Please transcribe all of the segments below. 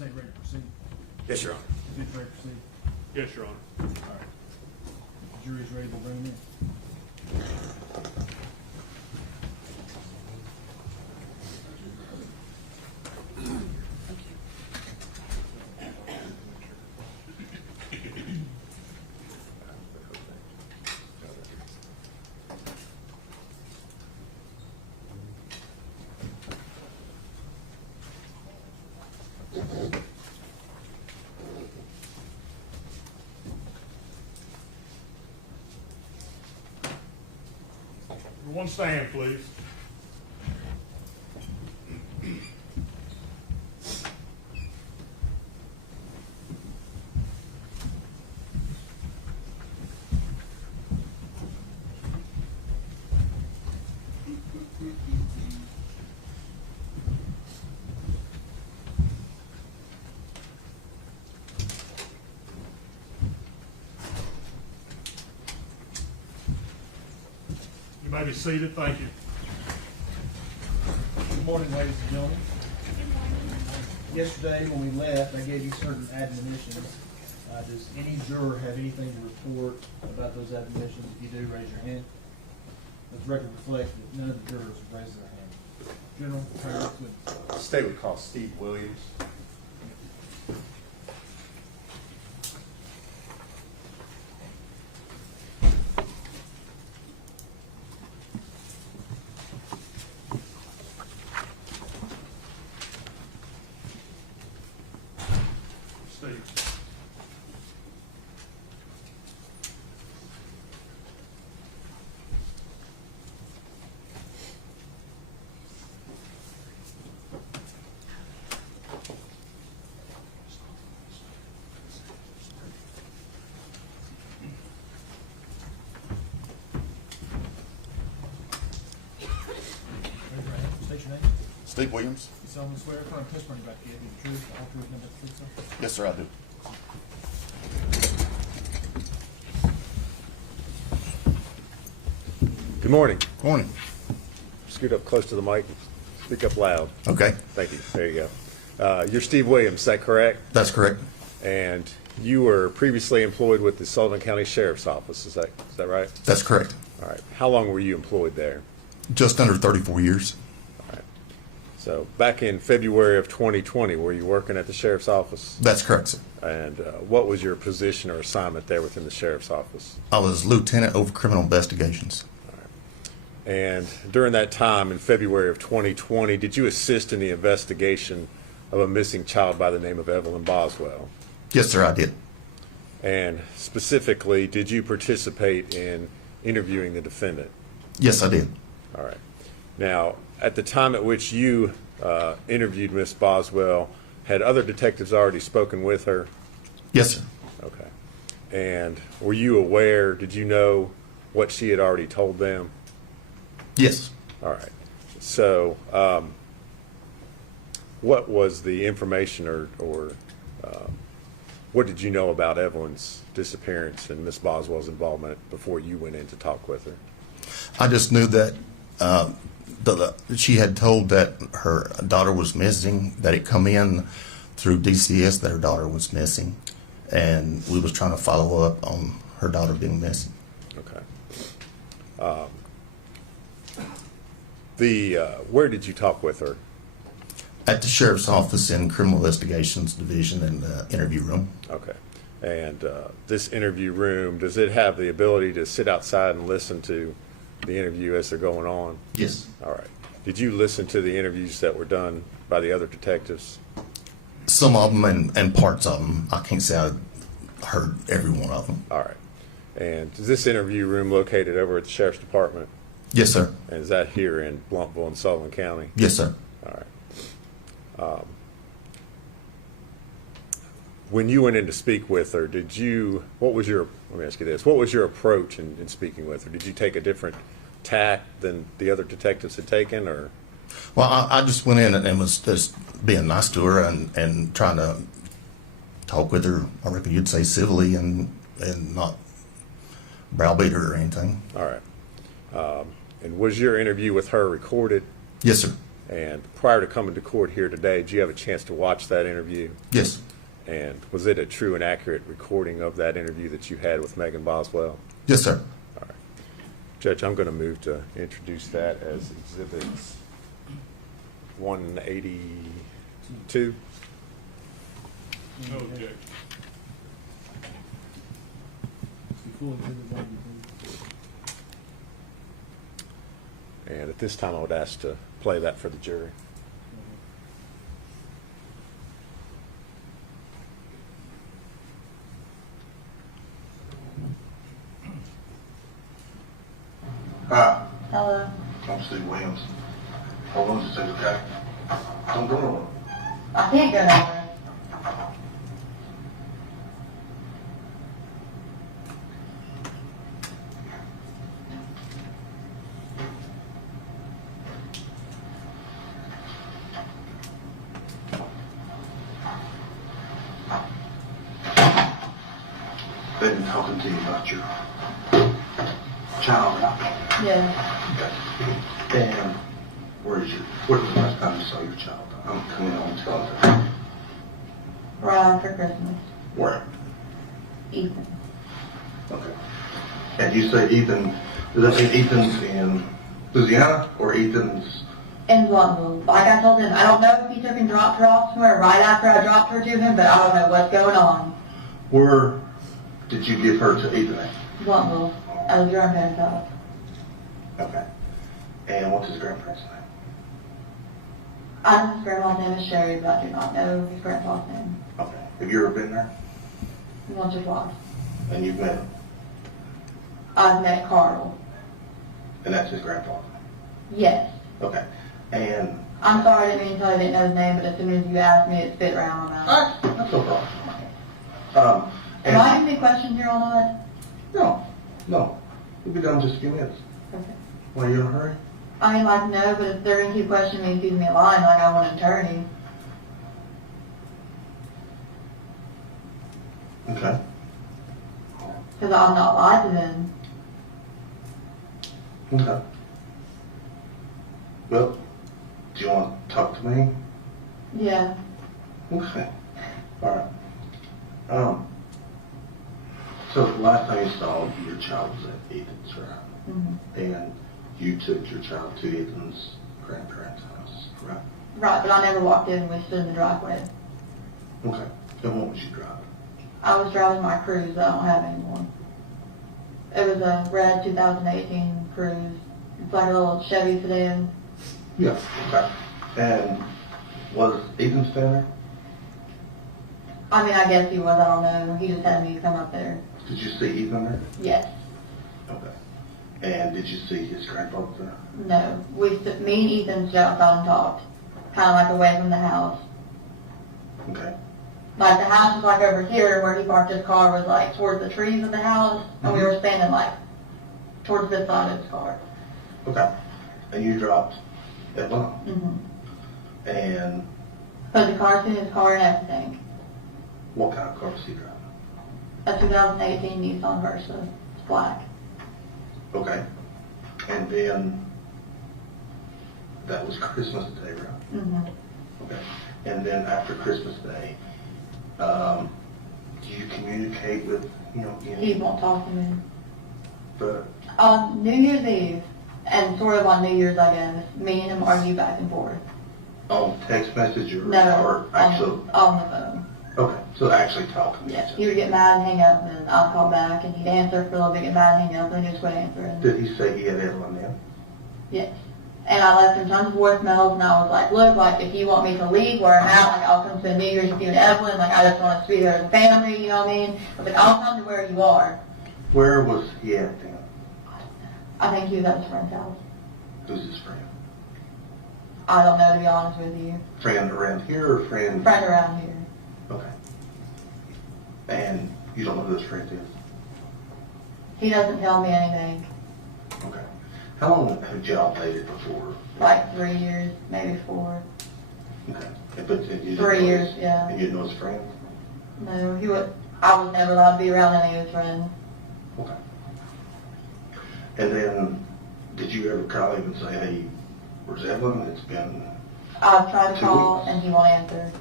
state ready to proceed? Yes, Your Honor. If it's ready to proceed. Yes, Your Honor. All right. The jury's ready to bring them in. Everyone stand, please. You may be seated. Thank you. Good morning, ladies and gentlemen. Yesterday, when we left, I gave you certain admonitions. Does any juror have anything to report about those admonitions? If you do, raise your hand. Let the record reflect that none of the jurors have raised their hand. General, Harris, witness. State would call Steve Williams. Steve. Raise your hand. State your name. Steve Williams? You solemnly swear upon testimony about to give you the truth, the whole truth, and nothing but the truth, sir? Yes, sir, I do. Good morning. Morning. Scoot up close to the mic and speak up loud. Okay, Thank you. There you go. You're Steve Williams, is that correct? that's correct. And you were previously employed with the Sullivan County Sheriff's Office, is that right? That's correct. All right. How long were you employed there? Just under 34 years. All right. So back in February of 2020, were you working at the Sheriff's Office? That's correct, sir. And what was your position or assignment there within the Sheriff's Office? I was lieutenant over criminal investigations. And during that time in February of 2020, did you assist in the investigation of a missing child by the name of Evelyn Boswell? Yes, sir, I did. And specifically, did you participate in interviewing the defendant? Yes, I did. All right. Now, at the time at which you interviewed Miss Boswell, had other detectives already spoken with her? Yes, sir. Okay. And were you aware, did you know what she had already told them? Yes. All right. So, what was the information or what did you know about Evelyn's disappearance and Miss Boswell's involvement before you went in to talk with her? I just knew that she had told that her daughter was missing, that it come in through DCS that her daughter was missing, and we was trying to follow up on her daughter being missing. Okay. Where did you talk with her? At the sheriff's office in criminal investigations division in the interview room. Okay. And this interview room, does it have the ability to sit outside and listen to the interview as they're going on? Yes. All right. Did you listen to the interviews that were done by the other detectives? Some of them and parts of them. I can't say I heard every one of them. All right. And is this interview room located over at the Sheriff's Department? Yes, sir. And is that here in Blumpville and Sullivan County? Yes, sir. All right. When you went in to speak with her, let me ask you this, what was your approach in speaking with her? Did you take a different tack than the other detectives had taken, or? Well, I just went in and was just being nice to her and trying to talk with her, I reckon you'd say civilly and not browbeat her or anything. All right. And was your interview with her recorded? Yes, sir. And prior to coming to court here today, did you have a chance to watch that interview? Yes. And was it a true and accurate recording of that interview that you had with Megan Boswell? Yes, sir. All right. Judge, I'm going to move to introduce that as Exhibits 182. No objection. Before Exhibit 182. And at this time, I would ask to play that for the jury. Hi, Hello. I'm Steve Williams. Hold on just a second, okay? Don't go nowhere. I can't go nowhere. They've been talking to you about your child, right? Yeah. Okay. And where's the last time you saw your child? I'm coming on to tell them. Right after Christmas. Where? Ethan. Okay. And you say Ethan, does that mean Ethan's in Louisiana or Ethan's? In Bluntville. Like I told him, I don't know if he took and dropped her off somewhere right after I dropped her to him, but I don't know what's going on. Where did you give her to Ethan at? Bluntville. I was grandparents' house. Okay. And what's his grandparents' name? I know his grandma's name is Sherry, but I do not know his grandpa's name. Okay. Have you ever been there? Once or twice. And you've met him? I've met Carl. And that's his grandpa? Yes. Okay. And I'm sorry, I didn't mean to tell you I didn't know his name, but as soon as you asked me, it spit right on my mouth. that's no problem. Am And I asking any questions here on that? No. We'll be done in just a few minutes. Okay. Why, you in a hurry? I mean, like, no, but if they're going to keep questioning me and keeping me in line, like, I want an attorney. Okay. Because I'm not lied to them. Okay. Well, do you want to talk to me? Yeah. Okay. All right. So the last time you saw your child was at Ethan's, right? Mm-hmm. And you took your child to Ethan's grandparents' house, right? Right, but I never walked in. We stood in the driveway. Okay. And what was you driving? I was driving my Cruise. I don't have anymore. It was a red 2018 Cruise. It's like a little Chevy sedan. Yeah. Okay. And was Ethan staying there? I mean, I guess he was. I don't know. He just had me come up there. Did you see Ethan there? Yes. Okay. And did you see his grandfather there? No. Me and Ethan stood outside and talked. Kind of like away from the house. Okay. Like the house was like over here where he parked his car was like towards the trees of the house. And we were standing like towards this side of his car. Okay. And you dropped Evelyn? Mm-hmm. And Put the car in his car and everything. what kind of car was he driving? A 2018 Nissan Versa. It's black. Okay. And then that was Christmas Day, right? Mm-hmm. Okay. And then after Christmas Day, do you communicate with him again? He won't talk to me. But On New Year's Eve, and sort of on New Year's, I guess, me and him argue back and forth. on text message or, No, or actual? on the phone. Okay. So actually talking to Yes, each he would get mad and hang up, and then I'd call back, and he'd answer for a little bit, get mad and hang up, and then just quit answering. other. Did he say he had Evelyn in? Yes. And I left him tons of voicemails, and I was like, look, like, if you want me to leave where I'm at, like, I'll come spend New Year's with you and Evelyn, like, I just want us to be there as a family, you know what I mean? I was like, I'll come to where you are. Where was he at then? I think he was at his friend's house. Who's his friend? I don't know, to be honest with you. Friend around here or friend? Friend around here. Okay. And you don't know who his friend is? He doesn't tell me anything. Okay. How long have y'all dated before? Like 3 years, maybe 4. Okay. But you didn't 3 know years, his- yeah. And you didn't know his friend? No, I was never allowed to be around any of his friends. Okay. And then, did you ever call him and say, hey, where's Evelyn? It's been I've tried to 2 call weeks. and he won't answer.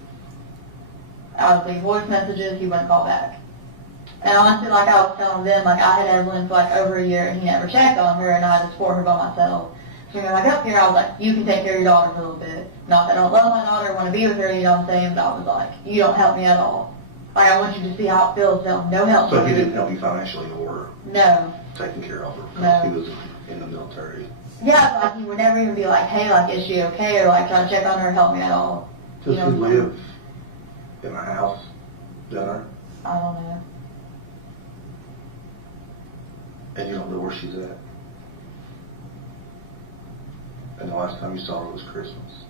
I would leave voice messages, he wouldn't call back. And honestly, like I was telling them, like I had Evelyn for like over a year and he never checked on her and I had to support her by myself. So when I got up here, I was like, you can take care of your daughter for a little bit. Not that I don't love my daughter, want to be with her, you know what I'm saying, but I was like, you don't help me at all. Like I want you to see how it feels to have no help. So he didn't help you financially or No. taking care of her because No. he was in the military? Yeah, like he would never even be like, hey, like, is she okay? Or like try to check on her or help me at all. Does You he know? live in a house down there? I don't know. And you don't know where she's at? And the last time you saw her was Christmas?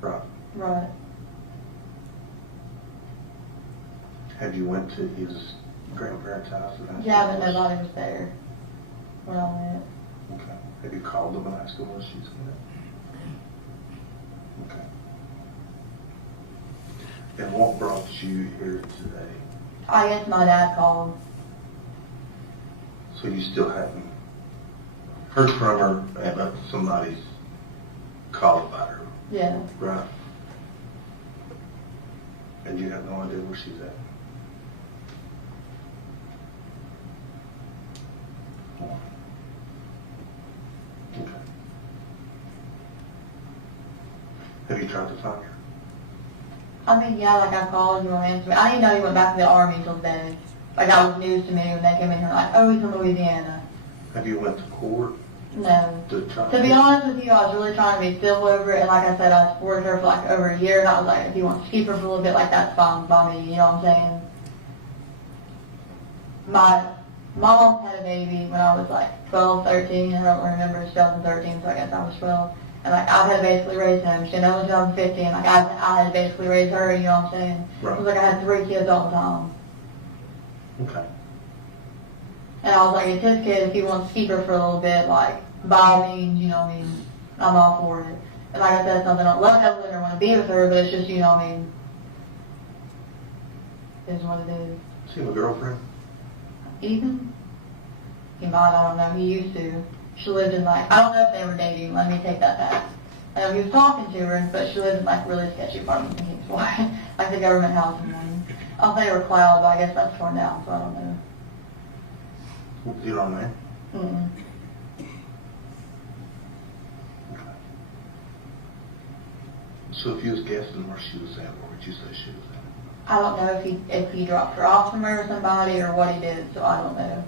Right. Right. Have you went to his grandparents' house? And asked Yeah, them but where nobody was there when I went. she- Okay. Have you called them and asked them where she's at? Okay. And what brought you here today? I guess my dad called. So you still haven't heard from her, but somebody's called about her, Yeah. right? And you have no idea where she's at? Okay. Have you tried to find her? I mean, yeah, like I called, you won't answer me. I didn't know he went back to the Army until today. Like that was news to me when they came in here like, oh, he's from Louisiana. Have you went to court No. to try? To be honest with you, I was really trying to be civil over it, and like I said, I supported her for like over a year, and I was like, if he wants to keep her for a little bit, like that's fine by me, you know what I'm saying? My mom had a baby when I was like 12, 13, I don't remember, 2013, so I guess I was 12. And like I had to basically raise him. She knows 2015, like I had to basically raise her, you know what I'm saying? Right. It was like I had 3 kids all the time. Okay. And I was like, it's his kid, if he wants to keep her for a little bit, like, by all means, you know what I mean, I'm all for it. And like I said, it's something I don't love Evelyn or want to be with her, but it's just, you know what I mean, it is what it is. Is he my girlfriend? Ethan? He might, I don't know, he used to. She lived in like, I don't know if they were dating, let me take that back. I know he was talking to her, but she lived in like really sketchy apartments in Kingsway, like the government housing one. I'll say they were cloud, but I guess that's torn down, so I don't know. You know what I mean? Mm-mm. Okay. So if you was guessing where she was at, where would you say she was at? I don't know if he dropped her off somewhere with somebody or what he did, so I don't know.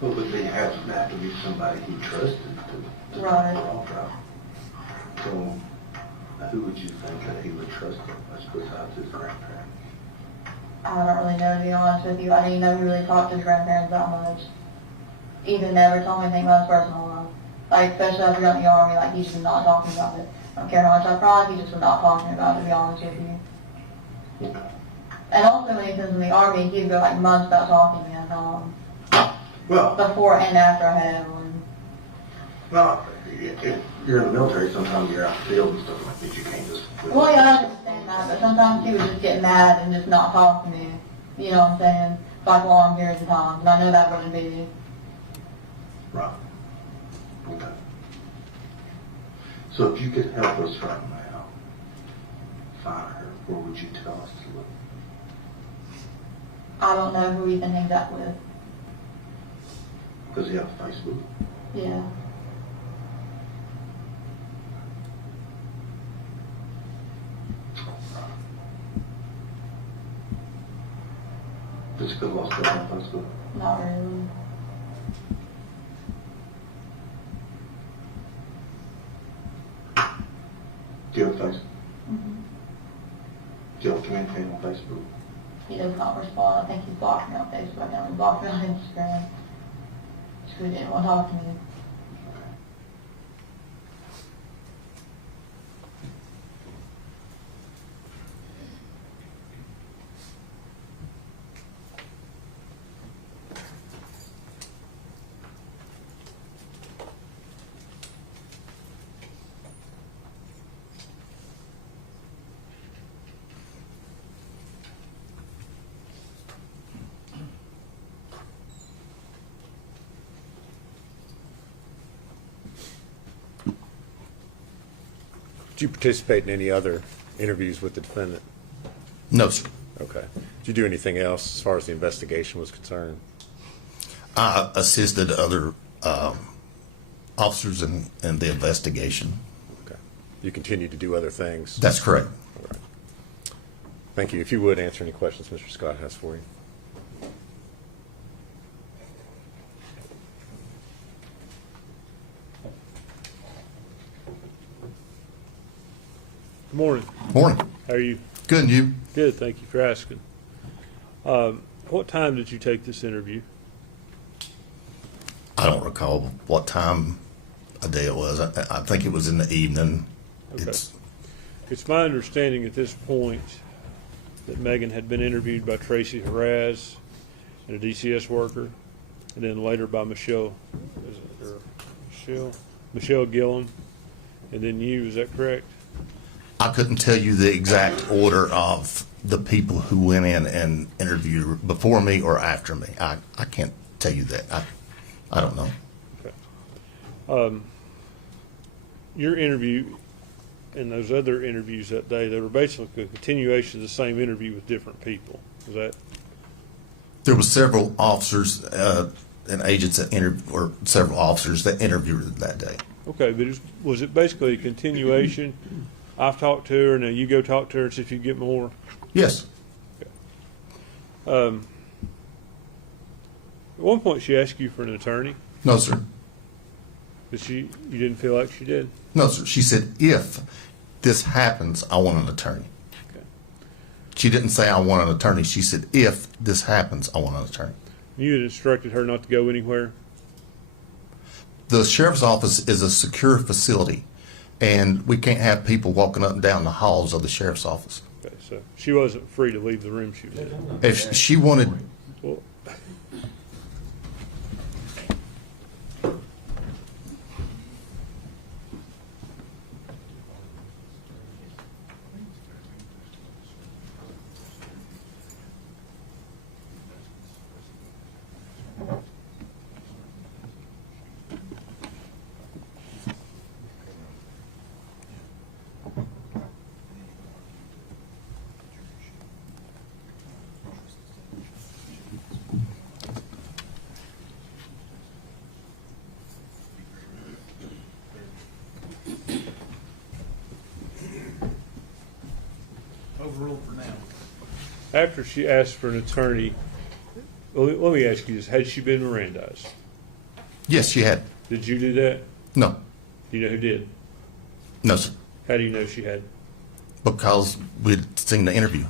Well, but they have to be somebody he trusted to Right. drop her off, right? So who would you think that he would trust much besides his grandparents? I don't really know, to be honest with you. I didn't know he really talked to his grandparents that much. Ethan never told me anything about his personal life. Like, especially after he got in the Army, like, he just was not talking about it. I don't care how much I tried, he just was not talking about it, to be honest with you. Okay. And also when he was in the Army, he'd go like months without talking to me, Well, before and after I had Evelyn. well, if you're in the military, sometimes you're out in the field and stuff like that. You can't just. Well, yeah, I understand that, but sometimes he would just get mad and just not talk to me. You know what I'm saying? For like long periods of time, and I know that wouldn't be. Right. Okay. So if you could help us right now find her, where would you tell us to look? I don't know who Ethan hangs out with. Does he have Facebook? Yeah. Does he go lost stuff on Facebook? Not really. Do you have Facebook? Mm-hmm. Do you have communicating on Facebook? He does not respond. I think he's blocked me on Facebook and he blocked me on Instagram. Just 'cause he didn't want to talk to me. Did you participate in any other interviews with the defendant? No, sir. Okay. Did you do anything else as far as the investigation was concerned? I assisted other officers in the investigation. Okay. You continue to do other things? That's correct. All right. Thank you. If you would answer any questions Mr. Scott has for you. Good morning. Morning. How are you? Good, and you? Good, thank you for asking. What time did you take this interview? I don't recall what time of day it was. I think it was in the evening. Okay. It's my understanding at this point that Megan had been interviewed by Tracy Haraz and a DCS worker, and then later by Michelle Gillen, and then you, is that correct? I couldn't tell you the exact order of the people who went in and interviewed before me or after me. I can't tell you that. I don't know. Okay. Your interview and those other interviews that day, they were basically a continuation of the same interview with different people. Is that? There were several officers and agents that or several officers that interviewed that day. Okay, but was it basically a continuation? I've talked to her, and now you go talk to her and see if you get more. Yes. At one point, she asked you for an attorney, No, sir. but you didn't feel like she did. No, sir. She said, if this happens, I want an attorney. Okay. She didn't say I want an attorney. She said, if this happens, I want an attorney. You had instructed her not to go anywhere. The sheriff's office is a secure facility, and we can't have people walking up and down the halls of the sheriff's office. Okay, so she wasn't free to leave the room she was in. If she wanted, Well, Overruled for now. after she asked for an attorney, let me ask you this: had she been Mirandized? yes, she had. Did you do that? No, Do you know who did? no, sir. How do you know she had? Because we'd seen the interview.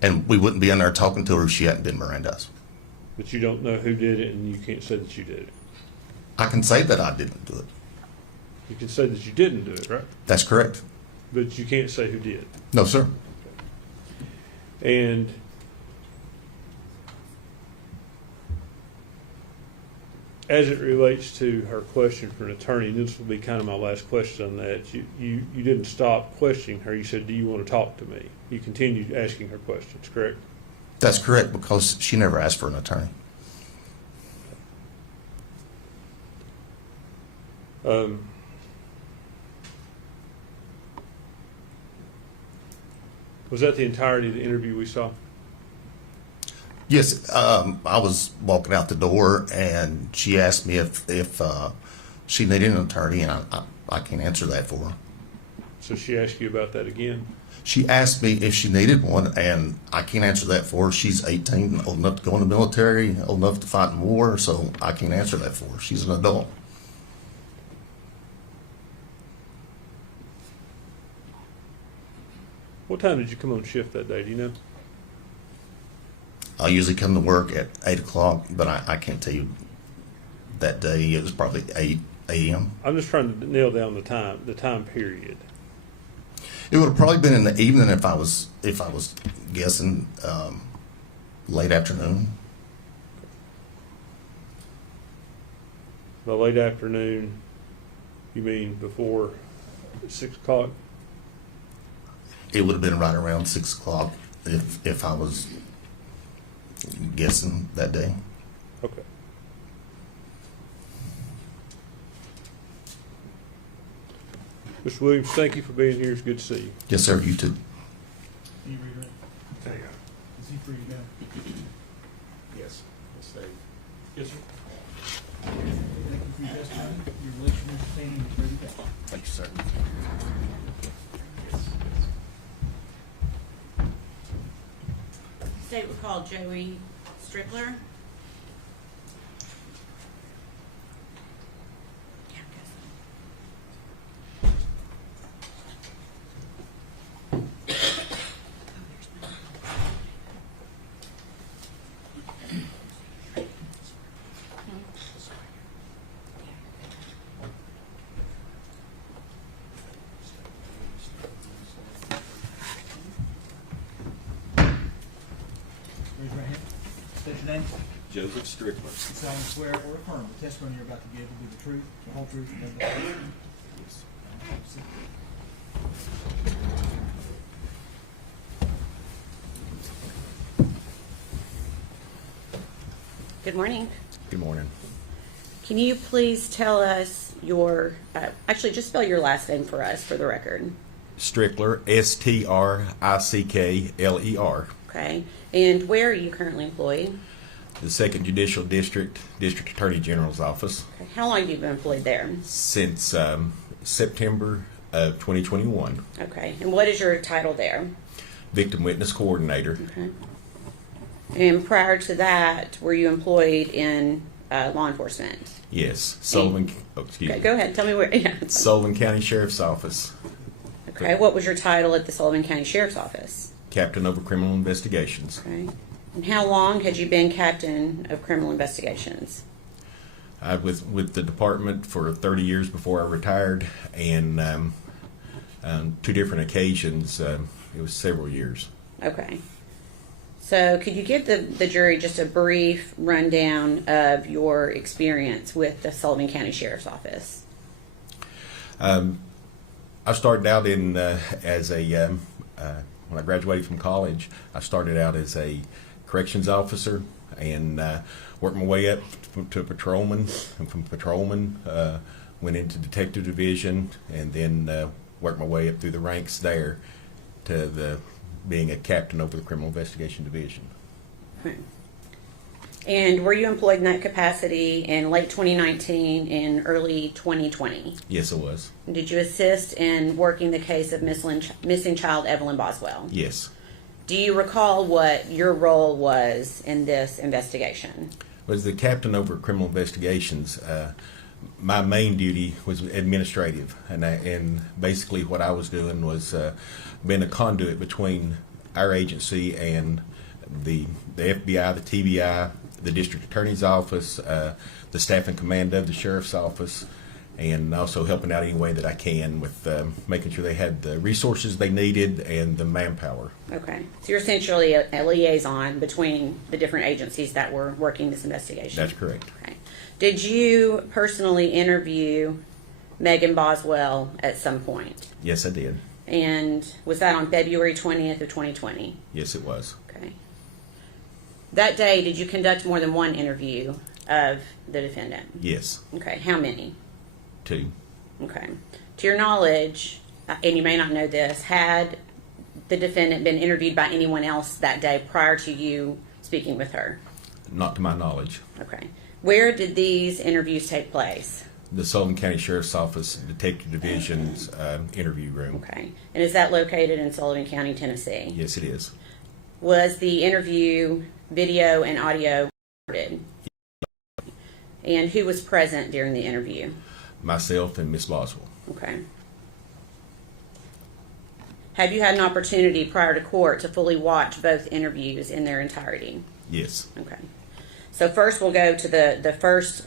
And we wouldn't be in there talking to her if she hadn't been Mirandized. But you don't know who did it, and you can't say that you did it. I can say that I didn't do it. You can say that you didn't do it, right? That's correct. But you can't say who did. No, sir. And as it relates to her question for an attorney, and this will be kind of my last question on that, you didn't stop questioning her. You said, do you want to talk to me? You continued asking her questions, correct? That's correct, because she never asked for an attorney. Was that the entirety of the interview we saw? Yes, I was walking out the door, and she asked me if she needed an attorney, and I can't answer that for her. So she asked you about that again? She asked me if she needed one, and I can't answer that for her. She's 18, old enough to go in the military, old enough to fight in war, so I can't answer that for her. She's an adult. What time did you come on shift that day? Do you know? I usually come to work at 8 o'clock, but I can't tell you that day. It was probably 8 a.m. I'm just trying to nail down the time period. It would have probably been in the evening if I was guessing, late afternoon. By late afternoon, you mean before 6 o'clock? It would have been right around 6 o'clock if I was guessing that day. Okay. Mr. Williams, thank you for being here. It's good to see you. Yes, sir, you too. Can you read it? There you go. Is he free to go? Yes. Yes, sir. Thank you for your testimony. Your election is standing is ready to go. Thank you, sir. State will call Joey Strickler. Raise your right hand. State your name. Joseph Strickler. You solemnly swear or affirm the testimony you're about to give will be the truth, the whole truth, and nothing but the truth. Good morning. Good morning. Can you please tell us your, actually just spell your last name for us for the record, Strickler, Strickler. okay? And where are you currently employed? The Second Judicial District, District Attorney General's Office, Okay. How long have you been employed there? since September of 2021. Okay. And what is your title there? Victim Witness Coordinator. Okay. And prior to that, were you employed in law enforcement? Yes, Sullivan. Excuse Okay, me. go ahead. Tell me where. Yeah. Sullivan County Sheriff's Office, Okay. What was your title at the Sullivan County Sheriff's Office? Captain over Criminal Investigations. Okay. And how long had you been captain of criminal investigations? I was with the department for 30 years before I retired, and on two different occasions, it was several years. Okay. So could you give the jury just a brief rundown of your experience with the Sullivan County Sheriff's Office? I started out in as a when I graduated from college. I started out as a corrections officer and worked my way up to patrolman, and from patrolman went into detective division, and then worked my way up through the ranks there to being a captain over the criminal investigation division. Okay. And were you employed in that capacity in late 2019 and early 2020? Yes, I was. Did you assist in working the case of missing child Evelyn Boswell? Yes. Do you recall what your role was in this investigation? Was the captain over criminal investigations. My main duty was administrative, and basically what I was doing was being a conduit between our agency and the FBI, the TBI, the district attorney's office, the staff and command of the sheriff's office, and also helping out any way that I can with making sure they had the resources they needed and the manpower. Okay. So you're essentially a liaison between the different agencies that were working this investigation? That's correct. Okay. Did you personally interview Megan Boswell at some point? Yes, I did. And was that on February 20th of 2020? Yes, it was. Okay. That day, did you conduct more than one interview of the defendant? Yes, Okay. How many? 2. Okay. To your knowledge, and you may not know this, had the defendant been interviewed by anyone else that day prior to you speaking with her? Not to my knowledge. Okay. Where did these interviews take place? The Sullivan County Sheriff's Office Detective Division's interview room. Okay. And is that located in Sullivan County, Tennessee? Yes, it is. Was the interview video and audio recorded? And who was present during the interview? Myself and Miss Boswell. Okay. Have you had an opportunity prior to court to fully watch both interviews in their entirety? Yes. Okay. So first we'll go to the first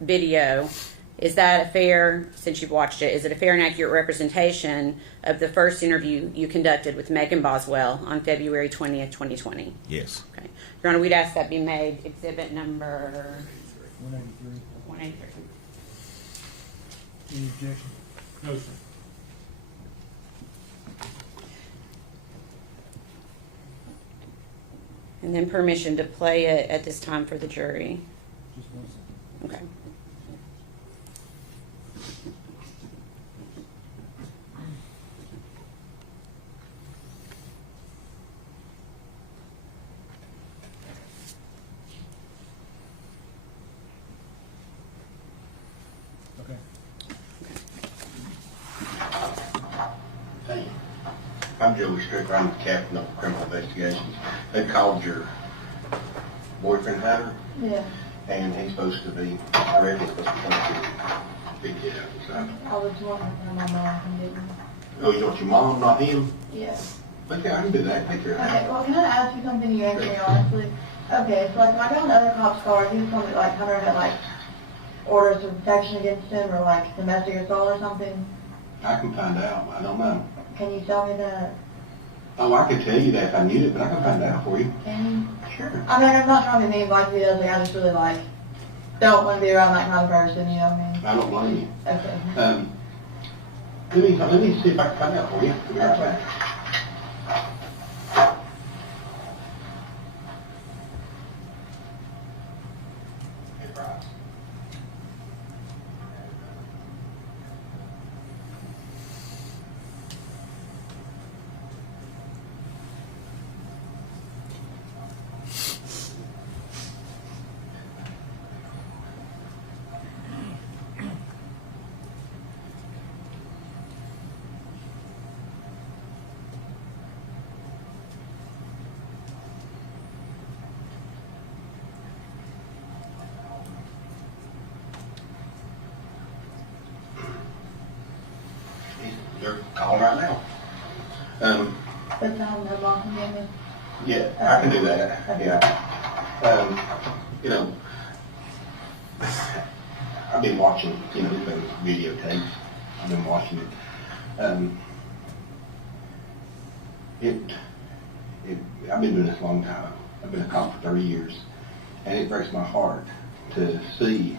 video. Is that a fair, since you've watched it, is it a fair and accurate representation of the first interview you conducted with Megan Boswell on February 20th, 2020? Yes. Okay. Your Honor, we'd ask that be made exhibit number 183. 183. Any objection? No, sir. And then permission to play it at this time for the jury. Just 1 second. Okay. I'm Joey Stricker. I'm the captain of criminal investigations. They called your boyfriend Hunter, Yeah. and he's supposed to be, I reckon he's supposed to be dead. So. I was wondering if my mom can get me. Oh, you want your mom, not him? Yeah. Okay, I can do that. Take care of Okay, that. well, can I ask you something you answer me honestly? Okay, so like when I got on the other cop's car, he was telling me like Hunter had like orders of protection against him or like domestic assault or something. I can find out. I don't know. Can you tell me that? Oh, I could tell you that if I knew it, but I can find out for you. Can you? Sure. I mean, I'm not trying to be mean like he does. Like, I just really like don't want to be around that kind of person. You know what I mean? I don't blame you. Okay. Let me see if I can find out for you. Give me right back. Hey, Brian. They're calling right now. But tell him that mom can get me. Yeah, I can do that. Yeah. You know, I've been watching, those videotapes. I've been watching it. I've been doing this a long time. I've been a cop for 30 years. And it breaks my heart to see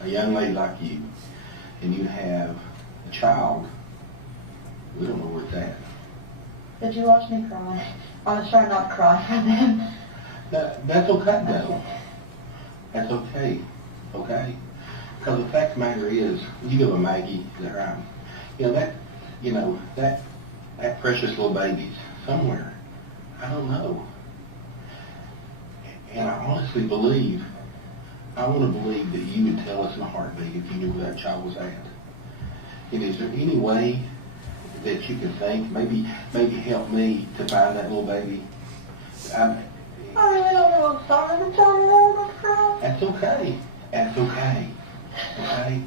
a young lady like you, and you have a child. We don't know where it's at. Did you watch me cry? I was trying not to cry for them. That's okay, though. That's okay. Okay? Because the fact of the matter is, you go to Maggie, is that right? That precious little baby's somewhere. I don't know. And I honestly believe, I want to believe that you would tell us in a heartbeat if you knew where that child was at. And is there any way that you can think, maybe help me to find that little baby? I really don't know. I'm sorry. I'm sorry. I'm going to cry. That's okay. That's okay. Okay?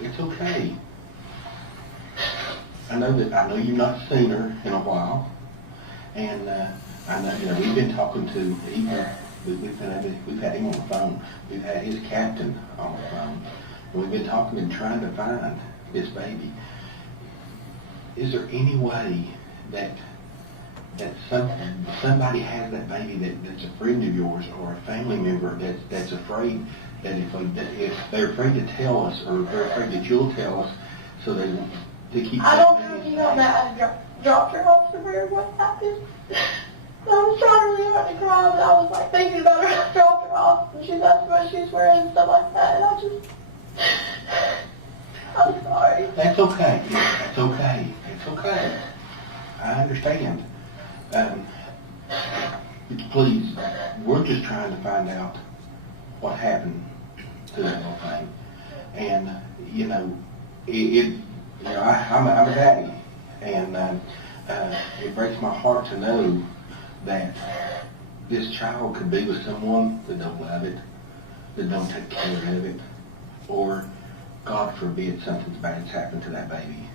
It's okay. I know you've not seen her in a while, and I know we've been talking to Evelyn. We've had him on the phone. We've had his captain on the phone, and we've been talking and trying to find this baby. Is there any way that somebody has that baby that's a friend of yours or a family member that's afraid that if they're afraid to tell us or they're afraid that you'll tell us, so they keep. I don't know if you know that I dropped her off somewhere. What happened? I was trying really hard to cry, but I was like thinking about her. I dropped her off, and she's asked what she's wearing and stuff like that, and I'm sorry. That's okay. That's okay. It's okay. I understand. Please, we're just trying to find out what happened to that little thing. And, I'm a daddy. And it breaks my heart to know that this child could be with someone that don't love it, that don't take care of it, or, God forbid, something bad's happened to that baby.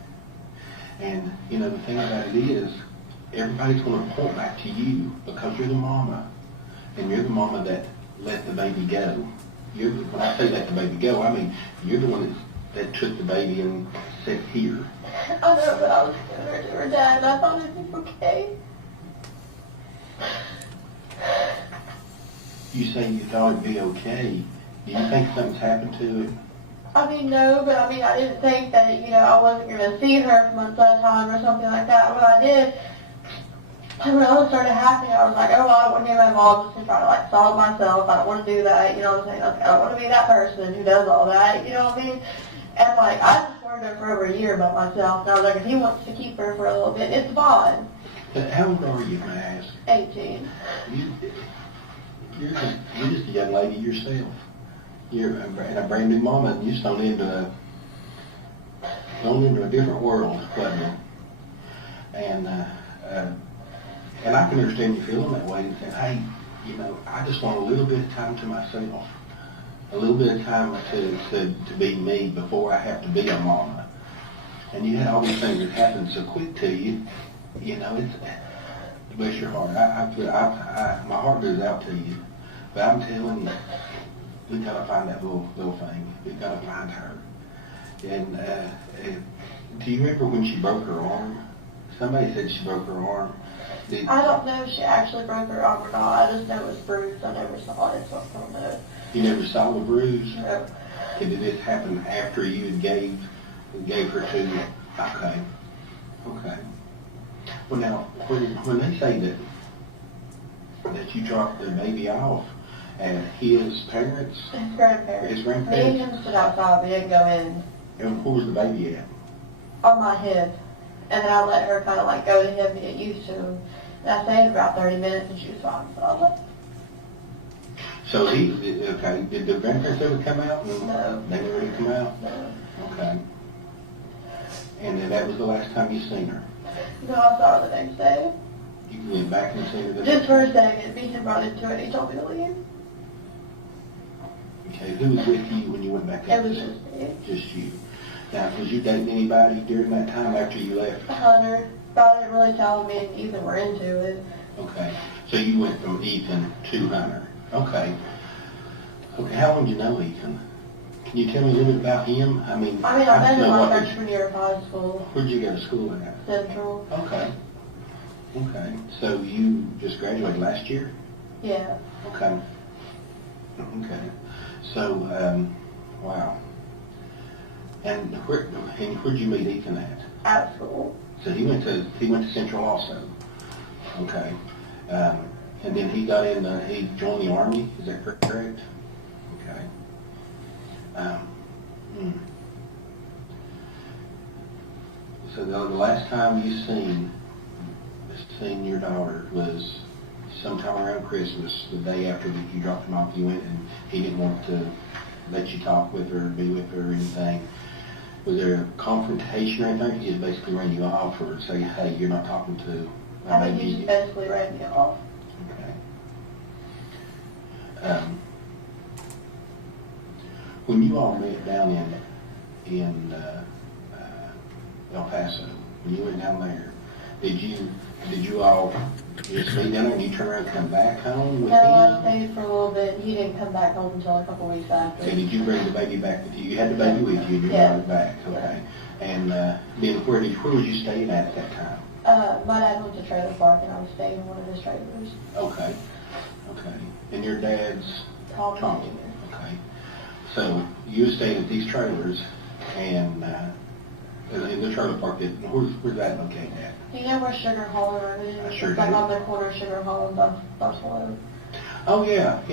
And, the thing about it is, everybody's going to point back to you because you're the mama. And you're the mama that let the baby go. When I say let the baby go, I mean, you're the one that took the baby and set here. I know, but I was scared to her dad, and I thought it was okay. You say you thought it'd be okay. Do you think something's happened to it? I mean, no, but I didn't think that, I wasn't going to see her for months at a time or something like that. When I did, and when all this started happening, I was like, oh, well, I don't want to get involved just to try to, solve myself. I don't want to do that, you know what I'm saying? I don't want to be that person who does all that, you know what I mean? And, I just worried her for over a year about myself. And I was like, if he wants to keep her for a little bit, it's fine. How old are you, may I ask? 18. You're just a young lady yourself. You're a brand new mama, and you're thrown into a different world, wasn't you? And I can understand you feeling that way and saying, hey, you know, I just want a little bit of time to myself, a little bit of time to be me before I have to be a mama. And you had all these things that happened so quick to you, you know, it's, bless your heart. My heart goes out to you, but I'm telling you, we gotta find that little thing. We gotta find her. And do you remember when she broke her arm? Somebody said she broke her arm. I don't know if she actually broke her arm or not. I just know it was bruised. I never saw it, so I don't know. You never saw the bruise? No. And did this happen after you had gave her to you? Okay. Okay. Well, now, when they say that you dropped the baby off at his parents, His grandparents. His Me grandparents? and him stood outside. We didn't go in. And where was the baby at? On my hip. And then I let her kind of like go to him and get used to him. And I stayed about 30 minutes and she was fine. So I left. So okay, did the grandparents ever come out? No. They never did come out? No. Okay. And then that was the last time you seen her? No, I saw her the next day. You went back and seen her the Just for a second. Me and him brought into it and he told me to leave. Okay, who was with you when you went back It up was there? just me. Just you. Now, was you dating anybody during that time after you left? Hunter. But I didn't really tell me and Ethan were into it. Okay, so you went from Ethan to Hunter. Okay. Okay, how long did you know Ethan? Can you tell me a little bit about him? I mean, I met don't him know my what freshman year of high school. where'd you go to school at? Central. Okay. Okay, so you just graduated last year? Yeah. Okay. Okay. So, wow. And where'd you meet Ethan at? At school. So he went to Central also. Okay. And then he got in, he joined the Army, is that correct? Okay. So the last time you seen your daughter was sometime around Christmas, the day after that you dropped him off, you went and he didn't want to let you talk with her, be with her or anything. Was there a confrontation or anything? He just basically ran you off or say, hey, you're not talking to my I think he baby? just basically ran me off. Okay. When you all met down in El Paso, when you went down there, did you all just meet down there and you turn around and come back home with No, I him? stayed for a little bit. He didn't come back home until a couple weeks after. Okay, did you bring the baby back with you? You had the baby with you and you Yeah. brought it back, okay. And then where was you staying at that time? My dad went to trailer park and I was staying in one of his trailers. Okay, okay. And your dad's Tommy. Tommy? Okay. So you stayed at these trailers and in the trailer park, where's that located at? You know where Sugar Hall Road is? I sure It's like do. on the corner of Sugar Hall and Buffalo. Oh, yeah, I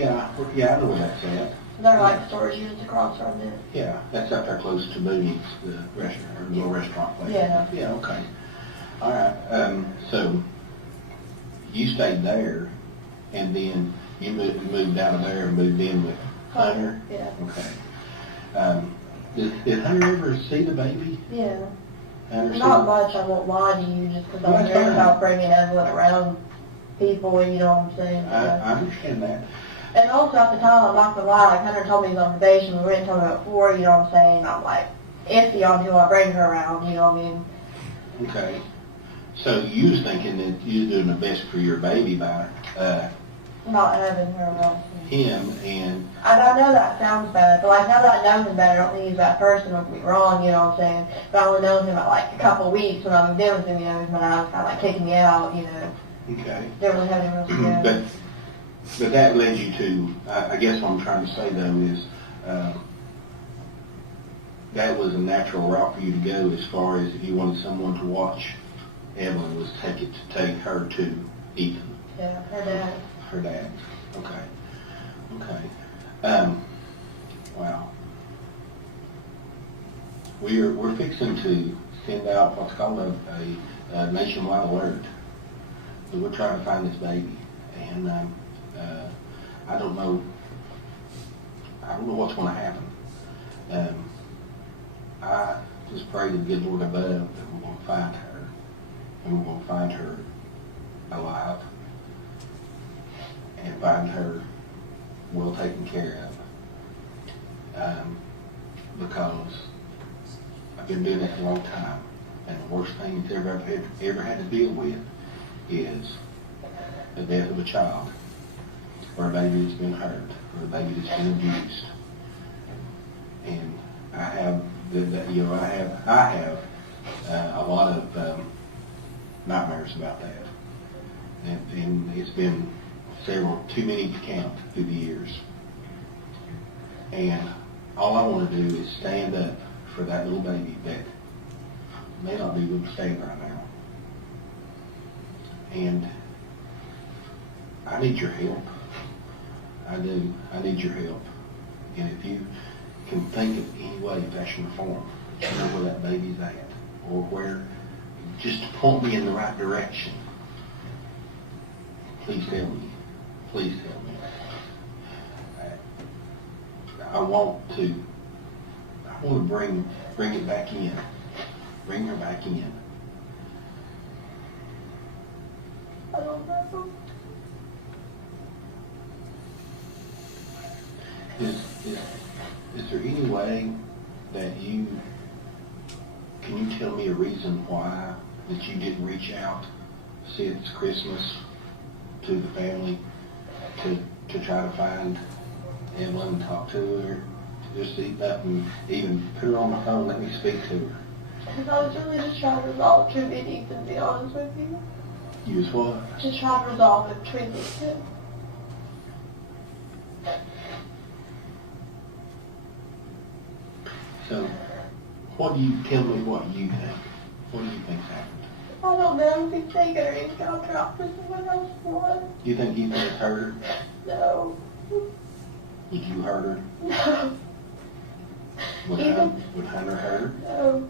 know where that's at. They're like storage units across from it. Yeah, that's up there close to Mooney's, the restaurant, or little restaurant place. Yeah. Yeah, okay. All right, so you stayed there, and then you moved out of there and moved in with Hunter? Yeah. Okay. Did Hunter ever see the baby? Yeah. Hunter see Not it? much, I won't lie to you, just because Well, I'm that's worried fine. about bringing Evelyn around people, you know what I'm saying? I understand that. And also at the time, I'm not gonna lie, like Hunter told me he was on probation, we were talking about before, you know what I'm saying? I'm like iffy on who I bring her around, you know what I mean? Okay. So you was thinking that you was doing the best for your baby by Not having her around. him and I know that sounds bad, but like now that I know him better, I don't think he's that person, don't get me wrong, you know what I'm saying? But I only known him at like a couple of weeks when I moved in with him, you know, when I was kind of like kicking me out, you know. okay. Didn't really have anywhere else to go. But that led you to, I guess what I'm trying to say though is, that was a natural route for you to go as far as if you wanted someone to watch Evelyn was take her to Ethan, Yeah, her dad. her dad. Okay. Okay. Wow. We're fixing to send out what's called a nationwide alert. So we're trying to find this baby, and I don't know what's going to happen. I just pray to the good Lord above that we're going to find her, and we're gonna find her alive and find her well taken care of. Because I've been doing this a long time, and the worst thing that's ever had to deal with is the death of a child, or a baby that's been hurt, or a baby that's been abused. And I have, I have a lot of nightmares about that, and it's been too many to count through the years. And all I want to do is stand up for that little baby that may not be able to stand right now. And I need your help. I do. I need your help. And if you can think of any way of action reform, to know where that baby's at, or where, just to point me in the right direction, please help me. Please help me. I want to bring it back in. Bring her back in. I don't know. Is there any way that can you tell me a reason why that you didn't reach out since Christmas to the family to try to find Evelyn and talk to her, to just sit up and even put her on the phone and let me speak to her? Because I was really just trying to resolve two meetings, to be honest with you. You was what? Just trying to resolve it between these two. So, tell me what you think. What do you think's happened? I don't know if he's taken her into contract with someone else for. You think you could have hurt her? No. Would you hurt her? No. Would Hunter hurt her? No.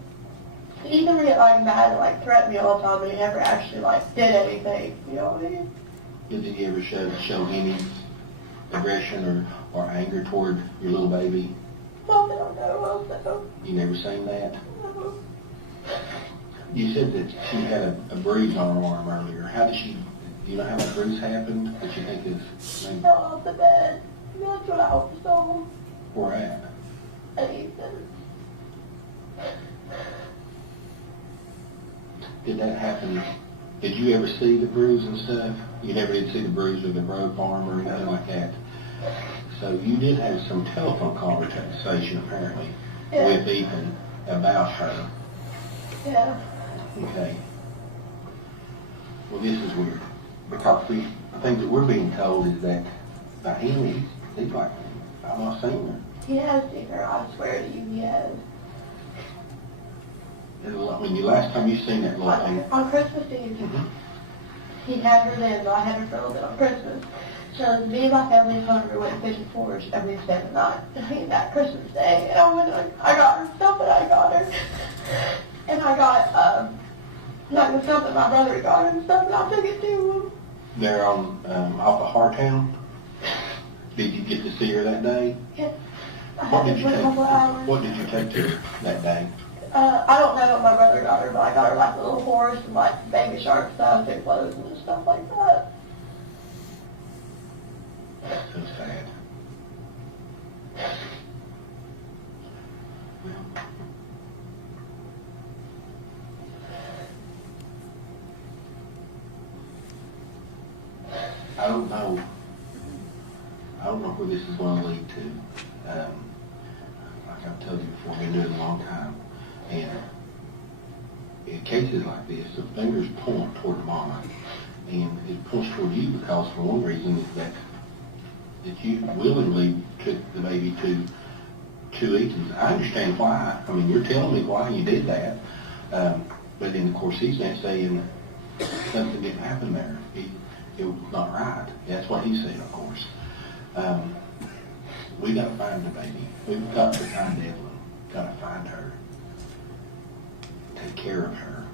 He either get like mad and like threaten me all the time, but he never actually like did anything. You know what I mean? Did he ever show any aggression or anger toward your little baby? Well, I don't know. Also. You never seen that? No. You said that she had a bruise on her arm earlier. How did she? Do you know how that bruise happened? That you think is maybe? Fell off the bed. That's what I was told. Where at? And he said, Did that happen? Did you ever see the bruise and stuff? You never did see the bruise or the broke arm or anything like that. So you did have some telephone conversation apparently with Ethan about her. yeah. Okay. Well, this is weird because the thing that we're being told is that by him, he's like, I've not seen her. He has seen her. I swear to you, he has. I mean, the last time you seen that little thing. On Christmas Eve. Mhm. He had her then, but I had her for a little bit on Christmas. So me and my family and Hunter went fishing forage every Saturday night. And I came back Christmas Day, and I got her stuff that I got her. And I got, like the stuff that my brother got her and stuff, and I took it to him. They're on, off of Hartown. Did you get to see her that day? Yeah. I What had did her you for a take? couple hours. What did you take to her that day? I don't know what my brother got her, but I got her like a little horse and like baby shark stuff and clothes and stuff like that. So sad. I don't know. I don't know where this is going to lead to. Like I've told you before, I've been doing it a long time, and in cases like this, the fingers point toward mom, and it points toward you because, for one reason, is that you willingly took the baby to Ethan. I understand why. I mean, you're telling me why you did that, but then of course he's not saying something didn't happen there. It was not right. That's what he said, of course. We got to find the baby. We've got to find Evelyn. Got to find her. Take care of her.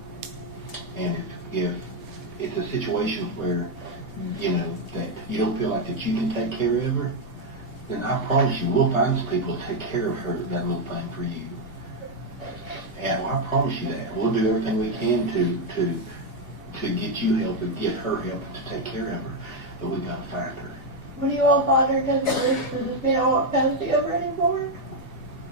And if it's a situation where, you know, that you don't feel like that you can take care of her, then I promise you, we'll find some people to take care of her, that little thing for you. And I promise you that. We'll do everything we can to get you help and get her help and to take care of her, but we gotta find her. When you all find her, does this mean I won't custody of her anymore?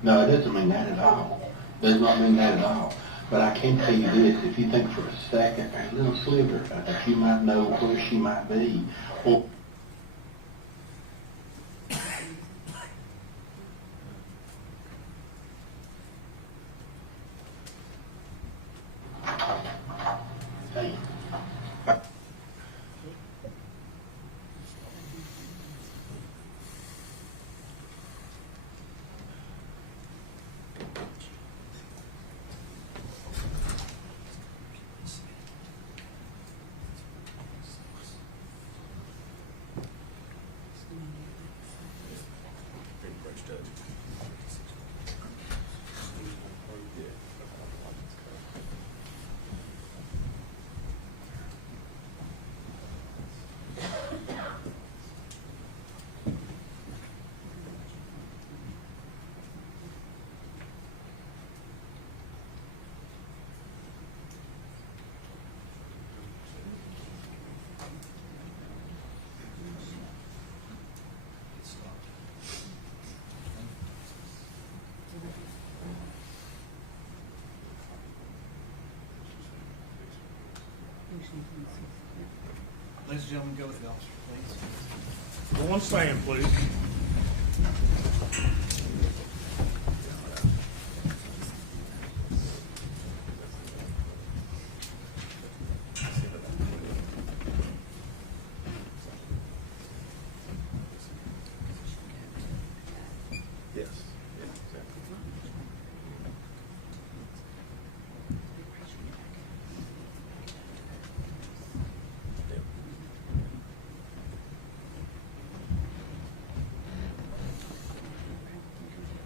No, it doesn't mean that at all. Does not mean that at all. But I can tell you this, if you think for a second, a little sliver, that you might know where she might be, or hey, Ladies and gentlemen, go with the officer, please. Everyone stand, please. Yes.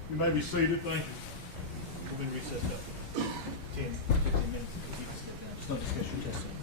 You may be seated, thank you. We'll be recessed up 10, 15 minutes. If you can sit down. Just don't discuss your testimony.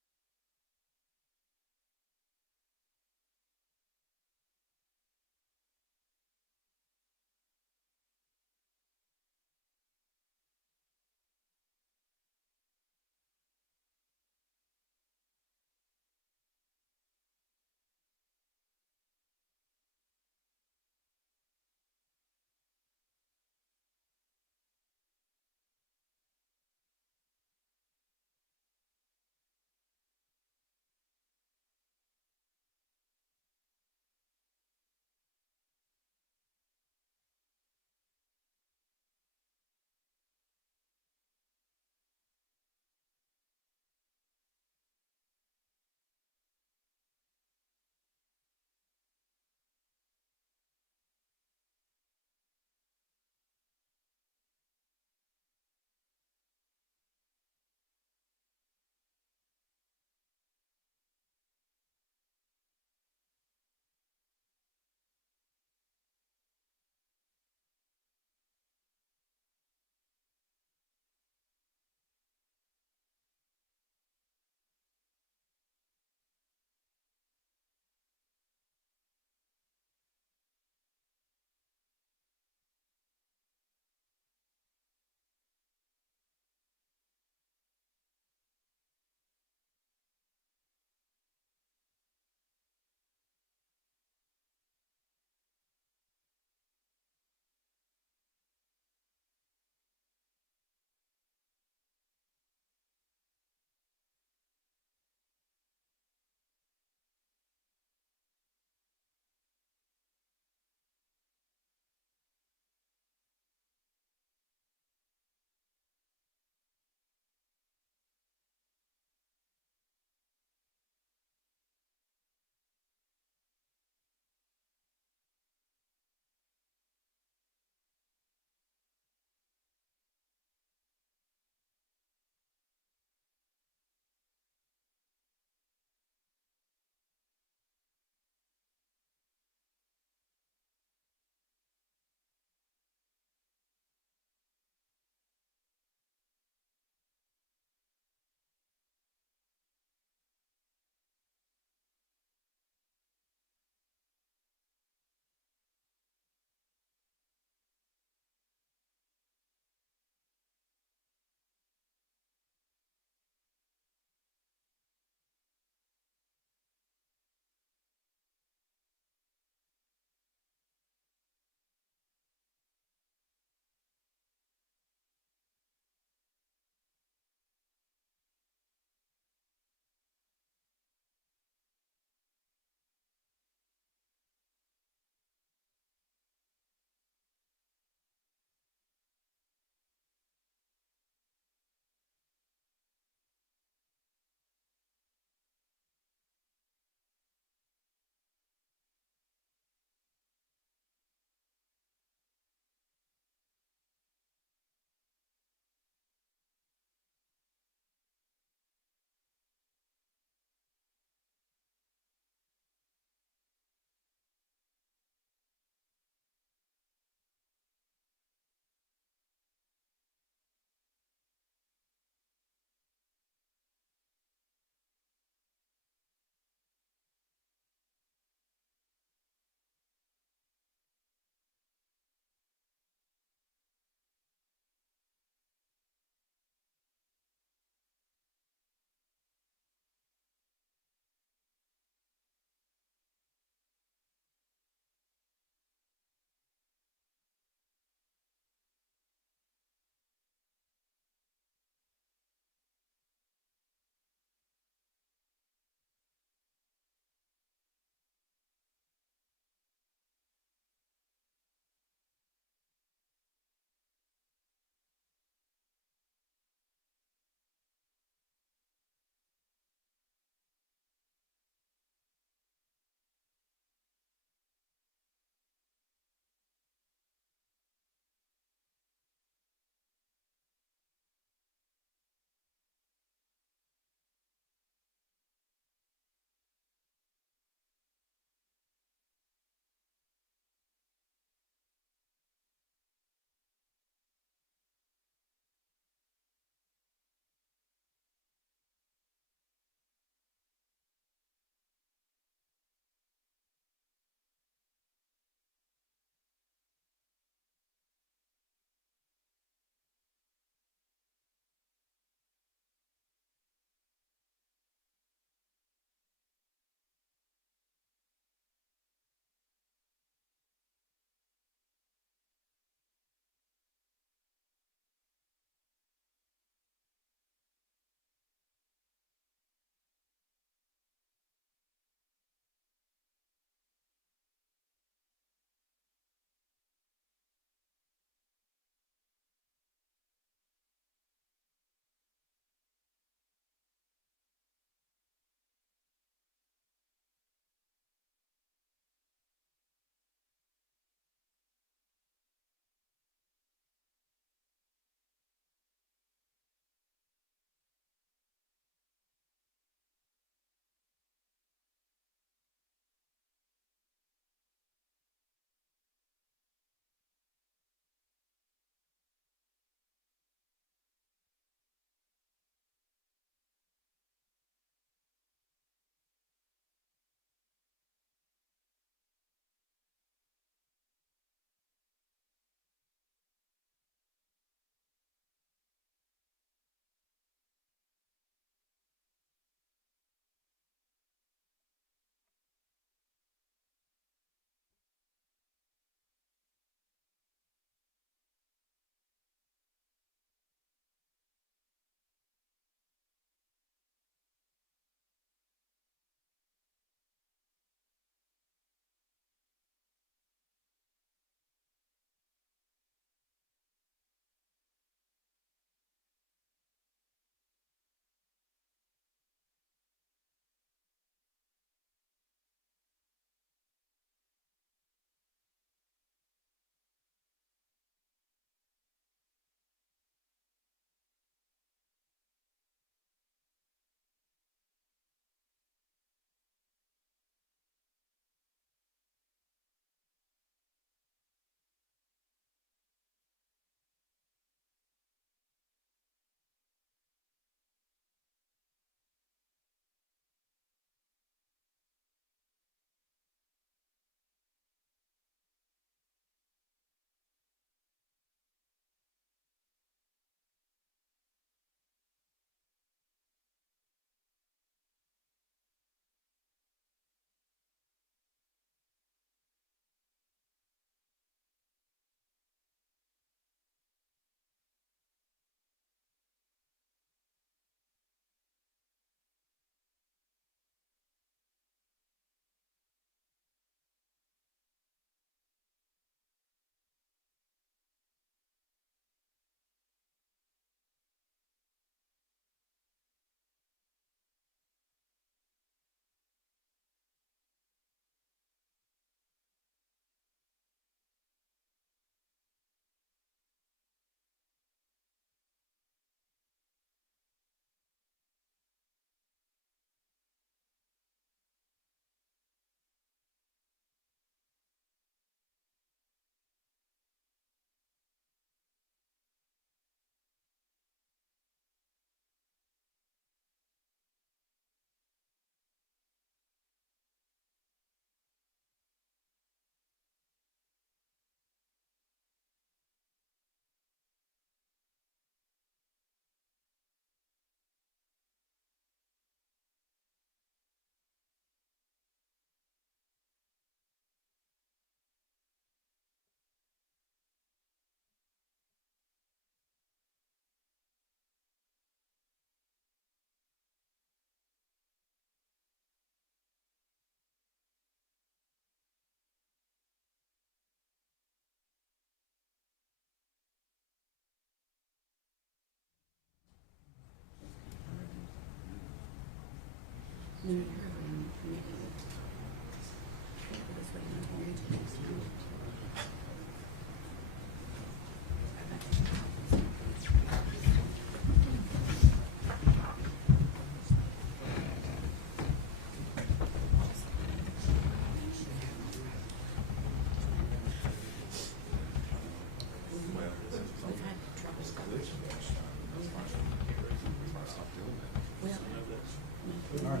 All right,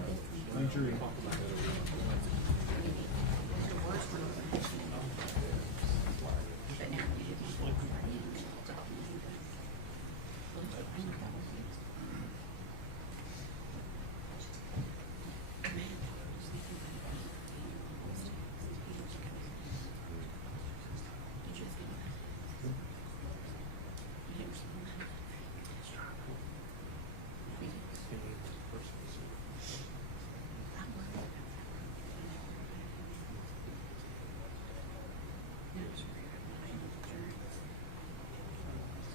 make sure you.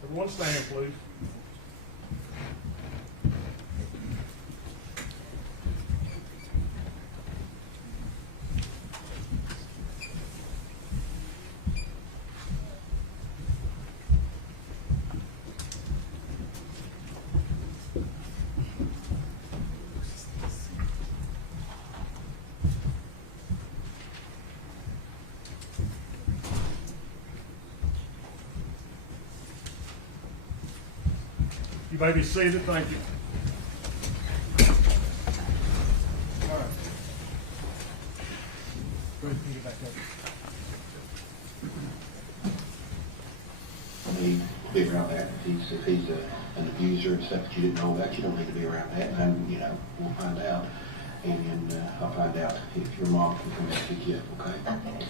Everyone stand, please. You may be seated. Thank you. All right. Go ahead and get back up. I mean, be around that. If he's an abuser and stuff that you didn't know about, you don't need to be around that. And, you know, we'll find out. And I'll find out if your mom can come and pick you up, okay? Okay.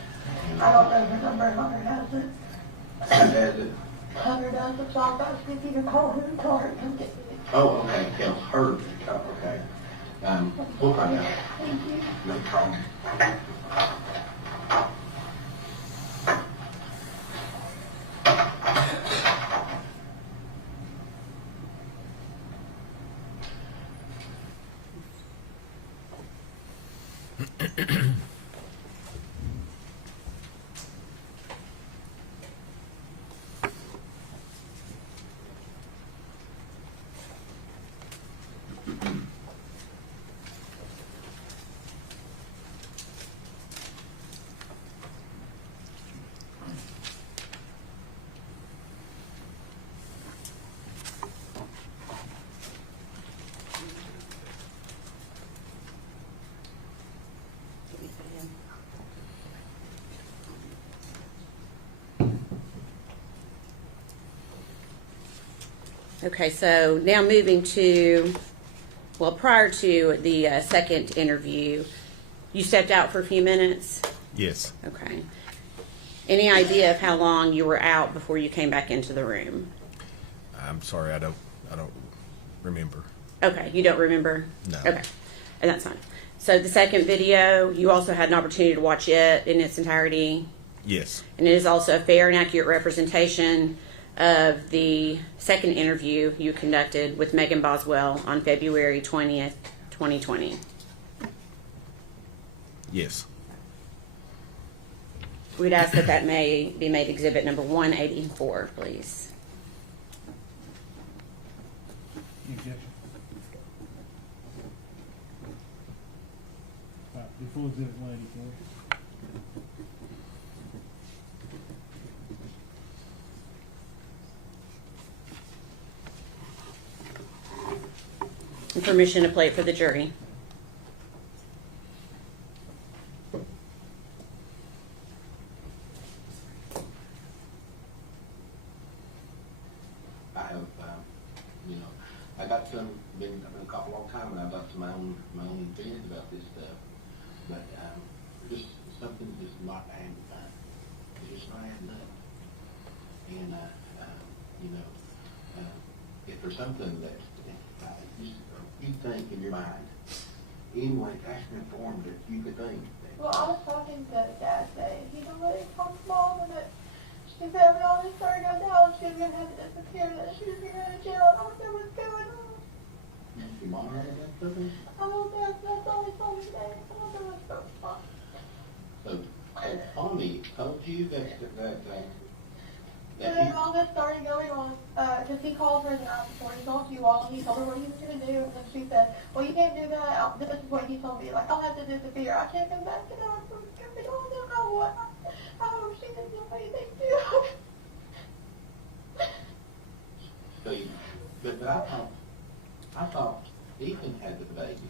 And, I don't know the number, Hunter has it. has it? Hunter does, so I'll ask if you can call him and tell her to come get me. Oh, okay, tell her. Oh, okay. We'll find out. Thank you. No problem. Okay, so now moving to, well, prior to the second interview, you stepped out for a few minutes? Yes. Okay. Any idea of how long you were out before you came back into the room? I'm sorry, I don't remember. Okay, you don't remember? No. Okay, and that's fine. So the second video, you also had an opportunity to watch it in its entirety? Yes. And it is also a fair and accurate representation of the second interview you conducted with Megan Boswell on February 20th, 2020. Yes. We'd ask that that may be made exhibit number 184, please. Any objection? All right, before exhibit 184. And permission to play it for the jury. I have, you know, I got some, been a couple long time, and I've got some my own opinions about this stuff. But just something just not adding up. It's just not adding up. And you know, if there's something that you think in your mind, anyway, that's been formed that you could think. Well, I was talking to Dad today, and he don't let it come to Mom, and that if ever all this story goes out, she's gonna have to disappear, that she's gonna go to jail, and I don't know what's going on. your mom or something? Oh, that's all he told me today. I don't know what's going on. So, Tommy told you that When all this started going on, because he called her the night before, he told you all, he told her what he was going to do, and then she said, well, you can't do that. This is what he told me, like, I'll have to disappear. I can't come back to that. I don't know what. I hope she didn't do anything too. so you, but I thought Ethan had the baby.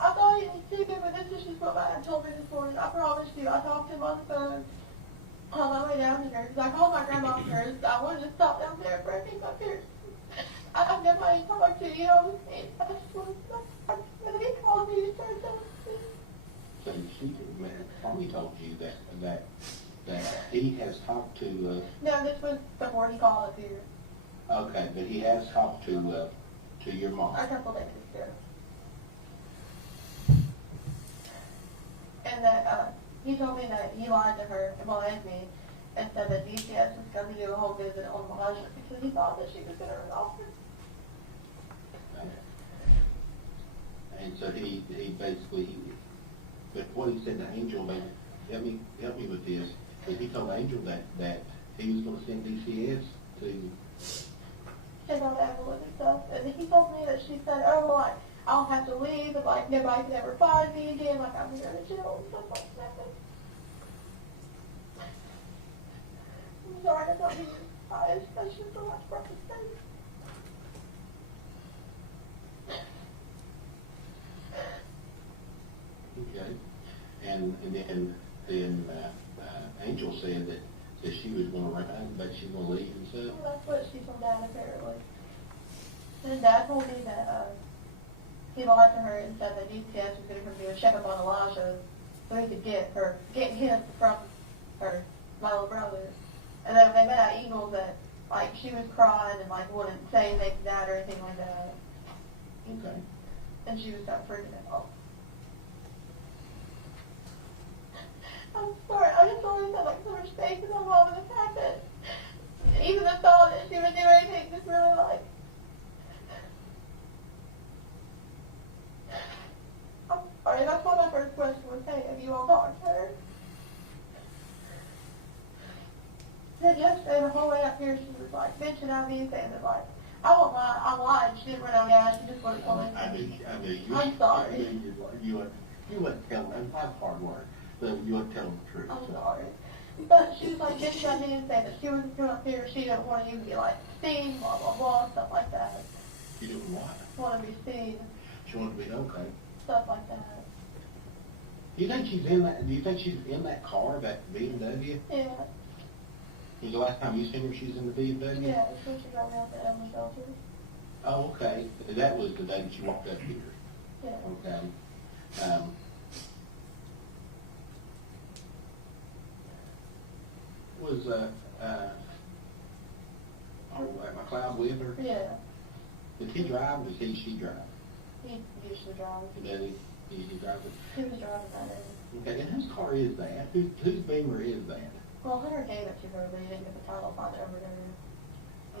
I thought he did too, but this is just what my dad told me this morning. I promise you, I talked to him on the phone on my way down here, because I called my grandma first. I wanted to stop down there for a meet my parents. I've nobody to talk to, you know. I just wanted to, when he called me, he started telling me. So Tommy told you that he has talked to, No, this was before he called up here, okay, but he has talked to your mom. a couple days ago. And that, he told me that he lied to her, well, and me, and said that DCS was going to do a whole visit on Elijah because he thought that she was going to run off. And so he basically, but what he said to Angel, help me with this, but he told Angel that he was going to send DCS to, Check out Evelyn and stuff. And he told me that she said, oh, like, I'll have to leave, and like, nobody can ever find me again, like, I'm here to jail and stuff like that. I'm sorry, I thought he was biased. That's just a lot for us to say. okay, and then Angel said that she was going to run, but she was going to leave and stuff. Well, that's what she told Dad, apparently. And Dad told me that, he lied to her and said that DCS was going to do a check-up on Elijah so he could get him from her, my little brother. And then when they met at Eagles, that, like, she was crying and, like, wouldn't say anything to Dad or anything like that. Okay. And she was not freaking out. I'm sorry, I just always had, like, so much faith in my mom and the fact that even the thought that she would do anything just really, like, I'm sorry, that's why my first question was, hey, have you all talked to her? And yesterday, the whole way up here, she was like, bitching at me, saying that, like, I won't lie, I lied, she didn't run out of gas, she just wouldn't tell me. I'm sorry. You wouldn't tell them, that's hard work, but you wouldn't tell them the truth. I'm sorry. But she was like, bitching at me and saying that she was going up here, she didn't want you to be like, seen, blah, blah, blah, stuff like that. You didn't what? Want to be seen, She wanted to be okay. stuff like that. Do you think she's in that car, that BMW? Yeah. Was the last time you seen her, she was in the BMW? Yeah, it's when she got me out the Evelyn shelter. Oh, okay. That was the day that you walked up here. Yeah. Okay. Was McLeod with her? Yeah. Did he drive or did she drive? He usually drives. Did he drive it? He was driving that day. Okay, and whose car is that? Whose Beamer is that? Well, Hunter gave it to her, but he didn't get the title on it over there.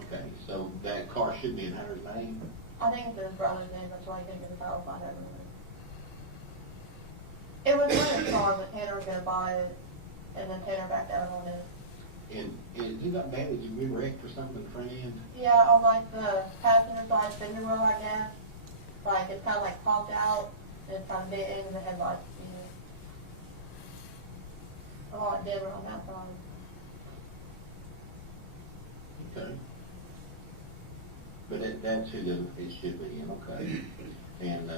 Okay, so that car should be in Hunter's name? I think it's his brother's name, that's why he didn't get the title on it over there. It was Hunter's car, but Tanner was going to buy it, and then Tanner backed out on it. And is he not bad? Did you be wrecked or something in the front end? Yeah, on like the passenger side fender wheel, I guess. Like, it's kind of like popped out, and it's kind of bit into the headlights, you know. A lot dimmer on that side. Okay. But that's who it should be in, okay? And,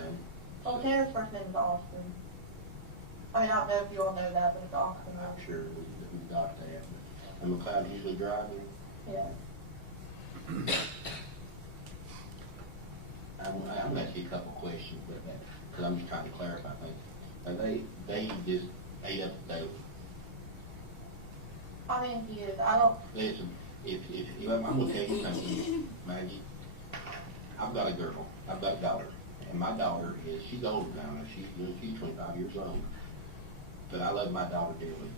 Well, Tanner's first name is Austin. I mean, I don't know if you all know that, but it's Austin. I'm sure we got that. And McLeod usually driving? Yeah. I'm gonna ask you a couple questions about that, because I'm just trying to clarify things. They just ate up the dope. I mean, he is. I don't. Listen, if I'm gonna tell you something, Maggie. I've got a girl. I've got a daughter, and my daughter she's older now. She's 25 years old. But I love my daughter dearly.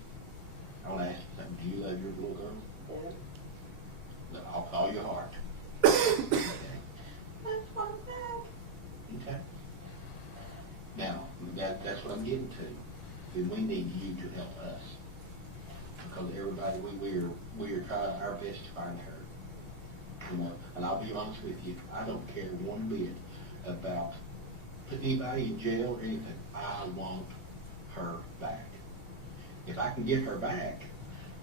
I want to ask you something. Do you love your little girl? Yeah. I'll call your heart. That's what I'm saying. Okay. Now, that's what I'm getting to. Then we need you to help us. Because everybody, we are trying our best to find her. You know, and I'll be honest with you, I don't care one bit about putting anybody in jail or anything. I want her back. If I can get her back,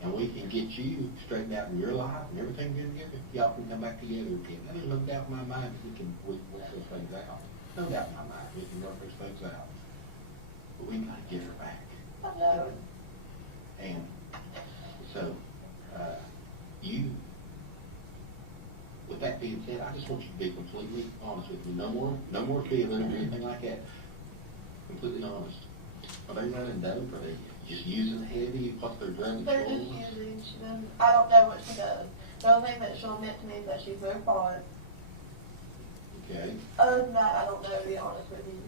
and we can get you straightened out in your life and everything good together, y'all can come back together again. There's no doubt in my mind that we can work those things out. No doubt in my mind we can work those things out. But we gotta get her back. I know. And so, with that being said, I just want you to be completely honest with me. No more feeling or anything like that. Completely honest. Are they running dope? Are they just using heavy? What's their drug They're control? just using, she doesn't, I don't know what she does. The only thing that she'll admit to me is that she's very quiet. Okay. Other than that, I don't know, to be honest with you.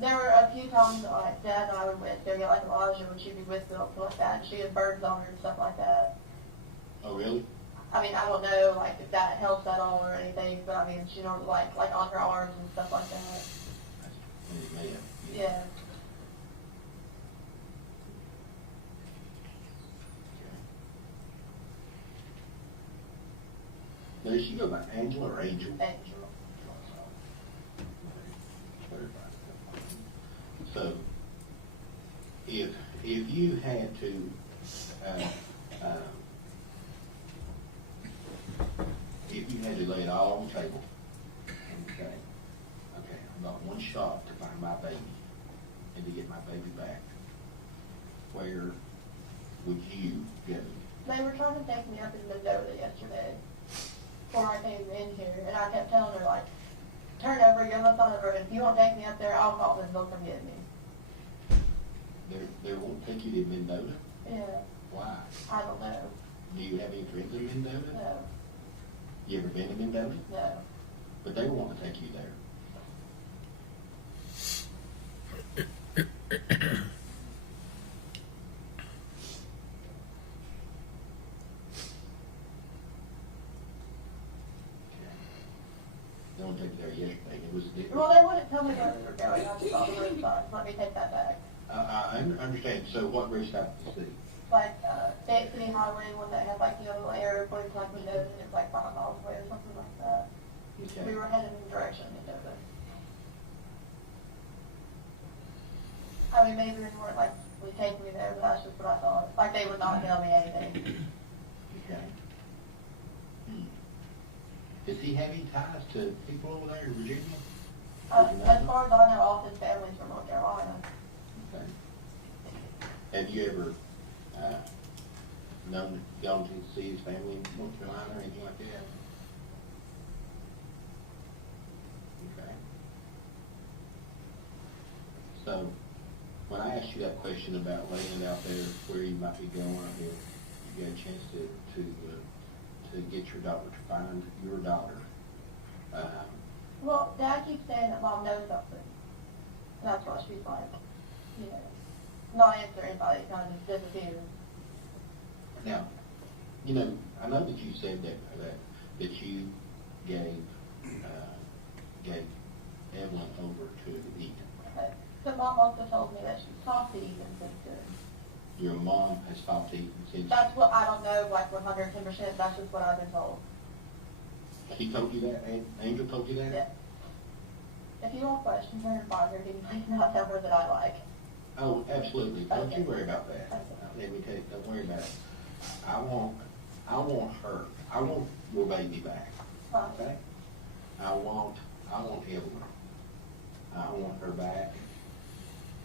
There were a few times that like Dad and I would went there, get like Elijah when she'd be with them, like that, and she had birds on her and stuff like that. Oh, really? I mean, I don't know, like, if that helps at all or anything, but I mean, she knows, like on her arms and stuff like that. Yeah. Now, does she go by Angela or Angel? Angel. So, if you had to, if you had to lay it all on the table, okay, I've got one shot to find my baby and to get my baby back, where would you go? They were trying to take me up in Mendoza yesterday before I came in here, and I kept telling her, like, turn over, you're on the phone over, and if you won't take me up there, I'll call them and they'll come get me. They won't take you to Mendoza? Yeah, Why? I don't know. Do you have any friends in Mendoza? No, You ever been to Mendoza? no. But they want to take you there. They won't take you there yesterday. It was different. Well, they wouldn't tell me where we were going. I just saw the road signs. Let me take that back. I understand. So what route stop did you see? Like, State City Highway, one that had like, the little airport, like Mendoza, and it's like 5 miles away or something like that. Okay. We were headed in the direction of Mendoza. I mean, maybe we weren't like, would take me there, but that's just what I thought. Like, they would not tell me anything. Okay. Does he have any ties to people over there in Virginia? As far as I know, all his family's from North Carolina. Okay. Have you ever gone to see his family in North Carolina or anything like that? Okay. So, when I asked you that question about laying it out there where you might be going, or if you got a chance to get your daughter, to find your daughter, Well, Dad keeps saying that Mom knows something. And that's why she's like, you know, not answering anybody, kind of just disappears. now, you know, I know that you said that you gave Evelyn over to Ethan. But Mom also told me that she talked to Ethan since then. Your mom has talked to Ethan since. That's what, I don't know, like 110%, that's just what I've been told. He told you that? Angel told you that? Yeah. If you want questions her and father, he can please not tell her that I like. Oh, absolutely. Don't Okay. you worry about that. Okay. Let me tell you, don't worry about it. I want her. I want your baby back. Okay? I want Evelyn. I want her back,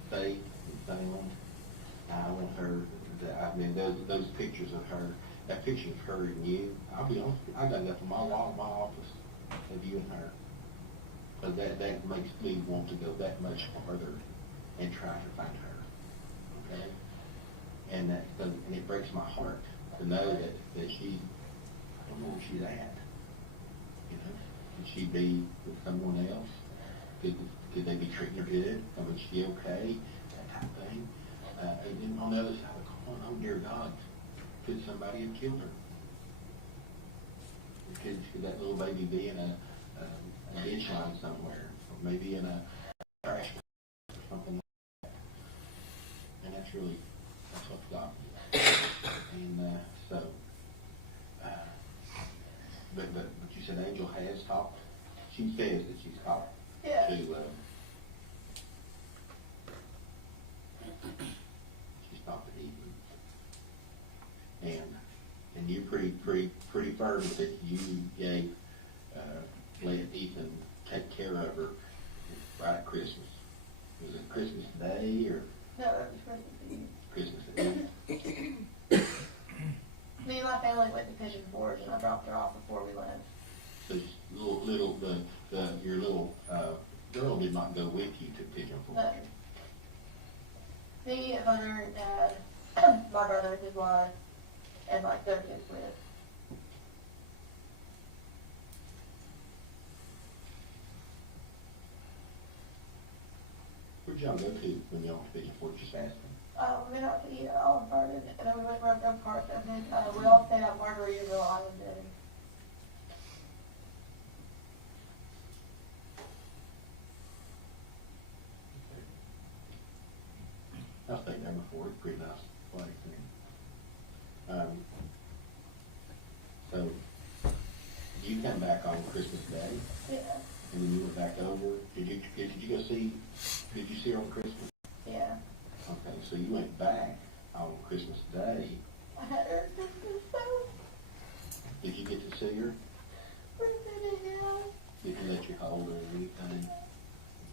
safe and sound. I want her, I mean, those pictures of her, that picture of her and you, I'll be honest, I got that from my wall in my office of you and her. But that makes me want to go that much further and try to find her. Okay? And it breaks my heart to know that she, I don't know where she's at. You know? Could she be with someone else? Could they be treating her good? I mean, is she okay? That type of thing. And then on the other side of the coin, oh dear God, could somebody have killed her? Could that little baby be in a ditch line somewhere, or maybe in a trash can or something like that. And that's what God did. And but you said Angel has talked. She says that she's talked Yeah. to. She's talked to Evelyn. And you're pretty firm that you gave let Ethan take care of her right at Christmas. Was it Christmas Day or No, it was Christmas Eve. Christmas Eve? Me and my family went to Pigeon Forge, and I dropped her off before we left. So your little girl did not go with you to Pigeon Forge. No. Me, Hunter, and Dad, my brother and his wife, and like their kids went. Where'd y'all go to when y'all went to Pigeon Forge? Just asking. We went out to eat at Olive Garden, and then we went around go karts, and then we all stayed at Margaritaville Island Day. I stayed there before. It's a pretty nice place. So you come back on Christmas Day, Yeah. and then you went back over. Did you go see? Did you see her on Christmas? Yeah. Okay, so you went back on Christmas Day. I had her Christmas Day. Did you get to see her? Yeah. Did you let you hold her or anything?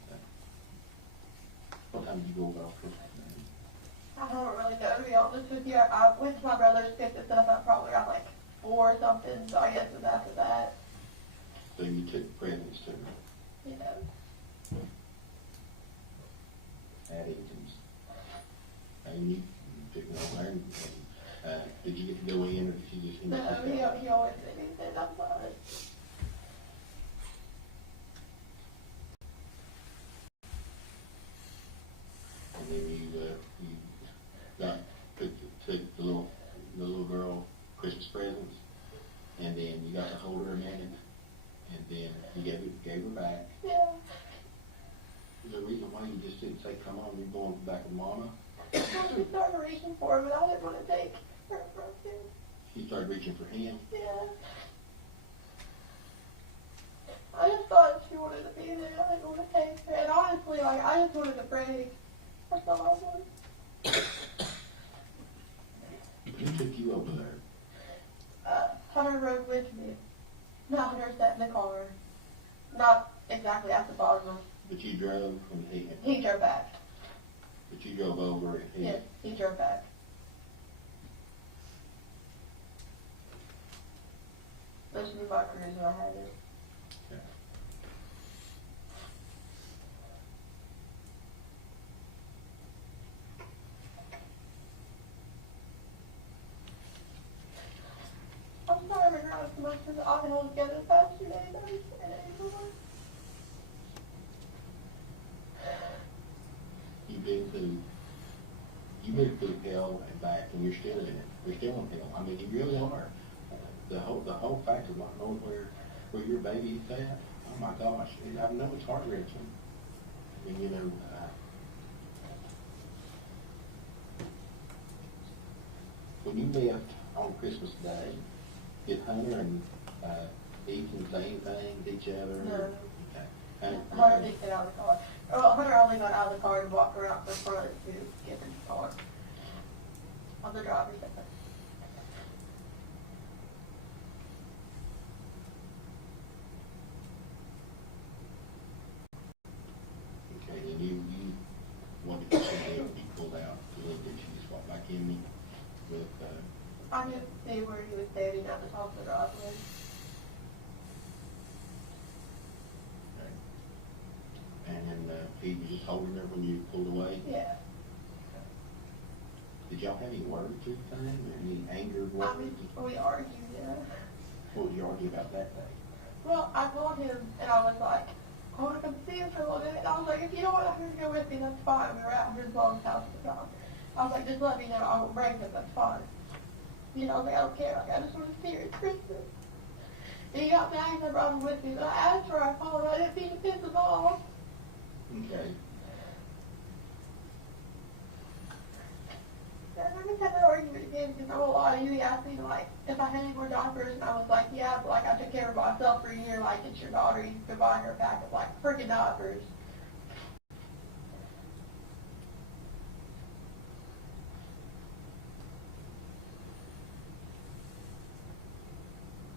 Okay. What time did you go over on Christmas Day? I don't really know, to be honest with you. I went to my brother's, picked this stuff up probably around like 4 or something, so I guess it was after that. So you took presents to her You know. at Eaton's. And you took her over there and did you get to go in or did you just? No, he always made me sit outside. And then you took the little girl Christmas presents, and then you got to hold her a minute, and then you gave her back. Yeah. Is there a reason why you just didn't say, "Come on, you're going back with Mama"? She started reaching for him, and I didn't want to take her from him. She started reaching for him. Yeah. I just thought she wanted to be there. I didn't want to take her. And honestly, like, I just wanted to break. That's all I wanted. Who took you over there? Hunter rode with me. No, Hunter sat in the car. Not exactly at the bottom. But you drove and He drove back. but you drove over and Yes, he drove back. This was my cruise when I had it. Okay. I'm sorry we're not as much as I've been able to get the past 2 days. I just can't anymore. You've been through hell and back, and you're still in it. You're still in hell. I mean, you really are. The whole fact of not knowing where your baby is at. Oh my gosh! And I know it's heart wrenching. I mean, you know. When you left on Christmas Day, did Hunter and Ethan say anything to each other? No. Okay. Hunter didn't get out of the car. Well, Hunter only got out of the car and walked around the front to get in the car. On the driver's side. Okay, and you wanted to see her be pulled out a little bit. She just walked back in with. I didn't see where he was standing at the top of the driveway. And then he was just holding her when you pulled away. Yeah. Did y'all have any words or anything, or any anger words? I mean, we argued, yeah. What did you argue about that day? Well, I called him and I was like, I want to come see him for a little bit. And I was like, if you don't want her to go with me, that's fine. We were at his mom's house at the time. I was like, just let me know. I won't bring him. That's fine. You know, I was like, I don't care. Like, I just want to see her at Christmas. He got mad because I brought him with me, but I asked her, I called, I didn't mean to piss him off. Okay. And I just had that argument again because I'm a lot of you. He asked me like if I had any more doctors, and I was like, yeah, but like I took care of myself for a year. Like it's your daughter, you can buy her a pack of like freaking doctors.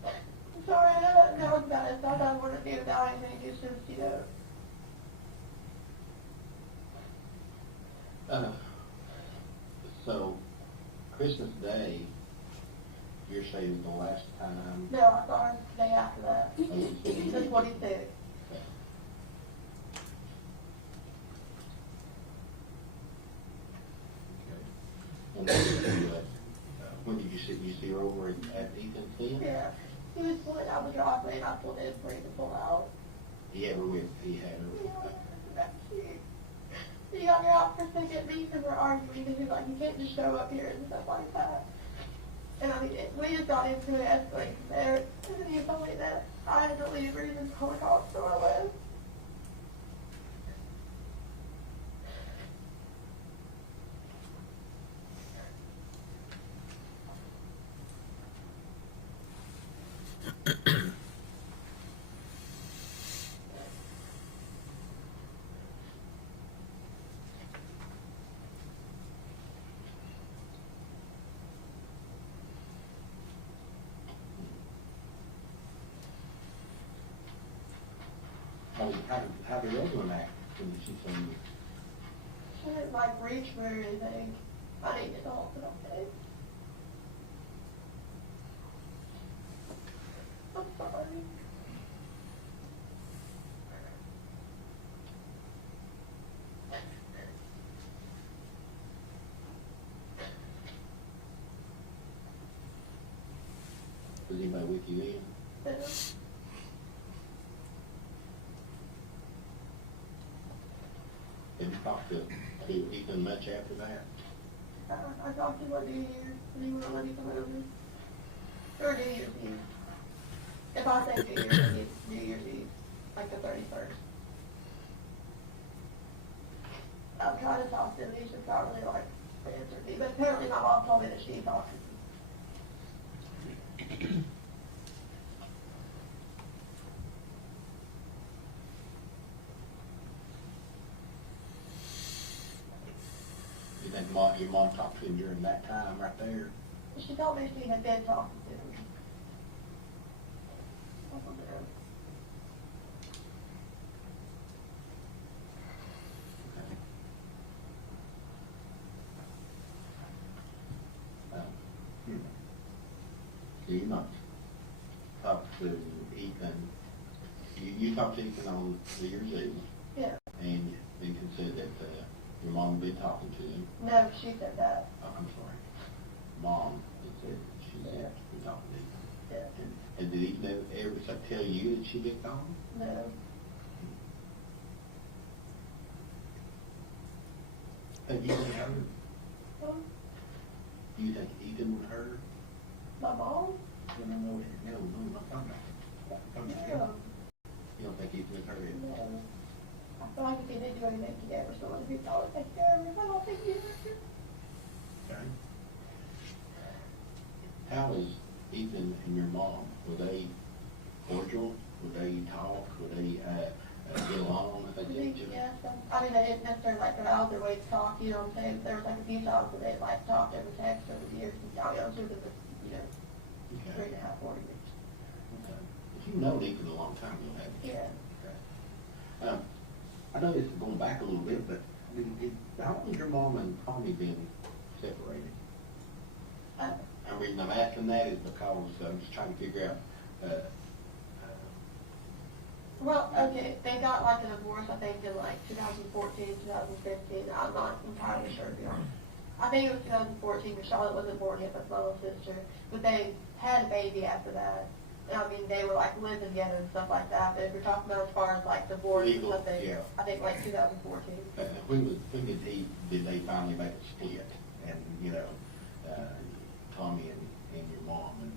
I'm sorry, I don't know about it. So I don't want to do without anything. It's just So, Christmas Day, you're saying the last time? no, I saw her the day after that. That's what he said. Okay. And then when did you see her over at Ethan's then? Yeah, he was pulling out the driveway, and I pulled in for him to pull out. He had her with, he had her. He got me out for a second because we're arguing, because he's like, you can't just show up here and stuff like that. And I mean, we just got into it escalating from there, and then he told me that I had to leave reasons to call the cops, so I left. How did Evelyn act when she saw you? She didn't like reach for anything. I didn't get the whole thing okay. I'm sorry. Was anybody with you then? Yeah. Have you talked to Ethan much after that? I talked to him on New Year's, and he wouldn't let me come over. Or New Year's Eve. If I say New Year's Eve, it's New Year's Eve, like the 31st. I'm trying to talk to him, he's just not really like to answer me, but apparently my mom told me that she talked to me. You think your mom talked to him during that time right there? She told me she had been talking to him. I don't know. Okay. So you not talked to Ethan, you talked to Ethan on New Year's Eve, Yeah. and Ethan said that your mom had been talking to him. No, she said that. Oh, I'm sorry. Mom had said she had been talking to Ethan. Yeah. And did Ethan ever tell you that she did call him? No. Have you been heard? Um, Do you think Ethan would hurt? my mom? No, I'm not talking about that. No. You don't think Ethan would hurt him? No. I feel like if he did do anything together, someone who probably take care of him. I don't think he would. Okay. How is Ethan and your mom? Were they cordial? Would they talk? Would they get along? If they did each other? Yes, I mean, they didn't necessarily like go out of their way to talk, you know what I'm saying? There was like a few times where they like talked over text over the years. I mean, I'm sure that was, you know, Okay. 3.5, 4 years. Okay. If you've known Ethan a long time, you'll have it. Yeah. Okay. I know this is going back a little bit, but how long has your mom and Tommy been separated? The reason I'm asking that is because I'm just trying to figure out, Well, okay, they got like a divorce, I think, in like 2014, 2015. I'm not entirely sure, to be honest. I think it was 2014, but Charlotte wasn't born yet, that's my little sister. But they had a baby after that. And I mean, they were like living together and stuff like that. But if you're talking about as far as like divorce Legal, and something, yeah. I think like 2014. when did they finally make a split? And, you know, Tommy and your mom, and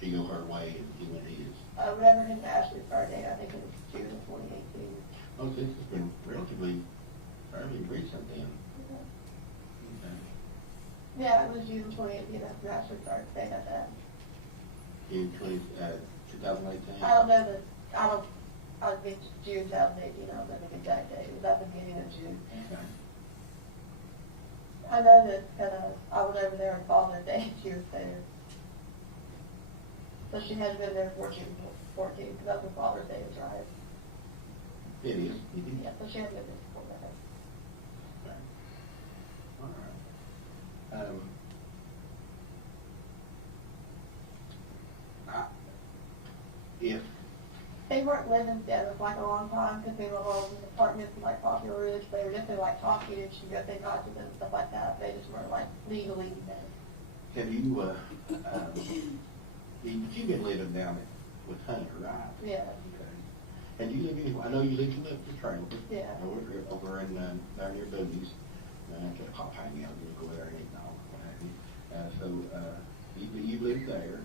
she go her way and he went his? Whatever his Ashley's birthday, I think it was June of 2018. Oh, this has been relatively fairly recent then. Okay. Yeah, it was June 2018, after Ashley's birthday, that. June 2018? I don't know that, I would be June 2018, I don't know the exact date, it was at the beginning of June. Okay. I know that, I was over there on Father's Day, she was there. So she had been there 14, because that's when Father's Day was, right? It is. Yeah, so she had been there before that. Okay. All right. If They weren't living together for like a long time, because they were all in apartments in like Popular Ridge, they were definitely like talking, and she got they got to them and stuff like that, they just weren't like legally married. have you, you've been living down with Hunter, right? Yeah. Okay. And you live in, I know you live in the trailer. Yeah. Over in, down near Boogies. Get a pop hang out, you go there and eat and all, what have you. So, you lived there,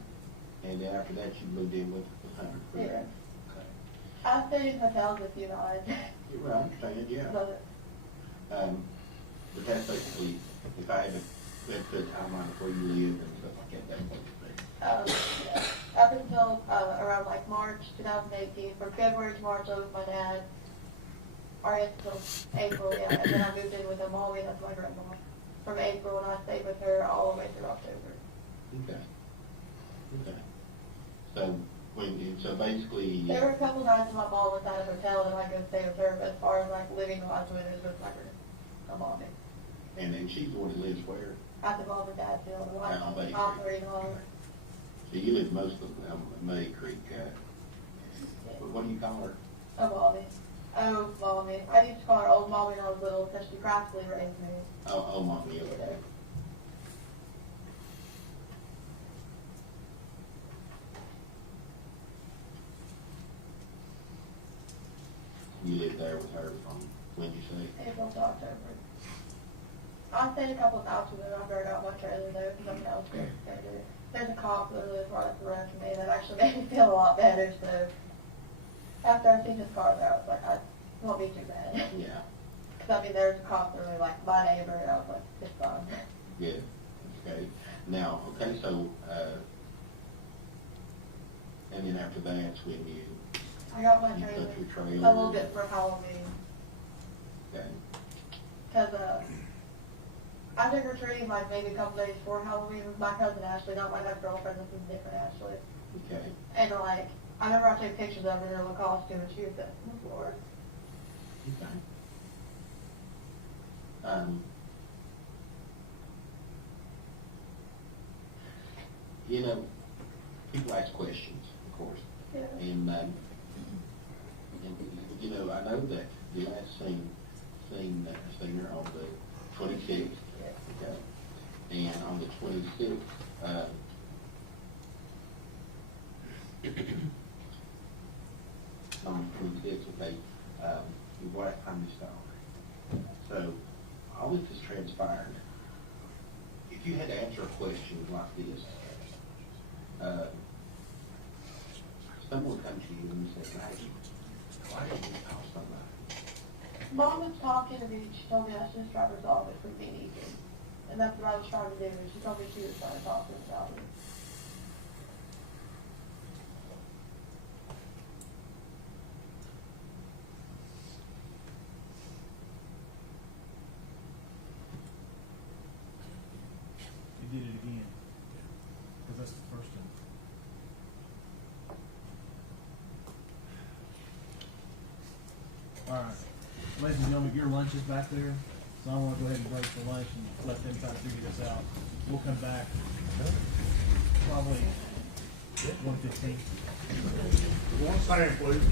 and then after that you moved in with Hunter, correct? Yeah. Okay. I stayed in hotels with you guys. Well, I understand, yeah. But But that's basically, if I had to put a timeline of where you live and stuff like that, that's what it's yeah. Up until around like March 2018, from February to March I was with my dad, or until April, yeah, and then I moved in with my mommy, that's my grandma. From April, and I stayed with her all the way through October. Okay. Okay. So, so basically. There were a couple nights my mom was at a hotel and I go stay with her, but as far as like living wise with it was like a mommy. And she's the one that lives where? At the mom and dad's field, like Down Bay Creek. operating on. So you live most of May Creek, what do you call her? A mommy. Oh, mommy. I used to call her old mommy when I was little because she practically raised me. Oh, mommy, okay. You lived there with her from, when you say? April to October. I stayed a couple of nights with her after I got my trailer though, because something else was there. There's a cop that lives right up the road from me that actually made me feel a lot better, so after I seen his car there, I was like, it won't be too bad. Yeah. Because I mean, there's a cop that really like my neighbor, and I was like, it's fun. Good. Okay. Now, okay, so, and then after that's when you I got my You trailer took your a trailer. little bit for Halloween. Okay. Because I took her tree like maybe a couple days before Halloween with my cousin Ashley, not my ex-girlfriend, this is a different Ashley. Okay. And like, I remember I took pictures of her in her little costume and she was sitting on the floor. Okay. You know, people ask questions, of course. Yeah. And you know, I know that you last seen her on the 26th. Okay. And on the 26th, on the 26th, okay, your wife promised all. So, all this has transpired. If you had to answer a question like this, someone comes to you and says, Maggie, why didn't you call somebody? Mom was talking to me, she told me I should just try to resolve it for being easy. And that's what I was trying to do, and she told me she was trying to talk to me about it. You did it again. Because that's the first time. All right. Ladies and gentlemen, your lunch is back there. So I want to go ahead and break for lunch and let them try to figure this out. We'll come back probably 1:15. One second, please.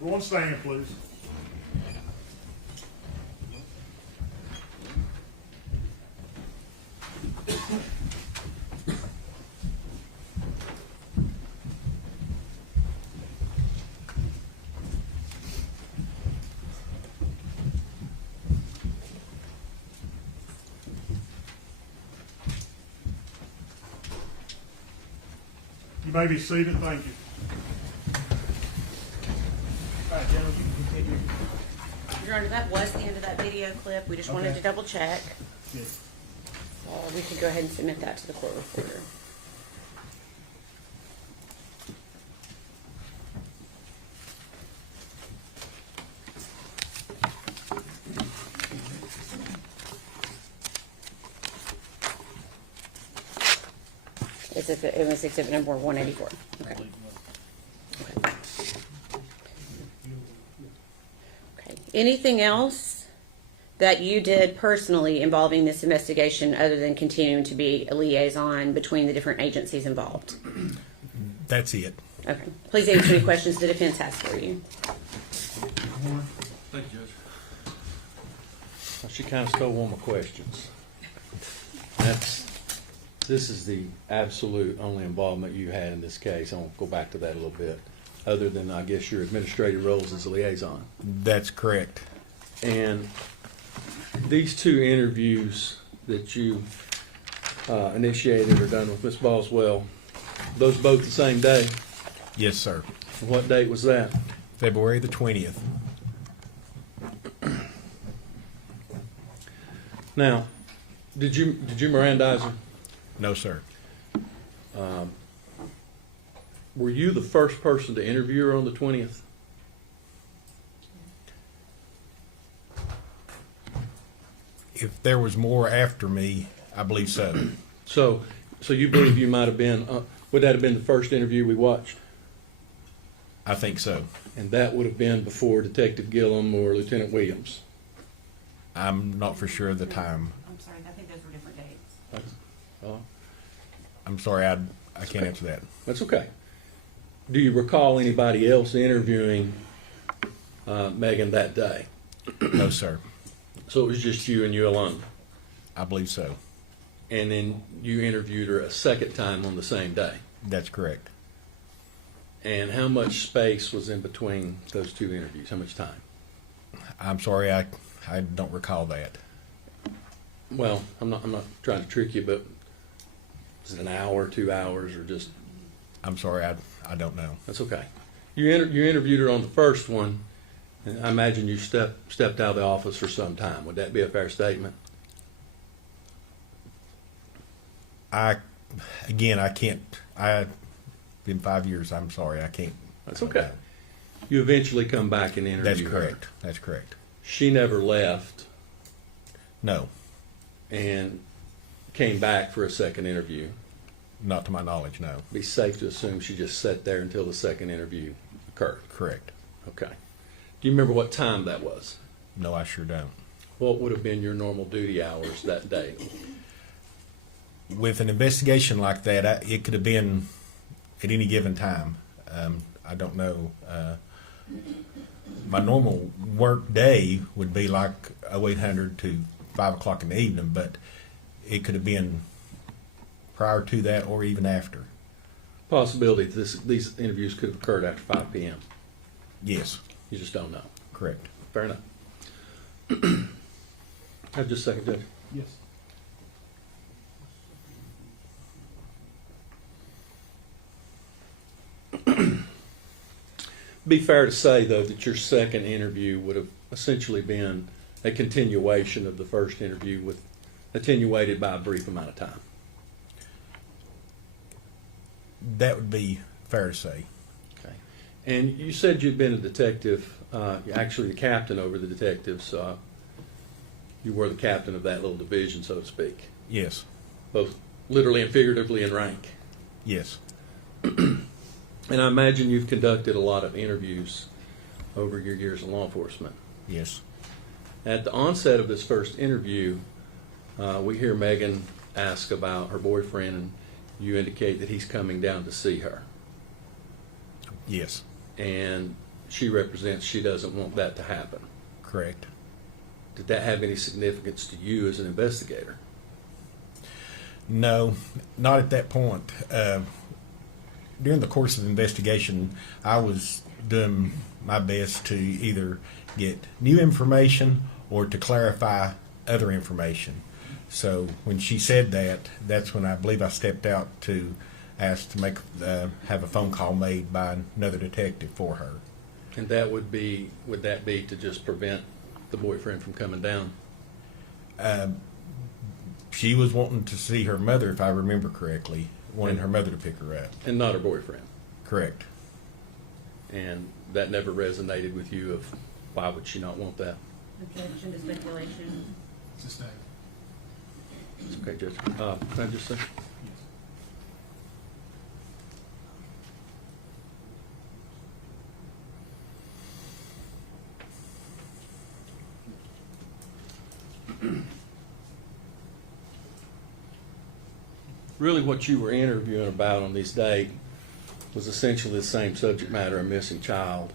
Everyone stand, please. You may be seated. Thank you. All right, gentlemen, you can continue. Your Honor, that was the end of that video clip. We just wanted Okay. to double check. Good. We could go ahead and submit that to the court reporter. It was exhibit number 184. Okay. Okay. Anything else that you did personally involving this investigation other than continuing to be a liaison between the different agencies involved? That's it. Okay. Please answer any questions the defense has for you. Thank you, Judge. She kind of stole one of my questions. This is the absolute only involvement you had in this case. I won't go back to that a little bit, other than, I guess, your administrative roles as a liaison. That's correct. And these two interviews that you initiated or done with Ms. Boswell, those both the same day? Yes, sir. What date was that? February the 20th. Now, did you Mirandize her? No, sir. Were you the first person to interview her on the 20th? If there was more after me, I believe so. So you believe you might have been, would that have been the first interview we watched? I think so. And that would have been before Detective Gillum or Lieutenant Williams? I'm not for sure of the time. I'm sorry, I think those were different dates. I'm sorry, I can't answer that. That's okay. Do you recall anybody else interviewing Megan that day? No, sir. So it was just you and you alone? I believe so. And then you interviewed her a second time on the same day? That's correct. And how much space was in between those two interviews? How much time? I'm sorry, I don't recall that. Well, I'm not trying to trick you, but is it an hour, 2 hours, or just? I'm sorry, I don't know. That's okay. You interviewed her on the first one, and I imagine you stepped out of the office for some time. Would that be a fair statement? I can't. Been 5 years. I'm sorry, I can't. That's okay. You eventually come back and interview That's her. correct. That's correct. She never left No, and came back for a second interview. not to my knowledge. No. Be safe to assume she just sat there until the second interview occurred. Correct. Okay. Do you remember what time that was? No, I sure don't. What would have been your normal duty hours that day? With an investigation like that, it could have been at any given time. I don't know. My normal work day would be like 0800 to 5 o'clock in the evening, but it could have been prior to that or even after. Possibility these interviews could have occurred after 5 p.m. Yes, You just don't know. correct. Fair enough. Have just a second, Judge. Yes. Be fair to say, though, that your second interview would have essentially been a continuation of the first interview, with attenuated by a brief amount of time. That would be fair to say. Okay. And you said you'd been a detective, actually the captain over the detectives. You were the captain of that little division, so to speak, Yes, both literally and figuratively in rank. yes, And I imagine you've conducted a lot of interviews over your years in law enforcement. yes. At the onset of this first interview, we hear Megan ask about her boyfriend, and you indicate that he's coming down to see her. Yes, And she represents she doesn't want that to happen. Correct. Did that have any significance to you as an investigator? No, not at that point. During the course of the investigation, I was doing my best to either get new information or to clarify other information. So when she said that, that's when I believe I stepped out to ask to have a phone call made by another detective for her. And that would that be to just prevent the boyfriend from coming down? She was wanting to see her mother, if I remember correctly, wanting her mother to pick her up. And not her boyfriend? Correct. And that never resonated with you of why would she not want that? Objection to speculation. Sustained. It's okay, Judge. Can I just say? Really what you were interviewing about on this day was essentially the same subject matter, a missing child,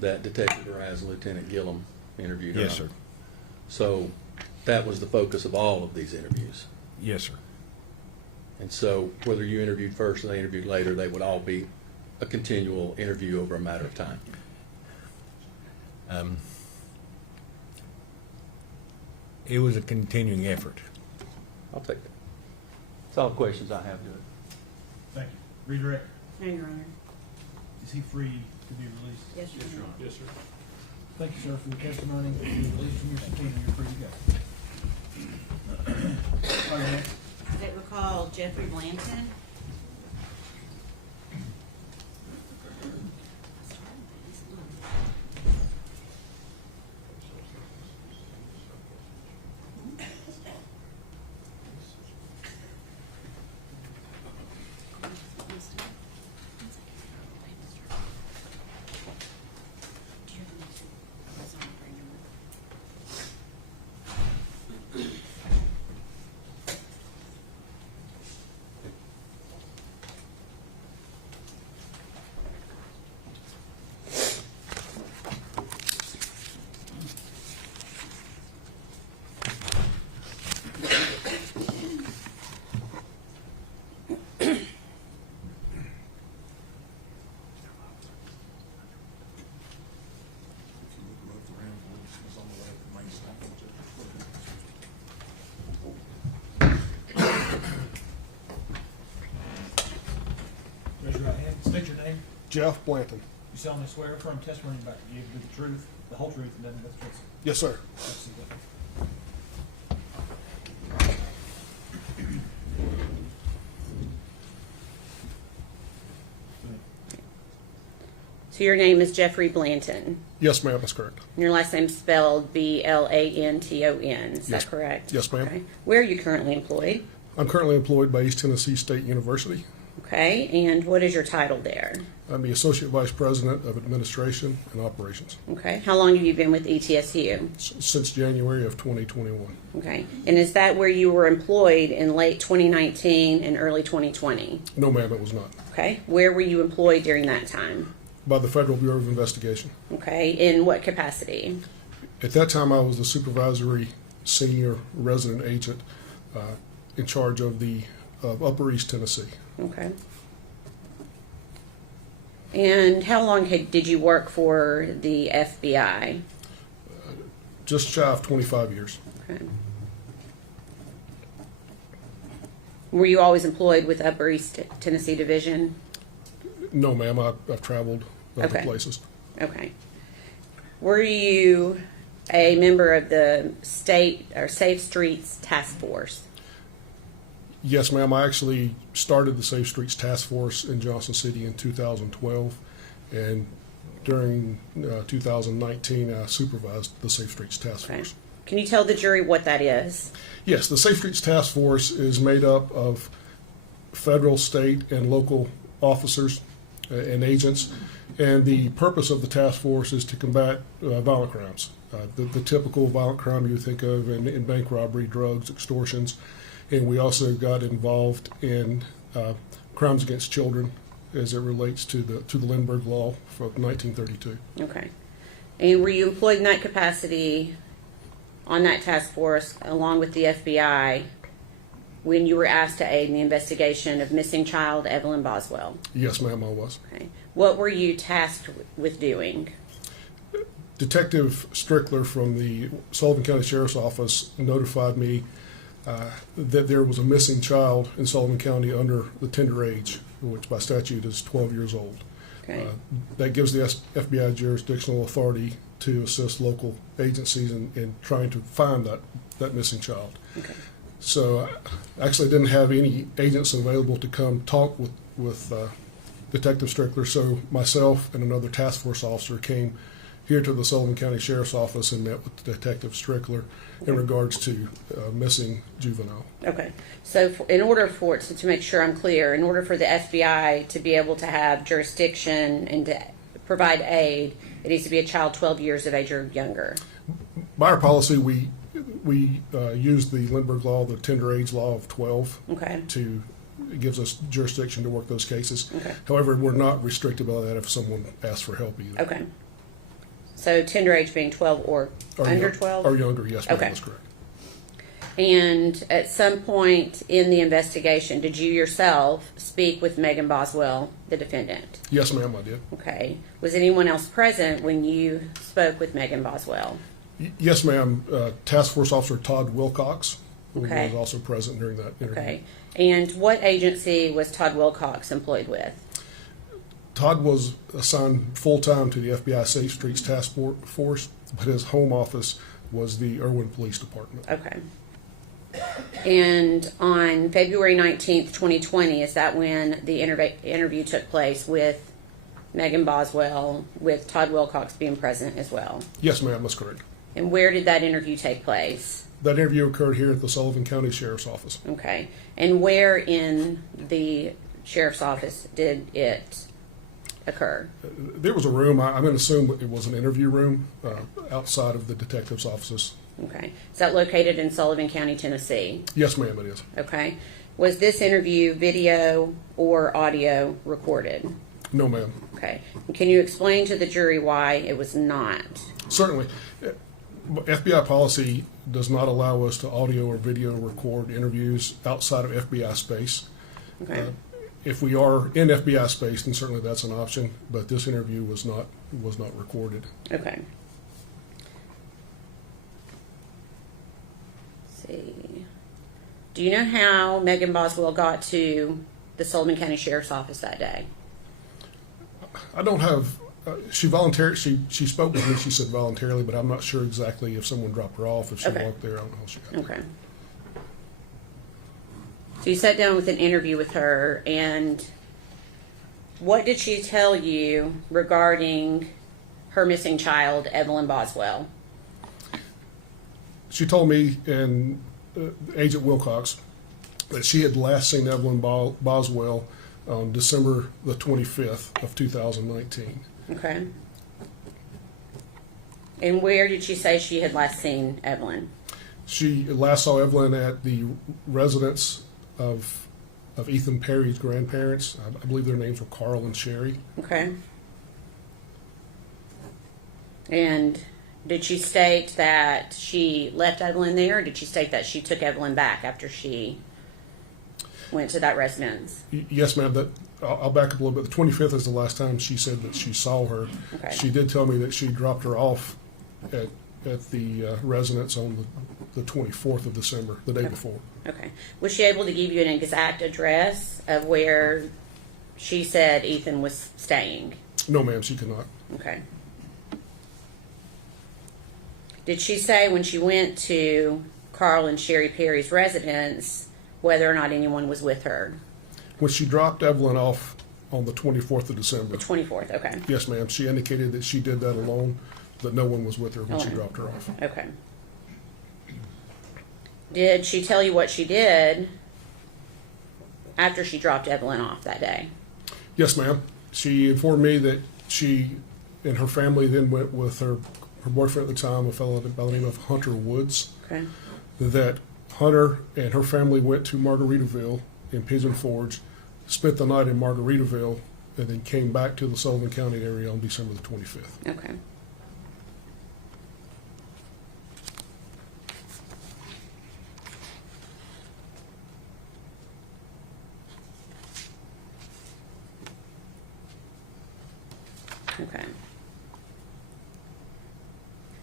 that Detective Raz and Lieutenant Gillum interviewed her Yes, on. sir. So that was the focus of all of these interviews. Yes, sir. And so whether you interviewed first or they interviewed later, they would all be a continual interview over a matter of time. It was a continuing effort. I'll take that. That's all the questions I have, Judge. Thank you. Redirect, No, Your Honor. is he free to be released? Yes, Your Honor. Yes, sir. Thank you, sir, for your testimony. You're released from your subpoena. You're free to go. All right, next. They will call Jeffrey Blanton. Raise your right hand. State your name. Jeff Blanton. You solemnly swear or affirm testimony you're about to give to the truth, the whole truth, and nothing but the truth. Yes, sir. Let's see that. So your name is Jeffrey Blanton. Yes, ma'am, that's correct. And your last name's spelled Blanton. Is Yes. that correct? Yes, ma'am. Okay. Where are you currently employed? I'm currently employed by East Tennessee State University. Okay. And what is your title there? I'm the Associate Vice President of Administration and Operations Okay. How long have you been with ETSU? since January of 2021. Okay. And is that where you were employed in late 2019 and early 2020? No, ma'am, it was not. Okay. Where were you employed during that time? By the Federal Bureau of Investigation. Okay. In what capacity? At that time, I was the supervisory senior resident agent in charge of the Upper East Tennessee. Okay. And how long did you work for the FBI? Just shy of 25 years. Okay. Were you always employed with Upper East Tennessee Division? No, ma'am, I've traveled other Okay. places. Okay. Were you a member of the state or Safe Streets Task Force? Yes, ma'am. I actually started the Safe Streets Task Force in Johnson City in 2012, and during 2019, I supervised the Safe Streets Task Okay. Force. Can you tell the jury what that is? Yes, the Safe Streets Task Force is made up of federal, state, and local officers and agents, and the purpose of the task force is to combat violent crimes. The typical violent crime you think of in bank robbery, drugs, extortions. And we also got involved in crimes against children as it relates to the Lindbergh Law from 1932. Okay. And were you employed in that capacity on that task force along with the FBI when you were asked to aid in the investigation of missing child Evelyn Boswell? Yes, ma'am, I was. Okay. What were you tasked with doing? Detective Strickler from the Sullivan County Sheriff's Office notified me that there was a missing child in Sullivan County under the tender age, which by statute is 12 years old. Okay. That gives the FBI jurisdictional authority to assist local agencies in trying to find that missing child. Okay. So I actually didn't have any agents available to come talk with Detective Strickler, so myself and another task force officer came here to the Sullivan County Sheriff's Office and met with Detective Strickler in regards to missing juvenile. Okay. So in order for, to make sure I'm clear, in order for the FBI to be able to have jurisdiction and to provide aid, it needs to be a child 12 years of age or younger. By our policy, we use the Lindbergh Law, the tender age law of 12, Okay. it gives us jurisdiction to work those cases. Okay. However, we're not restricted by that if someone asks for help either. Okay. So tender age being 12 or under 12? Or younger, yes, ma'am, Okay. that's correct. And at some point in the investigation, did you yourself speak with Megan Boswell, the defendant? Yes, ma'am, I did. Okay. Was anyone else present when you spoke with Megan Boswell? Yes, ma'am. Task Force Officer Todd Wilcox Okay. was also present during that interview. Okay. And what agency was Todd Wilcox employed with? Todd was assigned full-time to the FBI Safe Streets Task Force, but his home office was the Irwin Police Department. Okay. And on February 19th, 2020, is that when the interview took place with Megan Boswell, with Todd Wilcox being present as well? Yes, ma'am, that's correct. And where did that interview take place? That interview occurred here at the Sullivan County Sheriff's Office. Okay. And where in the sheriff's office did it occur? There was a room, I'm going to assume it was an interview room outside of the detective's offices. Okay. Is that located in Sullivan County, Tennessee? Yes, ma'am, it is. Okay. Was this interview video or audio recorded? No, ma'am. Okay. And can you explain to the jury why it was not? Certainly. FBI policy does not allow us to audio or video record interviews outside of FBI space. Okay. If we are in FBI space, then certainly that's an option, but this interview was not recorded. Okay. Let's see. Do you know how Megan Boswell got to the Sullivan County Sheriff's Office that day? I don't have, she volunteered, she spoke with me, she said voluntarily, but I'm not sure exactly if someone dropped her off, if she Okay. walked there, I don't know how she got there. Okay. So you sat down with an interview with her, and what did she tell you regarding her missing child, Evelyn Boswell? She told me and Agent Wilcox that she had last seen Evelyn Boswell on December the 25th of 2019. Okay. And where did she say she had last seen Evelyn? She last saw Evelyn at the residence of Ethan Perry's grandparents. I believe their names were Carl and Sherry. Okay. And did she state that she left Evelyn there, or did she state that she took Evelyn back after she went to that residence? Yes, ma'am. I'll back up a little bit. The 25th is the last time she said that she saw her. Okay. She did tell me that she dropped her off at the residence on the 24th of December, the day Okay. before. Okay. Was she able to give you an exact address of where she said Ethan was staying? No, ma'am, she could not. Okay. Did she say when she went to Carl and Sherry Perry's residence whether or not anyone was with her? When she dropped Evelyn off on the 24th of December, The 24th, okay. yes, ma'am, she indicated that she did that alone, that no one was with her when she Alone. dropped her off. Okay. Did she tell you what she did after she dropped Evelyn off that day? Yes, ma'am. She informed me that she and her family then went with her boyfriend at the time, a fellow by the name of Hunter Woods, Okay. that Hunter and her family went to Margaritaville in Pigeon Forge, spent the night in Margaritaville, and then came back to the Sullivan County area on December the 25th. Okay. Okay.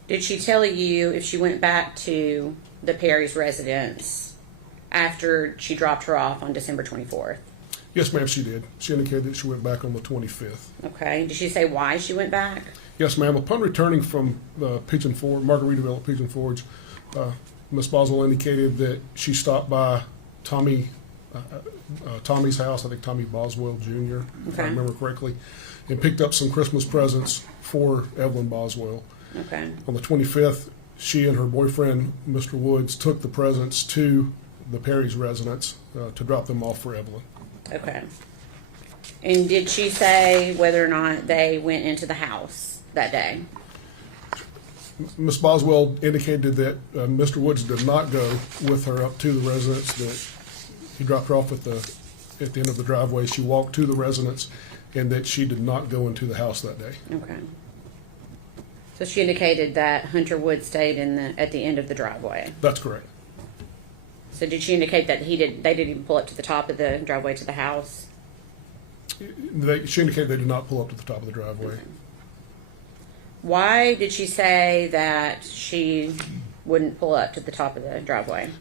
Did she tell you if she went back to the Perry's residence after she dropped her off on December 24th? Yes, ma'am, she did. She indicated that she went back on the 25th. Okay. Did she say why she went back? Yes, ma'am. Upon returning from Pigeon Forge, Margaritaville at Pigeon Forge, Ms. Boswell indicated that she stopped by Tommy's house, I think Tommy Boswell Jr., if I Okay. remember correctly, and picked up some Christmas presents for Evelyn Boswell. Okay. On the 25th, she and her boyfriend, Mr. Woods, took the presents to the Perry's residence to drop them off for Evelyn. Okay. And did she say whether or not they went into the house that day? Ms. Boswell indicated that Mr. Woods did not go with her up to the residence, that he dropped her off at the end of the driveway. She walked to the residence, and that she did not go into the house that day. Okay. So she indicated that Hunter Wood stayed at the end of the driveway. That's correct. So did she indicate that they didn't even pull up to the top of the driveway to the house? She indicated they did not pull up to the top of the driveway. Why did she say that she wouldn't pull up to the top of the driveway?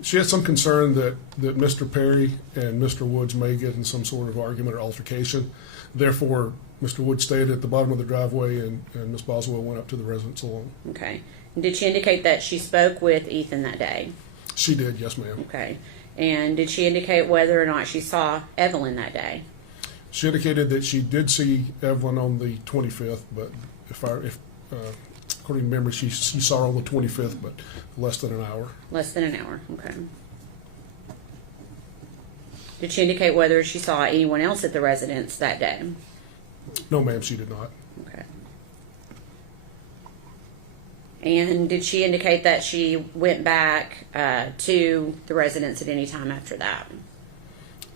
She had some concern that Mr. Perry and Mr. Woods may get in some sort of argument or altercation. Therefore, Mr. Woods stayed at the bottom of the driveway, and Ms. Boswell went up to the residence alone. Okay. And did she indicate that she spoke with Ethan that day? She did, yes, ma'am. Okay. And did she indicate whether or not she saw Evelyn that day? She indicated that she did see Evelyn on the 25th, but according to memory, she saw her on the 25th, but less than an hour. Less than an hour. Okay. Did she indicate whether she saw anyone else at the residence that day? No, ma'am, she did not. Okay. And did she indicate that she went back to the residence at any time after that?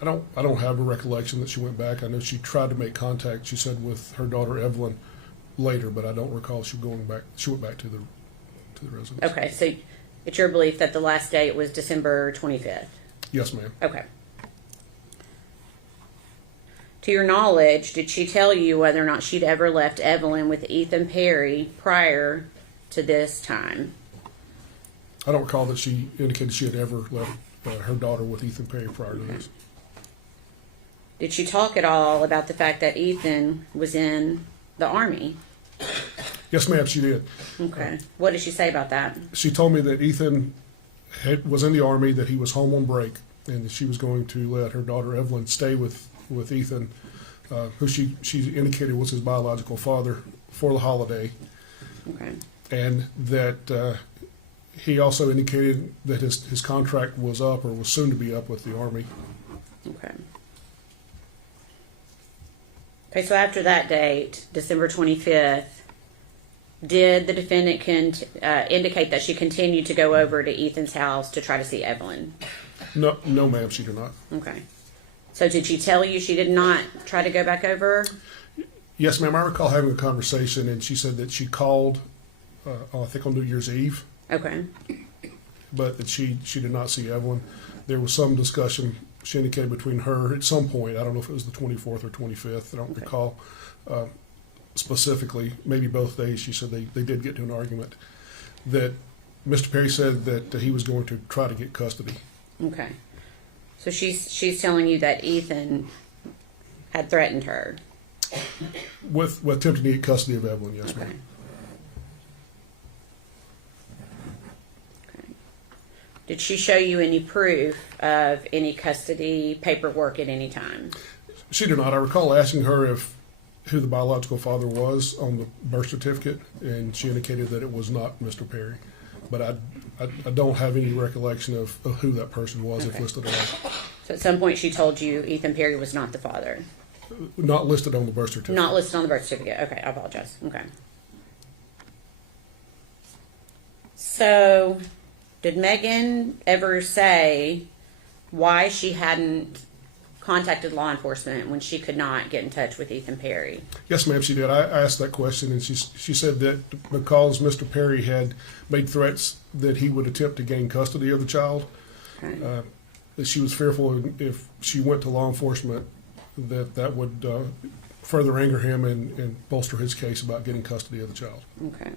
I don't have a recollection that she went back. I know she tried to make contact, she said, with her daughter Evelyn later, but I don't recall she going back. She went back to the residence. Okay, so it's your belief that the last date was December 25th? Yes, ma'am. Okay. To your knowledge, did she tell you whether or not she'd ever left Evelyn with Ethan Perry prior to this time? I don't recall that she indicated she had ever left her daughter with Ethan Perry prior to this. Did she talk at all about the fact that Ethan was in the Army? Yes, ma'am, she did. Okay. What did she say about that? She told me that Ethan was in the Army, that he was home on break, and that she was going to let her daughter Evelyn stay with Ethan, who she indicated was his biological father, for the holiday. Okay. And that he also indicated that his contract was up, or was soon to be up, with the Army. Okay. Okay, so after that date, December 25th, did the defendant indicate that she continued to go over to Ethan's house to try to see Evelyn? No, ma'am, she did not. Okay. So did she tell you she did not try to go back over? Yes, ma'am, I recall having a conversation, and she said that she called, I think on New Year's Eve, Okay. but that she did not see Evelyn. There was some discussion, she indicated, between her at some point. I don't know if it was the 24th or 25th. I don't recall specifically. Maybe both days. She said they did get to an argument. That Mr. Perry said that he was going to try to get custody. Okay. So she's telling you that Ethan had threatened her. With attempting to get custody of Evelyn, yes, Okay. ma'am. Okay. Did she show you any proof of any custody paperwork at any time? She did not. I recall asking her who the biological father was on the birth certificate, and she indicated that it was not Mr. Perry. But I don't have any recollection of who that person was, if Okay. listed on. So at some point she told you Ethan Perry was not the father. Not listed on the birth certificate. Not listed on the birth certificate. Okay, I apologize. Okay. So, did Megan ever say why she hadn't contacted law enforcement when she could not get in touch with Ethan Perry. Yes, ma'am, she did. I asked that question, and she said that because Mr. Perry had made threats that he would attempt to gain custody of the child, Okay. that she was fearful if she went to law enforcement that would further anger him and bolster his case about getting custody of the child. Okay.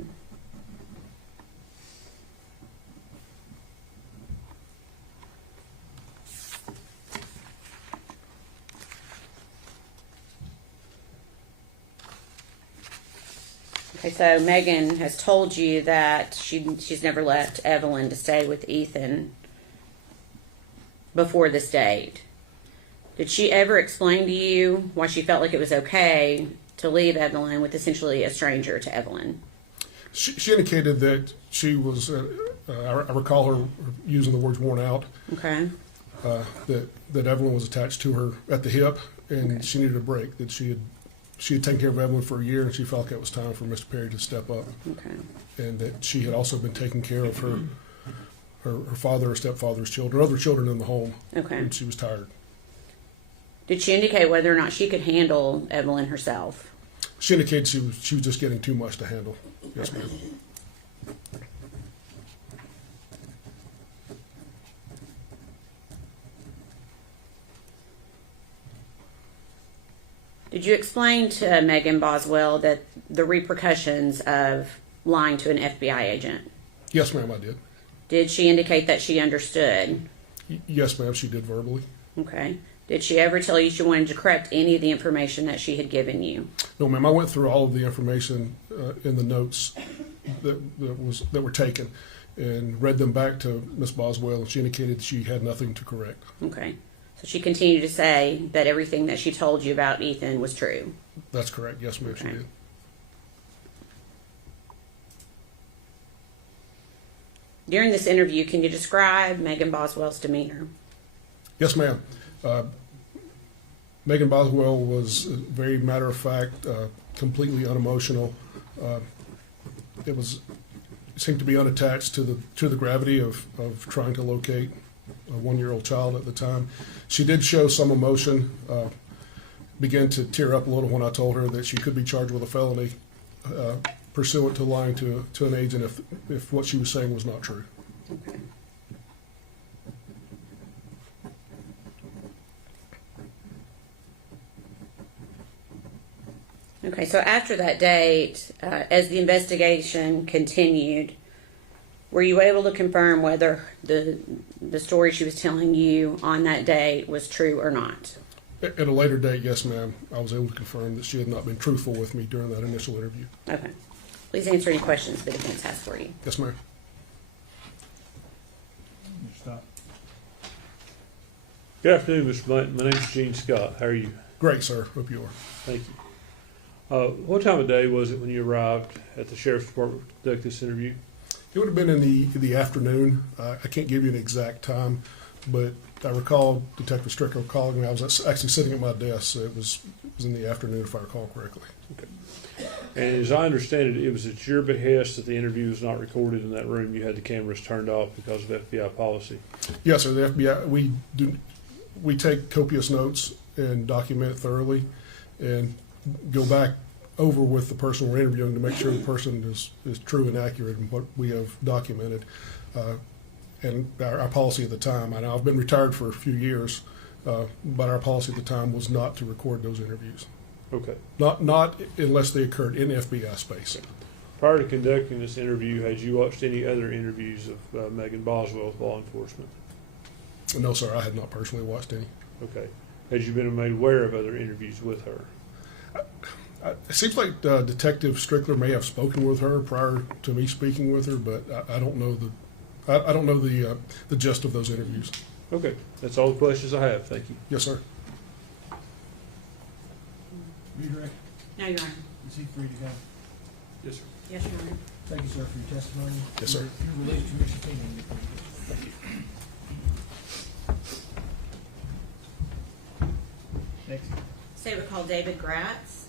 Okay, so Megan has told you that she's never left Evelyn to stay with Ethan before this date. Did she ever explain to you why she felt like it was okay to leave Evelyn with essentially a stranger to Evelyn? She indicated that she was, I recall her using the words worn out, Okay. that Evelyn was attached to her at the hip, and she needed a break, that she had taken care of Evelyn for a year, and she felt like it was time for Mr. Perry to step up, Okay. and that she had also been taking care of her father or stepfather's children, other children in the home, Okay. and she was tired. Did she indicate whether or not she could handle Evelyn herself? She indicated she was just getting too much to handle. Yes, ma'am. Did you explain to Megan Boswell that the repercussions of lying to an FBI agent? Yes, ma'am, I did. Did she indicate that she understood? Yes, ma'am, she did verbally. Okay. Did she ever tell you she wanted to correct any of the information that she had given you? No, ma'am, I went through all of the information in the notes that were taken and read them back to Ms. Boswell, and she indicated she had nothing to correct. Okay. So she continued to say that everything that she told you about Ethan was true. That's correct. Yes, ma'am, she Okay. did. During this interview, can you describe Megan Boswell's demeanor? Yes, ma'am. Megan Boswell was very matter of fact, completely unemotional. It seemed to be unattached to the gravity of trying to locate a 1-year-old child at the time. She did show some emotion, began to tear up a little when I told her that she could be charged with a felony pursuant to lying to an agent if what she was saying was not true. Okay. Okay, so after that date, as the investigation continued, were you able to confirm whether the story she was telling you on that date was true or not? At a later date, yes, ma'am, I was able to confirm that she had not been truthful with me during that initial interview. Okay. Please answer any questions the defense has for you. Yes, ma'am. Stop. Good afternoon, Mr. Blunt. My name's Gene Scott. How are you? Great, sir. Hope you are. Thank you. What time of day was it when you arrived at the Sheriff's Department to conduct this interview? It would have been in the afternoon. I can't give you an exact time, but I recall Detective Strickler calling me. I was actually sitting at my desk, so it was in the afternoon, if I recall correctly. Okay. And as I understand it, it was at your behest that the interview was not recorded in that room. You had the cameras turned off because of FBI policy. Yes, sir. The FBI, we take copious notes and document thoroughly and go back over with the person we're interviewing to make sure the person is true and accurate in what we have documented. And our policy at the time, I know I've been retired for a few years, but our policy at the time was not to record those interviews. Okay. Not unless they occurred in FBI space. Prior to conducting this interview, had you watched any other interviews of Megan Boswell with law enforcement? No, sir, I had not personally watched any. Okay. Had you been made aware of other interviews with her? It seems like Detective Strickler may have spoken with her prior to me speaking with her, but I don't know the gist of those interviews. Okay. That's all the questions I have. Thank you. Yes, sir. Redirect, No, Your Honor. is he free to go? Yes, sir. Yes, Your Honor. Thank you, sir, for your testimony. Yes, sir. You're released from your subpoena. Thank you. Next. State would call David Gratz.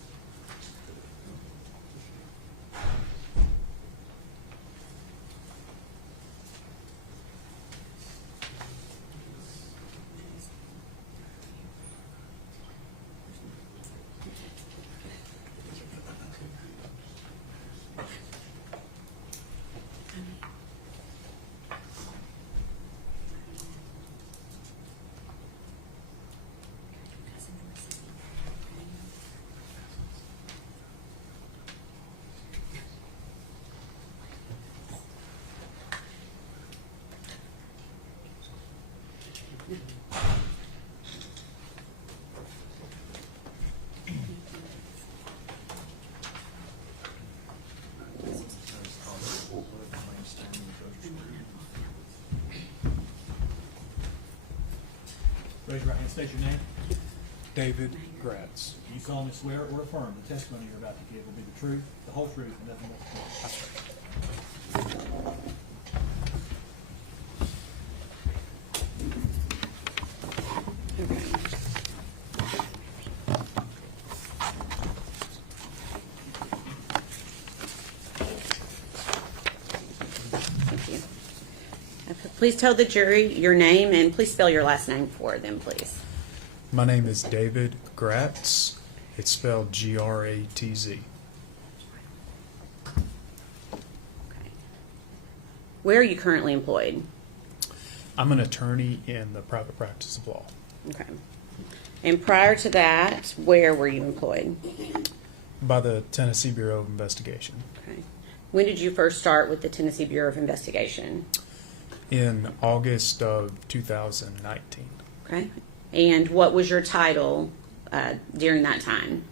Raise your right hand, state your name. David Gratz. You solemnly swear or affirm the testimony you're about to give will be the truth, the whole truth, and nothing but the truth. That's right. Thank you. Please tell the jury your name and please spell your last name for them, please. My name is David Gratz. It's spelled Gratz. Okay. Where are you currently employed? I'm an attorney in the private practice of law. Okay. And prior to that, where were you employed? By the Tennessee Bureau of Investigation. Okay. When did you first start with the Tennessee Bureau of Investigation? In August of 2019. Okay. And what was your title during that time?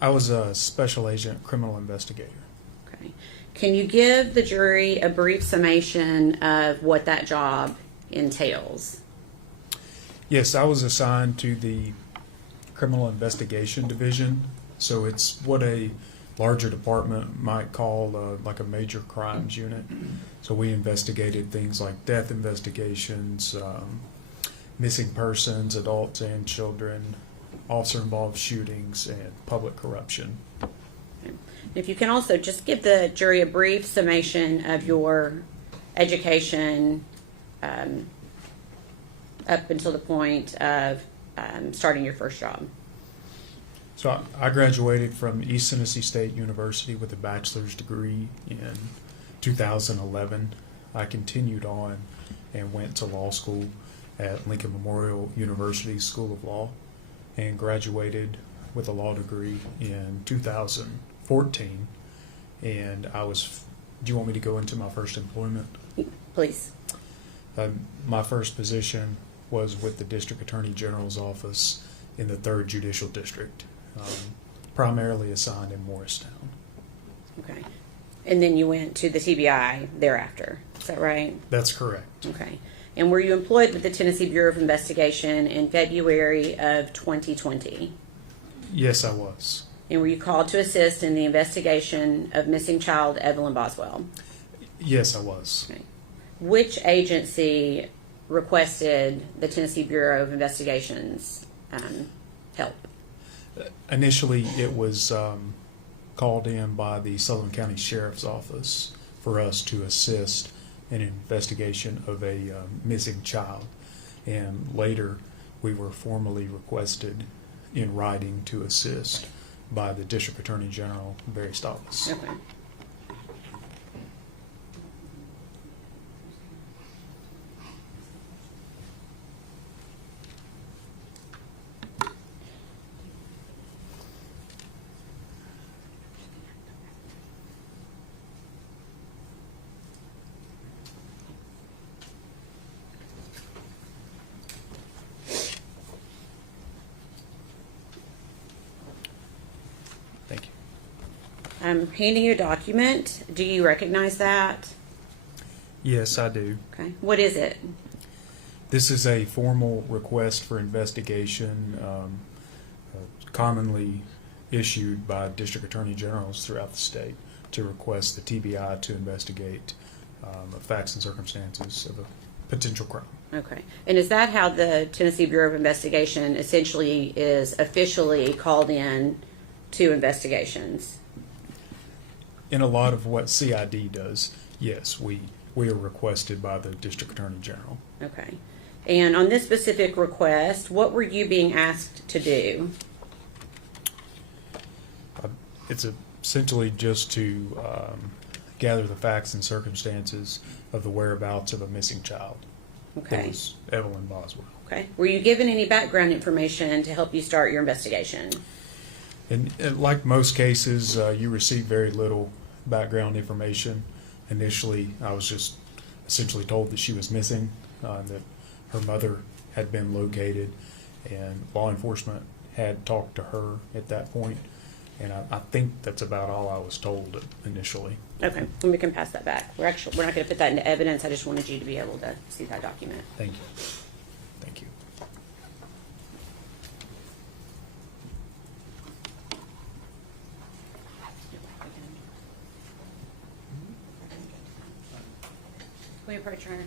I was a special agent criminal investigator. Okay. Can you give the jury a brief summation of what that job entails? Yes, I was assigned to the criminal investigation division. So it's what a larger department might call like a major crimes unit. So we investigated things like death investigations, missing persons, adults and children, officer-involved shootings, and public corruption. Okay. If you can also just give the jury a brief summation of your education up until the point of starting your first job. So I graduated from East Tennessee State University with a bachelor's degree in 2011. I continued on and went to law school at Lincoln Memorial University School of Law and graduated with a law degree in 2014. And do you want me to go into my first employment? Please. My first position was with the District Attorney General's office in the 3rd Judicial District, primarily assigned in Morristown. Okay. And then you went to the TBI thereafter. Is that right? That's correct. Okay. And were you employed with the Tennessee Bureau of Investigation in February of 2020? Yes, I was. And were you called to assist in the investigation of missing child Evelyn Boswell? Yes, I was. Okay. Which agency requested the Tennessee Bureau of Investigation's help? Initially, it was called in by the Sullivan County Sheriff's Office for us to assist in an investigation of a missing child. And later, we were formally requested in writing to assist by the District Attorney General, Barry Stollis. Okay. Thank you. I'm handing you a document. Do you recognize that? Yes, I do. Okay. What is it? This is a formal request for investigation, commonly issued by district attorney generals throughout the state to request the TBI to investigate facts and circumstances of a potential crime. Okay. And is that how the Tennessee Bureau of Investigation essentially is officially called in to investigations? In a lot of what CID does, yes, we are requested by the district attorney general. Okay. And on this specific request, what were you being asked to do? It's essentially just to gather the facts and circumstances of the whereabouts of a missing child. Okay. It was Evelyn Boswell. Okay. Were you given any background information to help you start your investigation? And like most cases, you receive very little background information. Initially, I was just essentially told that she was missing, that her mother had been located, and law enforcement had talked to her at that point. And I think that's about all I was told initially. Okay. And we can pass that back. We're not going to put that into evidence. I just wanted you to be able to see that document. Thank you. Thank you. we approach her?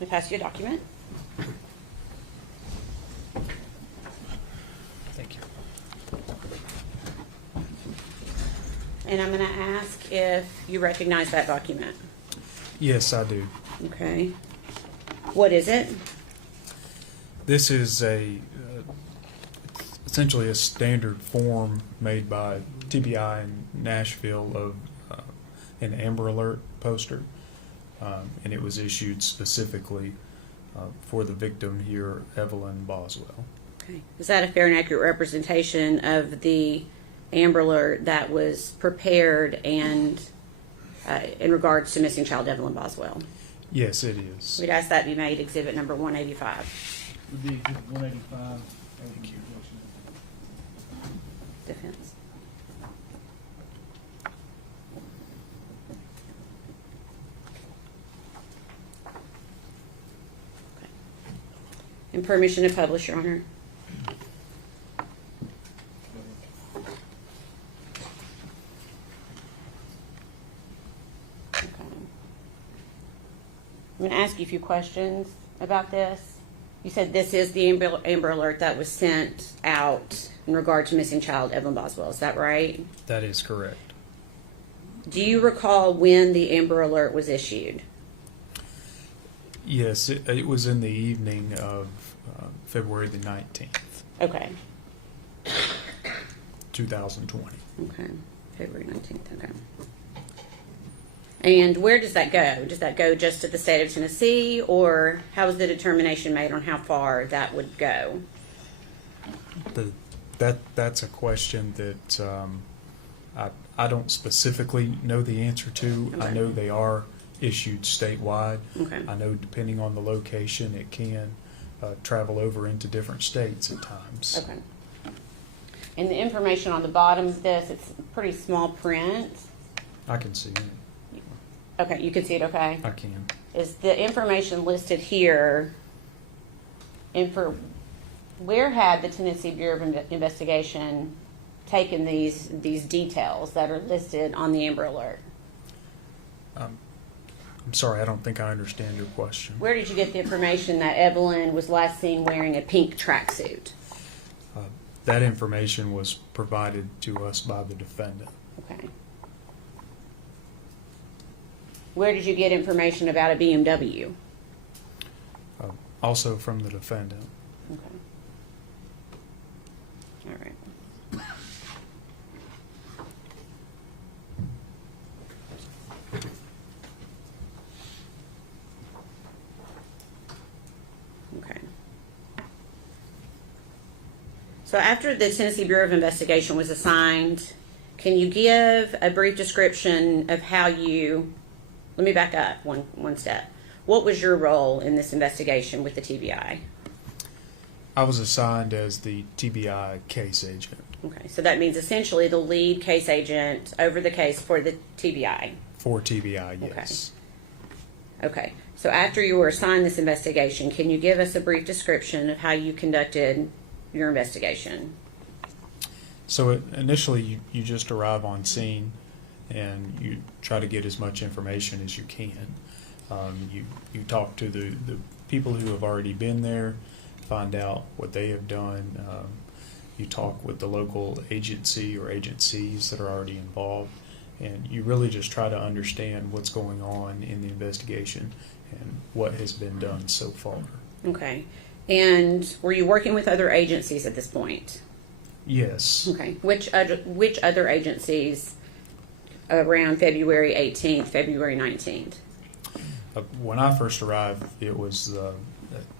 Let me pass you a document. Thank you. And I'm going to ask if you recognize that document. Yes, I do. Okay. What is it? This is essentially a standard form made by TBI in Nashville of an Amber Alert poster, and it was issued specifically for the victim here, Evelyn Boswell. Okay. Is that a fair and accurate representation of the Amber Alert that was prepared and in regards to missing child Evelyn Boswell? Yes, it is. We'd ask that be made exhibit number 185. Would be exhibit 185. Thank you. Defense. Okay. And permission to publish, Your Honor. Okay. I'm going to ask you a few questions about this. You said this is the Amber Alert that was sent out in regard to missing child Evelyn Boswell. Is that right? That is correct. Do you recall when the Amber Alert was issued? Yes, it was in the evening of February the 19th, Okay. 2020. Okay. February 19th. Okay. And where does that go? Does that go just to the state of Tennessee, or how was the determination made on how far that would go? That's a question that I don't specifically know the answer to. Okay. I know they are issued statewide. Okay. I know depending on the location, it can travel over into different states at times. Okay. And the information on the bottom of this, it's pretty small print. I can see it. Okay, you can see it okay? I can. Is the information listed here, and for where had the Tennessee Bureau of Investigation taken these details that are listed on the Amber Alert? I'm sorry, I don't think I understand your question. Where did you get the information that Evelyn was last seen wearing a pink tracksuit? That information was provided to us by the defendant. Okay. Where did you get information about a BMW? Also from the defendant. Okay. All right. Okay. So after the Tennessee Bureau of Investigation was assigned, can you give a brief description of how you, let me back up one step. What was your role in this investigation with the TBI? I was assigned as the TBI case agent. Okay, so that means essentially the lead case agent over the case for the TBI. For TBI, yes. Okay, so after you were assigned this investigation, can you give us a brief description of how you conducted your investigation? So initially, you just arrive on scene and you try to get as much information as you can. You talk to the people who have already been there, find out what they have done. You talk with the local agency or agencies that are already involved, and you really just try to understand what's going on in the investigation and what has been done so far. Okay, and were you working with other agencies at this point? Yes. Okay, which other agencies around February 18th, February 19th? When I first arrived, it was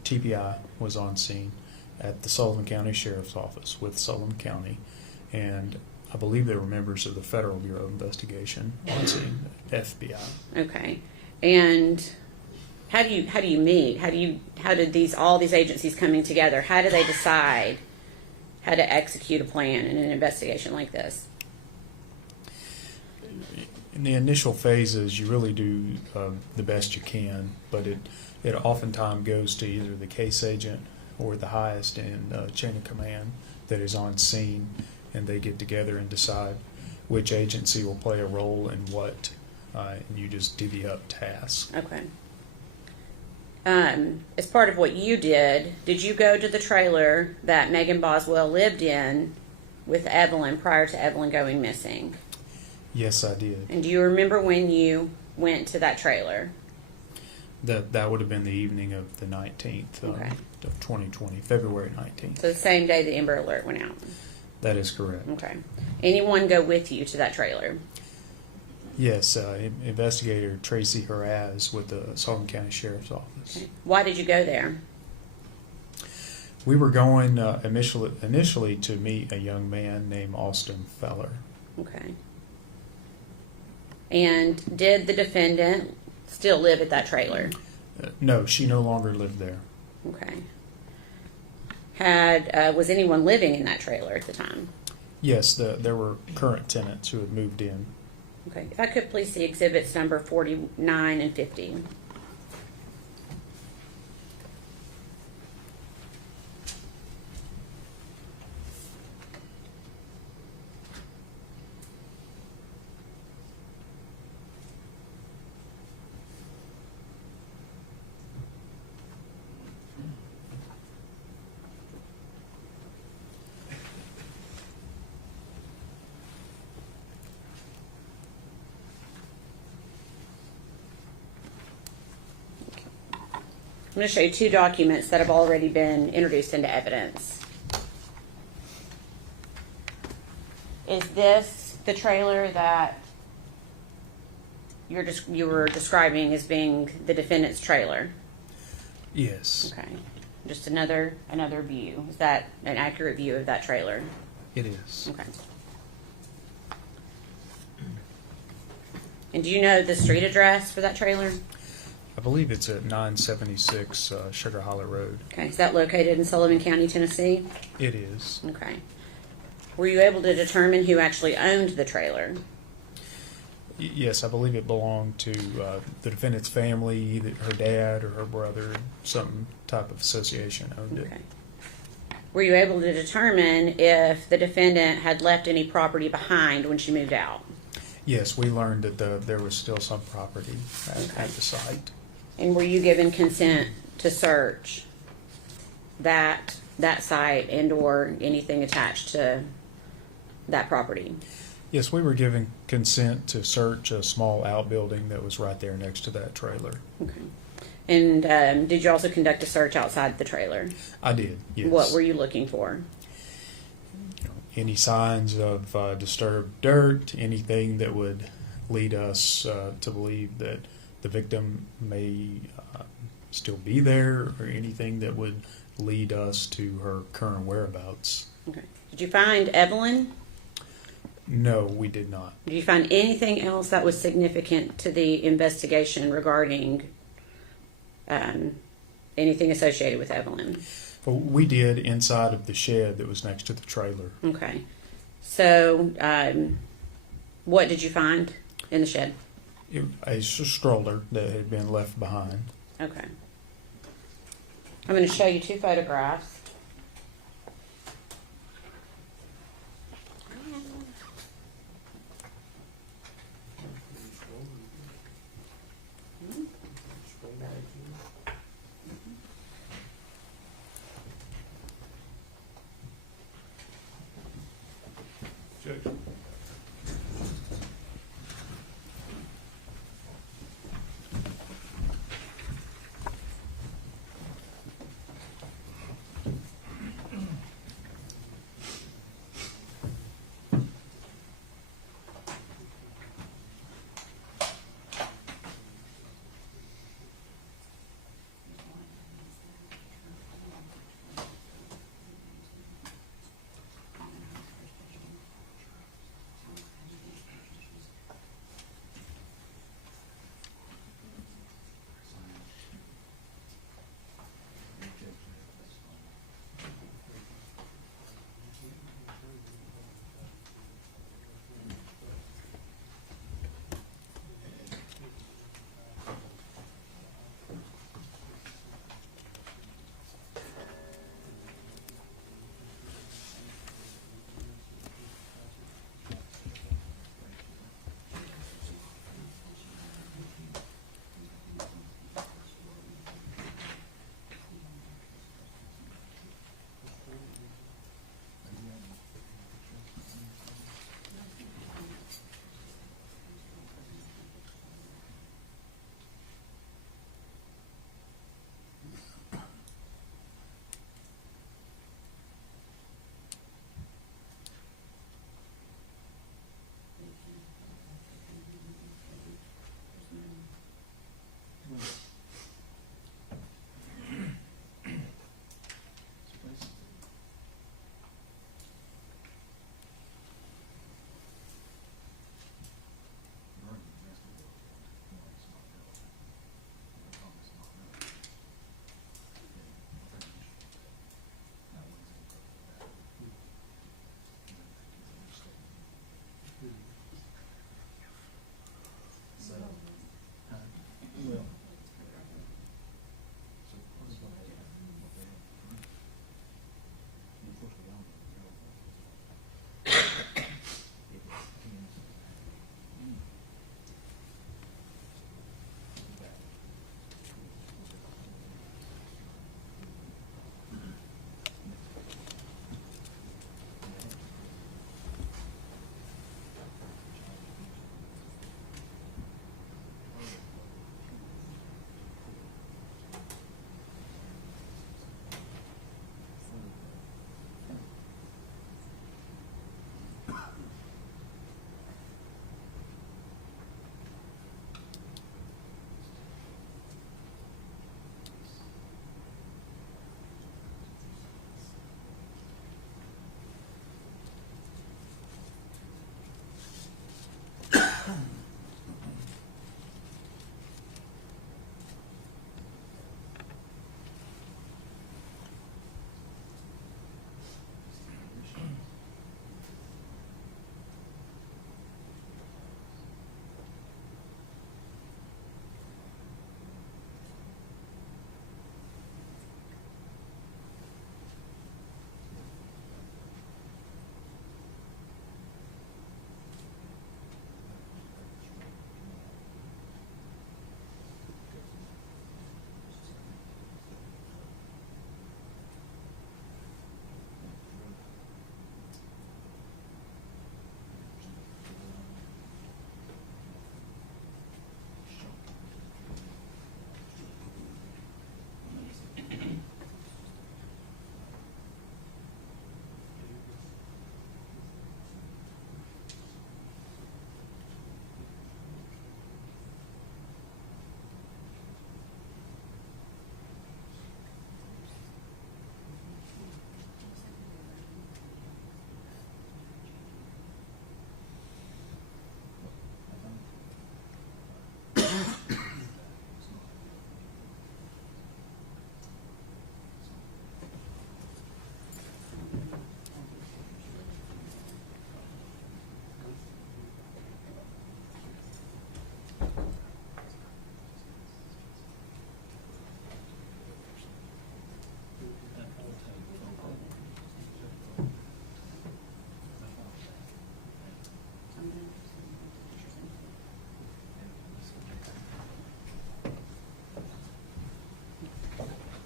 TBI was on scene at the Sullivan County Sheriff's Office with Sullivan County, and I believe they were members of the Federal Bureau of Investigation on scene, FBI. Okay, and how do you meet? How did all these agencies coming together? How do they decide how to execute a plan in an investigation like this? In the initial phases, you really do the best you can, but it oftentimes goes to either the case agent or the highest in chain of command that is on scene, and they get together and decide which agency will play a role in what, and you just divvy up tasks. Okay. As part of what you did you go to the trailer that Megan Boswell lived in with Evelyn prior to Evelyn going missing? Yes, I did. And do you remember when you went to that trailer? That would have been the evening of the 19th Okay. of 2020, February 19th. So the same day the Amber Alert went out? That is correct. Okay. Anyone go with you to that trailer? Yes, Investigator Tracy Haraz with the Sullivan County Sheriff's Office. Okay. Why did you go there? We were going initially to meet a young man named Austin Feller. Okay. And did the defendant still live at that trailer? No, she no longer lived there. Okay. Was anyone living in that trailer at the time? Yes, there were current tenants who had moved in. Okay. If I could please see exhibits number 49 and 50. I'm going to show you two documents that have already been introduced into evidence. Is this the trailer that you were describing as being the defendant's trailer? Yes, Okay. Just another view. Is that an accurate view of that trailer? it is. Okay. And do you know the street address for that trailer? I believe it's at 976 Sugar Hollow Road. Okay. Is that located in Sullivan County, Tennessee? It is. Okay. Were you able to determine who actually owned the trailer? Yes, I believe it belonged to the defendant's family, either her dad or her brother, some type of association owned it. Okay. Were you able to determine if the defendant had left any property behind when she moved out? Yes, we learned that there was still some property Okay. at the site. And were you given consent to search that site and or anything attached to that property? Yes, we were given consent to search a small outbuilding that was right there next to that trailer. Okay. And did you also conduct a search outside the trailer? I did, yes. What were you looking for? Any signs of disturbed dirt, anything that would lead us to believe that the victim may still be there, or anything that would lead us to her current whereabouts. Okay. Did you find Evelyn? No, we did not. Did you find anything else that was significant to the investigation regarding anything associated with Evelyn? Well, we did inside of the shed that was next to the trailer. Okay. So, what did you find in the shed? A stroller that had been left behind. Okay. I'm going to show you 2 photographs.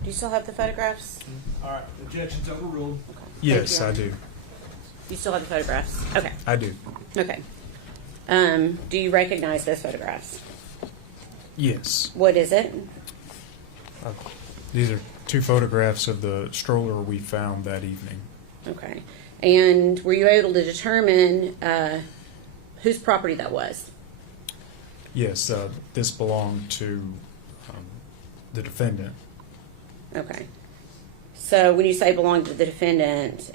Do you still have the photographs? All right, objection's overruled. Yes, you. I do. You still have the photographs? Okay. I do. Okay. Do you recognize those photographs? Yes. What is it? These are 2 photographs of the stroller we found that evening. Okay. And were you able to determine whose property that was? Yes, this belonged to the defendant. Okay. So when you say belonged to the defendant,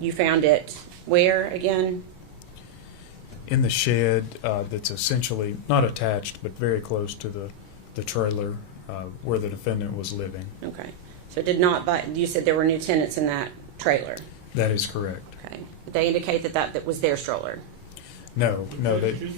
you found it where again? In the shed that's essentially not attached, but very close to the trailer where the defendant was living. Okay. So it did not buy, you said there were new tenants in that trailer. That is correct. Okay. Did they indicate that was their stroller? No, they.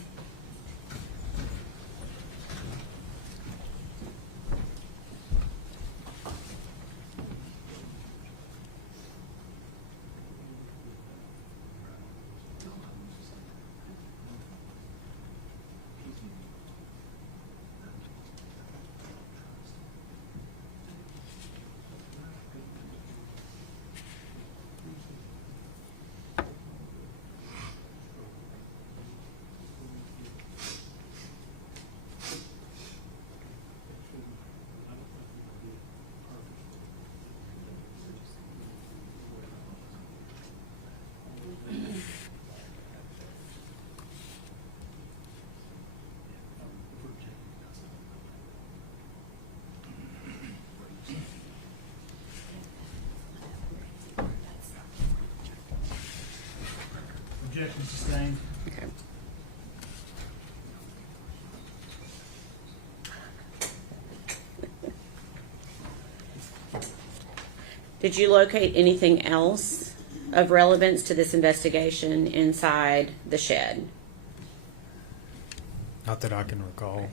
Objection sustained. Okay. Did you locate anything else of relevance to this investigation inside the shed? Not that I can recall.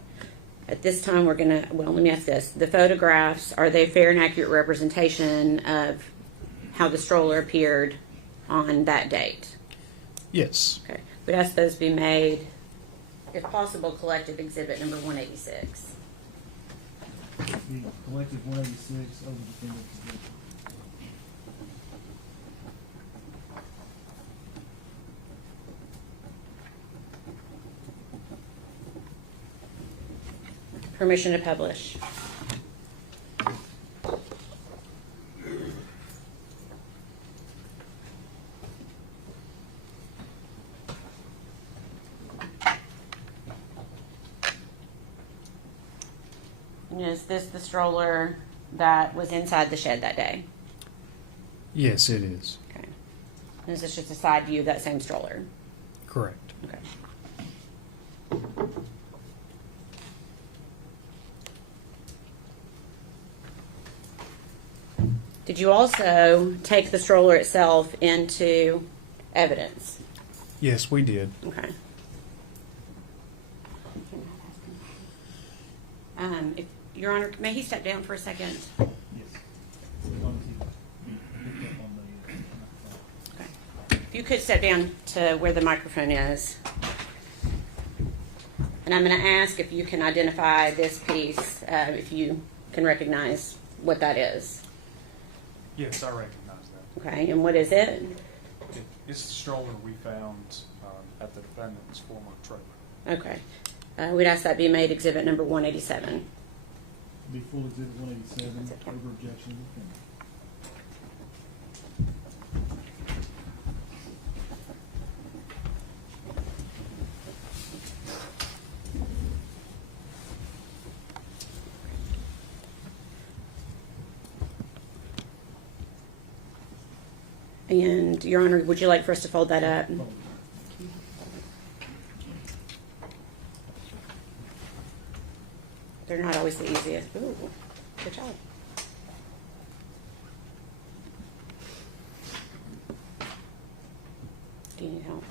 At this time, we're gonna, well, let me ask this. The photographs, are they fair and accurate representation of how the stroller appeared on that date? Yes. Okay. We'd ask those be made, if possible, collective exhibit number 186. The collective 186 over defendant's objection. Permission to publish. And is this the stroller that was inside the shed that day? Yes, it is. Okay. And is this just a side view of that same stroller? Correct. Okay. Did you also take the stroller itself into evidence? Yes, we did. Okay. If, Your Honor, may he step down for a second? Yes. As long as he picked up on the Okay. If you could step down to where the microphone is. And I'm going to ask if you can identify this piece, if you can recognize what that is. Yes, I recognize that. Okay, and what is it? It's the stroller we found at the defendant's former trailer. Okay. We'd ask that be made exhibit number 187. be full exhibit 187 over objection to defendant. And, Your Honor, would you like for us to fold that up? They're not always the easiest. Ooh, good job. Do you need help?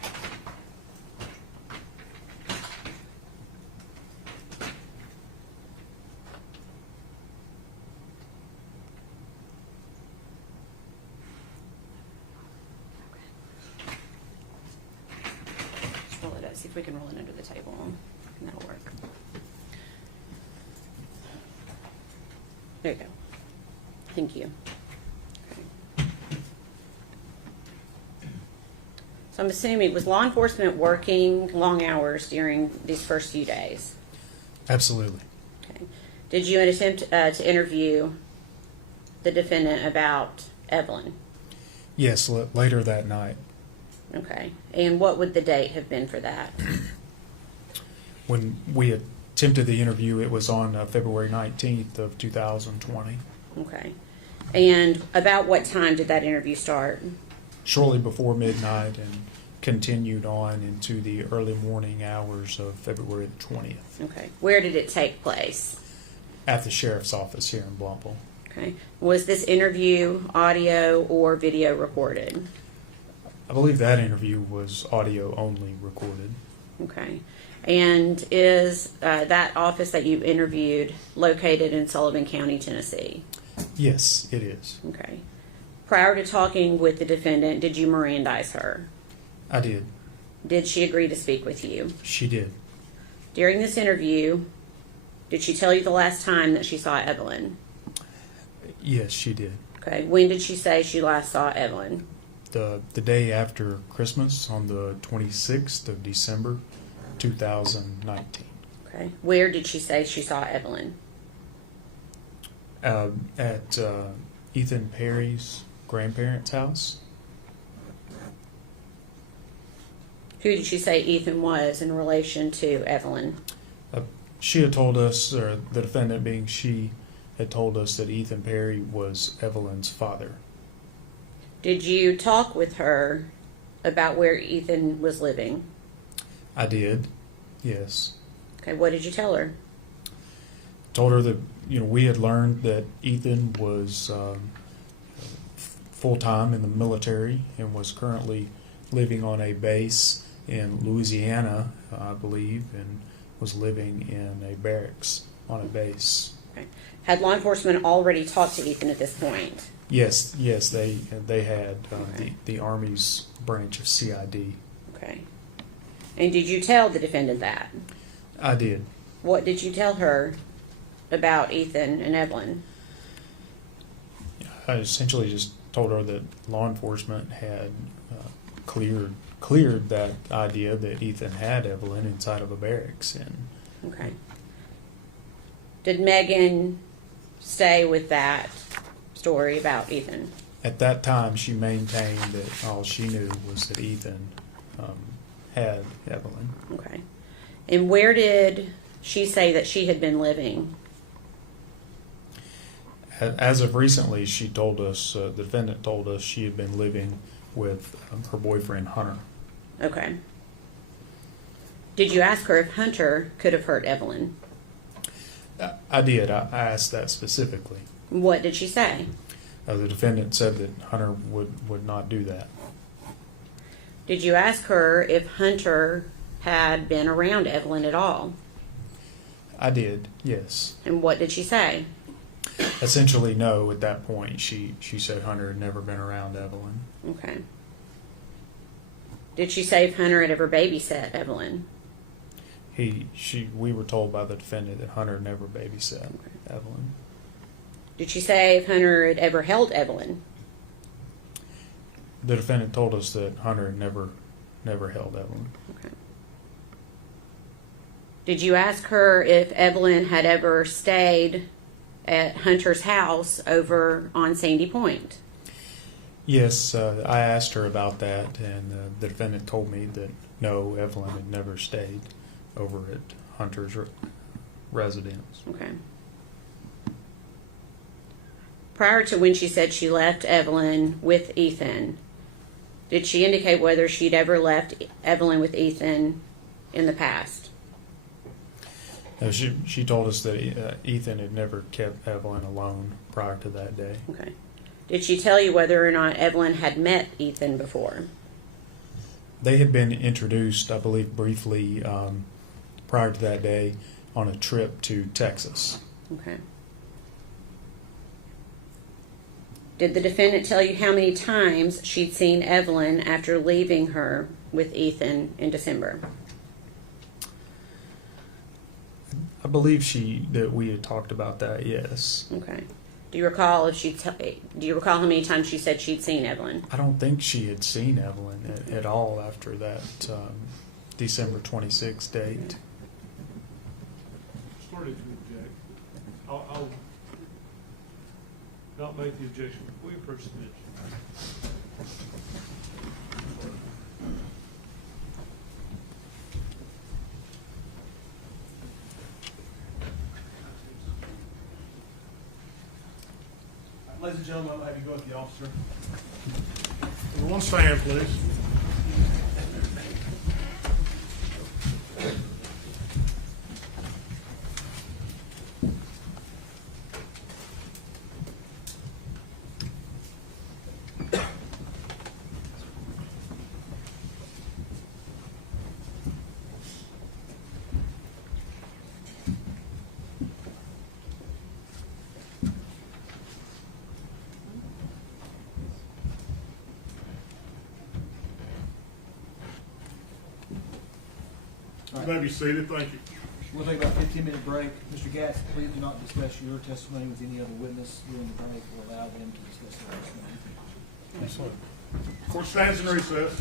Just roll it up. See if we can roll it under the table. And that'll work. There you go. Thank you. Okay. So I'm assuming, was law enforcement working long hours during these first few days? Absolutely. Okay. Did you attempt to interview the defendant about Evelyn? Yes, later that night. Okay. And what would the date have been for that? When we attempted the interview, it was on February 19th of 2020. Okay. And about what time did that interview start? Shortly before midnight and continued on into the early morning hours of February the 20th Okay. Where did it take place? at the sheriff's office here in Blountville. Okay. Was this interview audio or video recorded? I believe that interview was audio only recorded. Okay. And is that office that you interviewed located in Sullivan County, Tennessee? Yes, it is. Okay. Prior to talking with the defendant, did you Mirandize her? I did. Did she agree to speak with you? She did. During this interview, did she tell you the last time that she saw Evelyn? Yes, she did. Okay. When did she say she last saw Evelyn? The day after Christmas, on the 26th of December, 2019. Okay. Where did she say she saw Evelyn? At Ethan Perry's grandparents' house. Who did she say Ethan was in relation to Evelyn? She had told us, or the defendant being she, had told us that Ethan Perry was Evelyn's father. Did you talk with her about where Ethan was living? I did, yes. Okay, what did you tell her? Told her that we had learned that Ethan was full-time in the military and was currently living on a base in Louisiana, I believe, and was living in a barracks on a base. Okay. Had law enforcement already talked to Ethan at this point? Yes, they had Okay. the Army's branch of CID. Okay. And did you tell the defendant that? I did. What did you tell her about Ethan and Evelyn? I essentially just told her that law enforcement had cleared that idea that Ethan had Evelyn inside of a barracks. And Okay. Did Megan stay with that story about Ethan? at that time, she maintained that all she knew was that Ethan had Evelyn. Okay. And where did she say that she had been living? As of recently, she told us, the defendant told us she had been living with her boyfriend, Hunter. Okay. Did you ask her if Hunter could have hurt Evelyn? I did. I asked that specifically. What did she say? The defendant said that Hunter would not do that. Did you ask her if Hunter had been around Evelyn at all? I did, yes. And what did she say? Essentially, no. At that point, she said Hunter had never been around Evelyn. Okay. Did she say if Hunter had ever babysat Evelyn? We were told by the defendant that Hunter never babysat Evelyn. Did she say if Hunter had ever held Evelyn? The defendant told us that Hunter had never held Evelyn. Okay. Did you ask her if Evelyn had ever stayed at Hunter's house over on Sandy Point? Yes, I asked her about that, and the defendant told me that no, Evelyn had never stayed over at Hunter's residence. Okay. Prior to when she said she left Evelyn with Ethan, did she indicate whether she'd ever left Evelyn with Ethan in the past? She told us that Ethan had never kept Evelyn alone prior to that day. Okay. Did she tell you whether or not Evelyn had met Ethan before? They had been introduced, I believe, briefly prior to that day on a trip to Texas. Okay. Did the defendant tell you how many times she'd seen Evelyn after leaving her with Ethan in December? I believe that we had talked about that, yes. Okay. Do you recall do you recall how many times she said she'd seen Evelyn? I don't think she had seen Evelyn at all after that December 26th date. Started to object. I'll not make the objection. We approach the bench. Ladies and gentlemen, I'll have you go with the officer. Everyone stand, please. You may be seated. Thank you. We'll take about a 15-minute break. Mr. Gatz, please do not discuss your testimony with any other witness during the break. We'll allow them to discuss their testimony. Court stands in recess.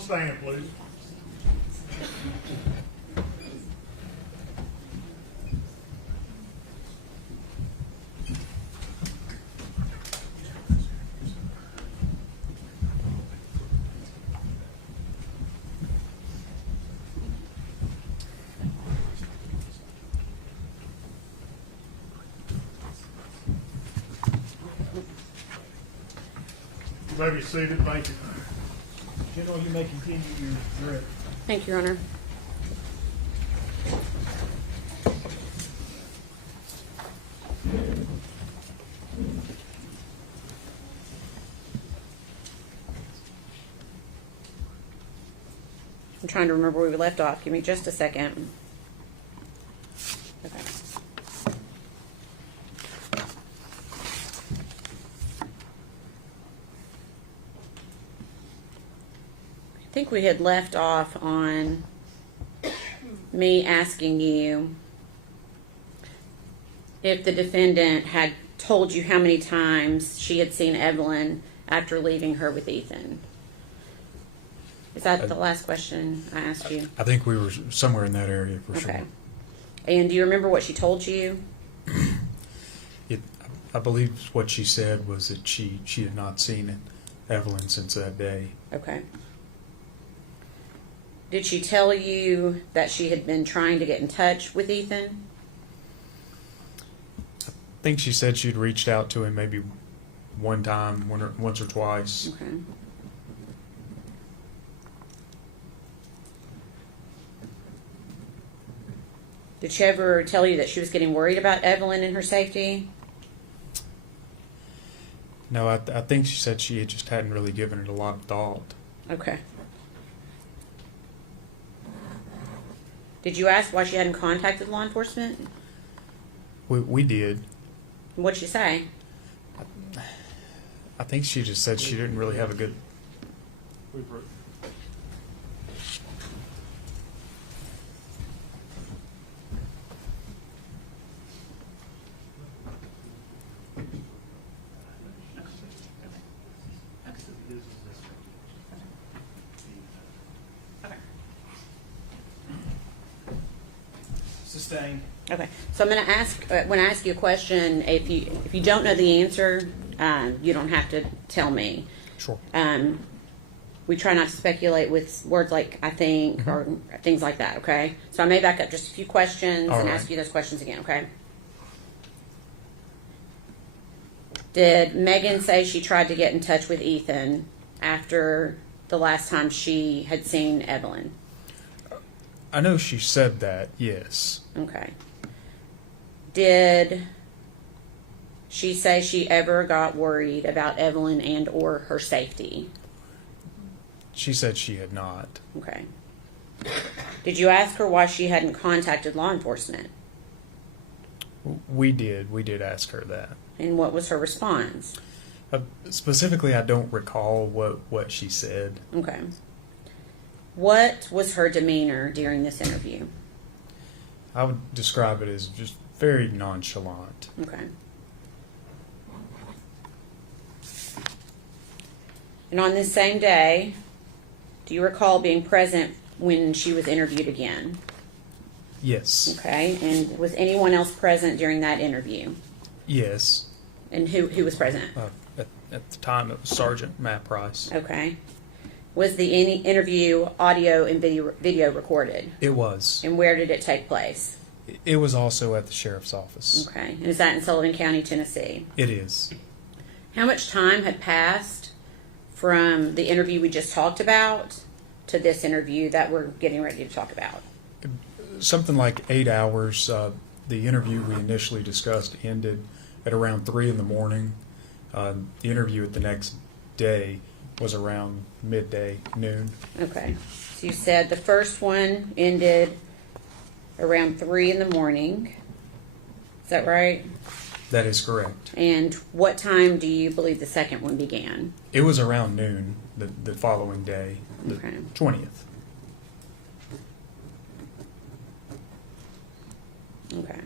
stand, please. You may be seated. Thank you. General, you may continue your direct. Thank you, Your Honor. I'm trying to remember where we left off. Give me just a second. Okay. I think we had left off on me asking you if the defendant had told you how many times she had seen Evelyn after leaving her with Ethan. Is that the last question I asked you? I think we were somewhere in that area for Okay. sure. And do you remember what she told you? I believe what she said was that she had not seen Evelyn since that day. Okay. Did she tell you that she had been trying to get in touch with Ethan? I think she said she'd reached out to him maybe one time, once or twice. Okay. Did she ever tell you that she was getting worried about Evelyn and her safety? No, I think she said she just hadn't really given it a lot of thought. Okay. Did you ask why she hadn't contacted law enforcement? We did. What'd she say? I think she just said she didn't really have a good. Sustained. Okay, so I'm going to ask, when I ask you a question, if you don't know the answer, you don't have to tell me. Sure. We try not to speculate with words like "I think" or things like that. Okay, so I may back up just a few questions All and right. ask you those questions again. Okay. Did Megan say she tried to get in touch with Ethan after the last time she had seen Evelyn? I know she said that, yes. Okay. Did she say she ever got worried about Evelyn and or her safety? She said she had not. Okay. Did you ask her why she hadn't contacted law enforcement? We did ask her that. And what was her response? Specifically, I don't recall what she said. Okay. What was her demeanor during this interview? I would describe it as just very nonchalant. Okay. And on this same day, do you recall being present when she was interviewed again? Yes. Okay. And was anyone else present during that interview? Yes. And who was present? At the time, it was Sergeant Matt Price. Okay. Was the interview audio and video recorded? It was. And where did it take place? It was also at the sheriff's office. Okay. And is that in Sullivan County, Tennessee? It is. How much time had passed from the interview we just talked about to this interview that we're getting ready to talk about? Something like 8 hours. The interview we initially discussed ended at around 3 in the morning. The interview at the next day was around midday, noon. Okay. So you said the first one ended around 3 in the morning. Is that right? That is correct. And what time do you believe the second one began? It was around noon the following day, the Okay. 20th. Okay.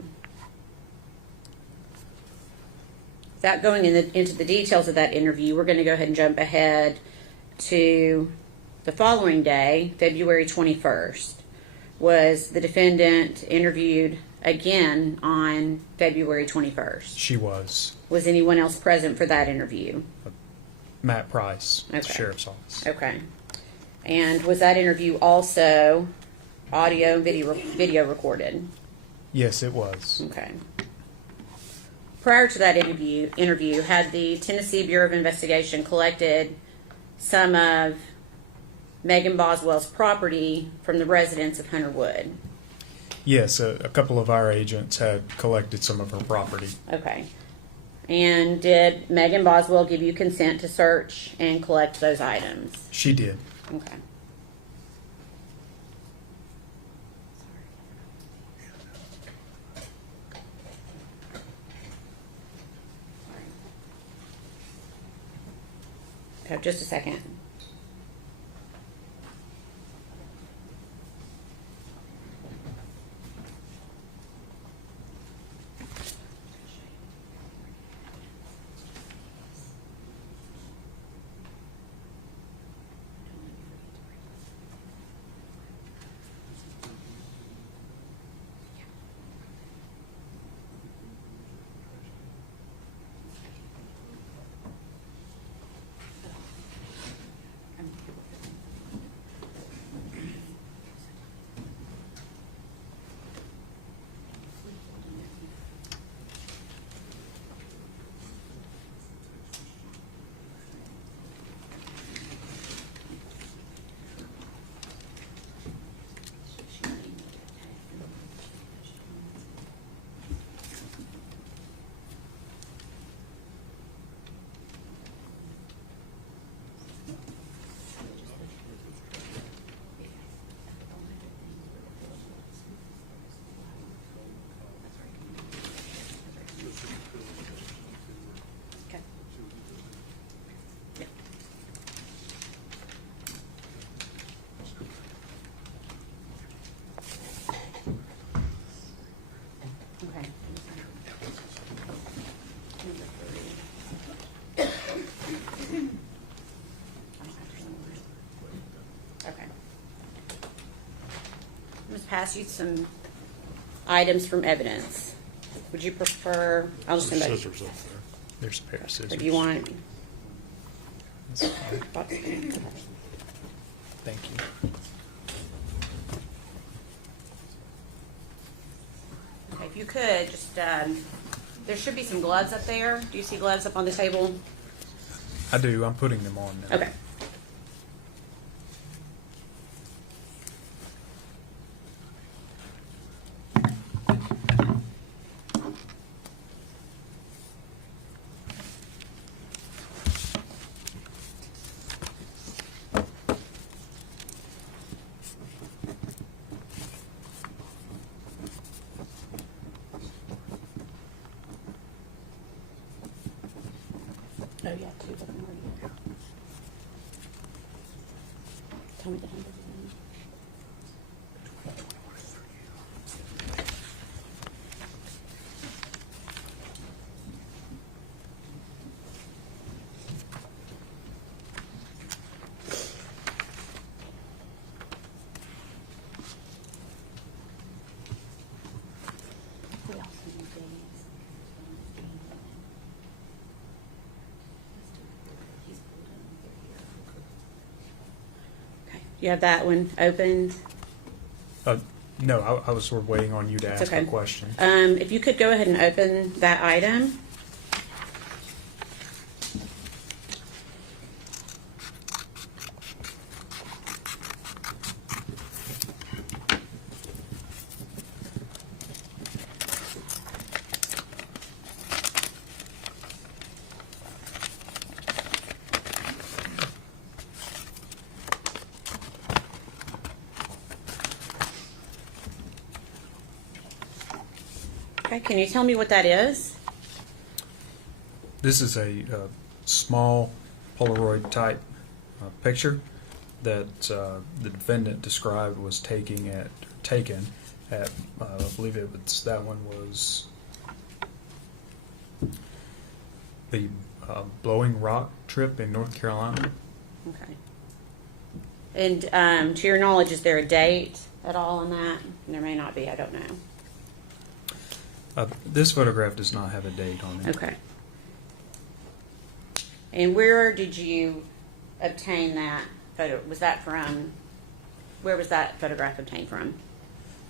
Without going into the details of that interview, we're going to go ahead and jump ahead to The following day, February 21st, was the defendant interviewed again on February 21st. She was. Was anyone else present for that interview? Matt Price, Okay. Sheriff's Office. Okay. And was that interview also audio, video recorded? Yes, it was. Okay. Prior to that interview, had the Tennessee Bureau of Investigation collected some of Megan Boswell's property from the residents of Hunter Wood? Yes, a couple of our agents had collected some of her property. Okay. And did Megan Boswell give you consent to search and collect those items? She did. Okay. Okay, just a second. Okay. Yeah. Okay. Okay. I'm going to pass you some items from evidence. Would you prefer, I'll just send that. Scissors up there. There's a pair of scissors. Or do you want? That's fine. Thank you. Okay, if you could, just, there should be some gloves up there. Do you see gloves up on the table? I do. I'm putting them on now. Okay. Oh, yeah, two of them are here. Tell me the numbers again. We also need days. Okay, you have that one opened? No, I was sort of waiting on you to It's ask okay. a question. If you could go ahead and open that item. Okay, can you tell me what that is? This is a small Polaroid type picture that the defendant described was taken at I believe it was, that one was the Blowing Rock trip in North Carolina. Okay. And to your knowledge, is there a date at all on that? There may not be, I don't know. This photograph does not have a date on it. Okay. And where did you obtain that photo? Was that from, where was that photograph obtained from?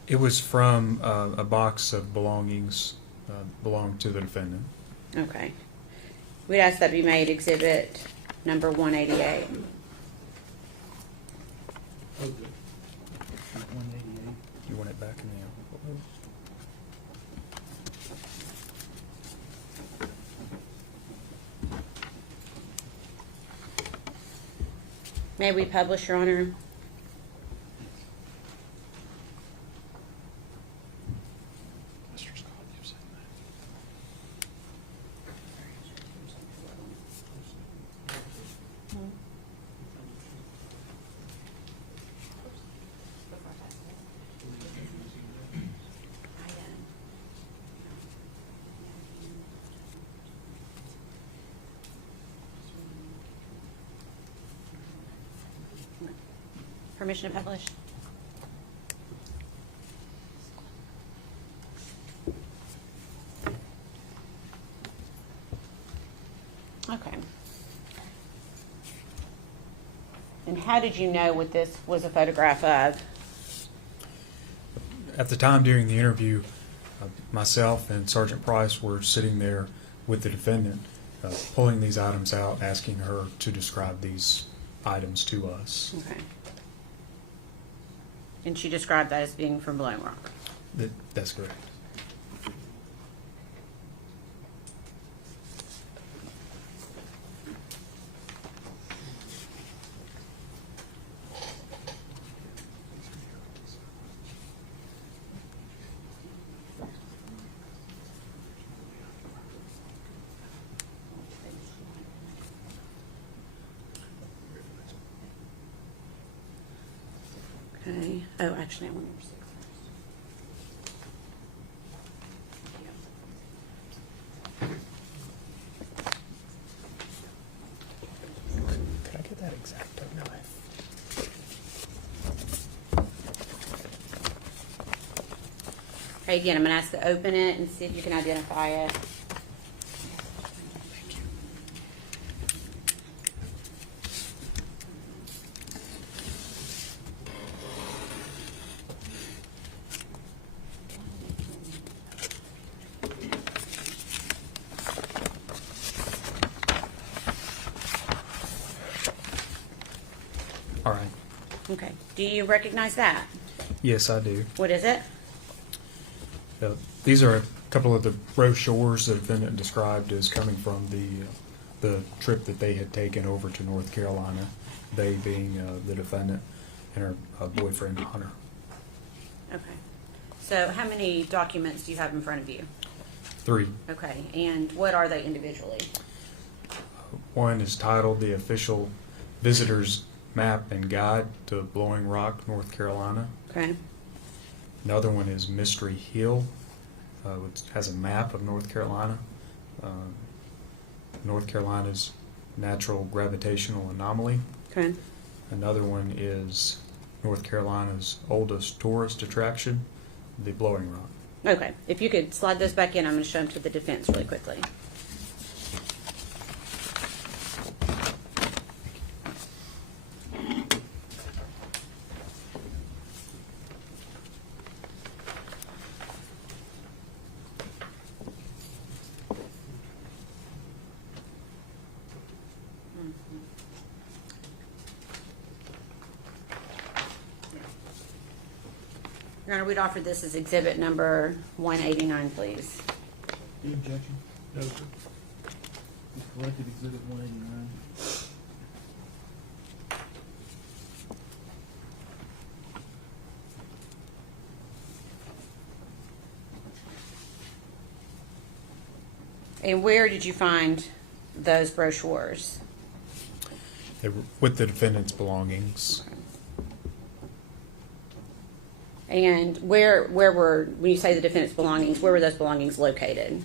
It was from a box of belongings belonged to the defendant. Okay. We'd ask that be made exhibit number 188. 188. You want it back in the envelope? May we publish, Your Honor? Mr. Scott, you've said Permission to publish? Okay. And how did you know what this was a photograph of? At the time during the interview, myself and Sergeant Price were sitting there with the defendant, pulling these items out, asking her to describe these items to us. Okay. And she described that as being from Blowing Rock. That's correct. Okay. Oh, actually, I want number 6 first. Can I get that X-Acto knife? Okay, again, I'm going to ask to open it and see if you can identify it. All right. Okay. Do you recognize that? Yes, I do. What is it? These are a couple of the brochures the defendant described as coming from the trip that they had taken over to North Carolina, they being the defendant and her boyfriend, Hunter. Okay. So how many documents do you have in front of you? 3. Okay. And what are they individually? One is titled The Official Visitor's Map and Guide to Blowing Rock, North Carolina. Okay. Another one is Mystery Hill, which has a map of North Carolina. North Carolina's natural gravitational anomaly. Okay. Another one is North Carolina's oldest tourist attraction, the Blowing Rock. Okay. If you could slide those back in, I'm going to show them to the defense really quickly. Your Honor, we'd offer this as exhibit number 189, please. Any objection? No, sir. We've collected exhibit 189. And where did you find those brochures? They were with the defendant's belongings. And where were, when you say the defendant's belongings, where were those belongings located?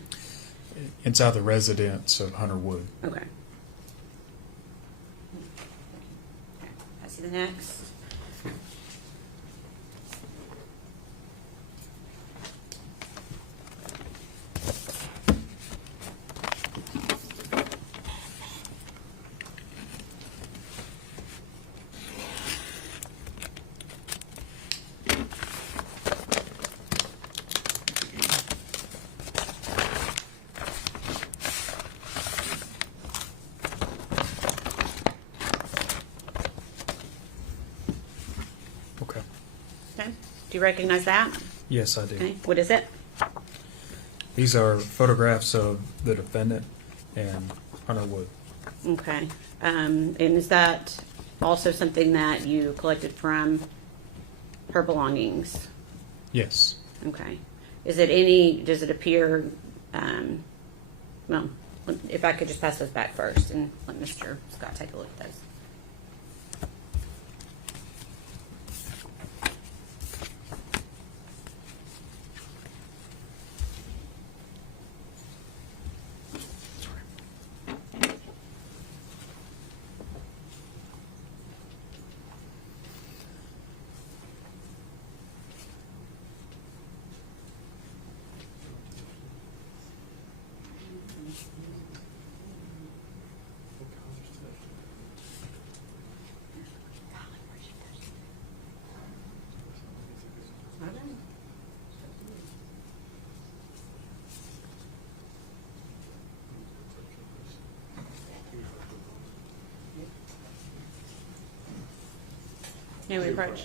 Inside the residence of Hunter Wood. Okay. I see the next. Okay. Do you recognize that? Yes, I do. Okay. What is it? These are photographs of the defendant and Hunter Wood. Okay. And is that also something that you collected from her belongings? Yes. Okay. Does it appear, well, if I could just pass those back first and let Mr. Scott take a look at those. May we approach?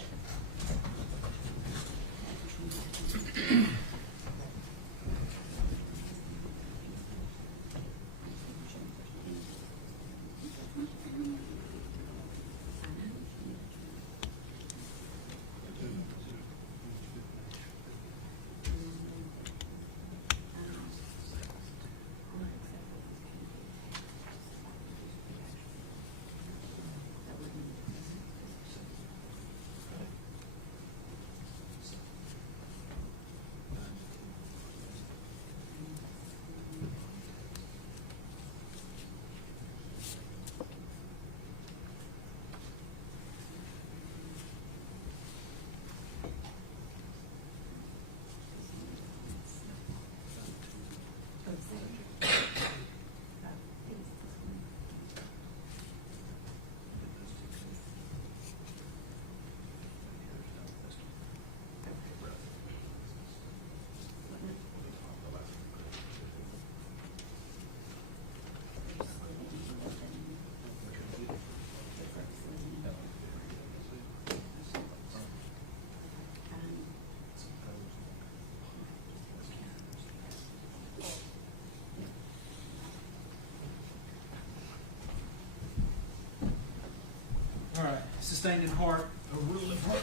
All right, sustained in heart, overruled in heart.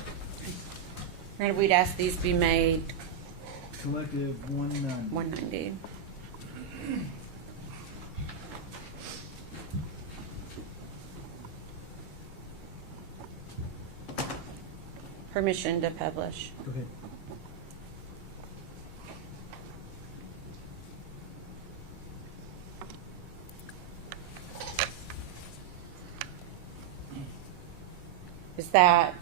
And we'd ask these be made Collective 190. 190. Permission to publish. Go ahead. Is that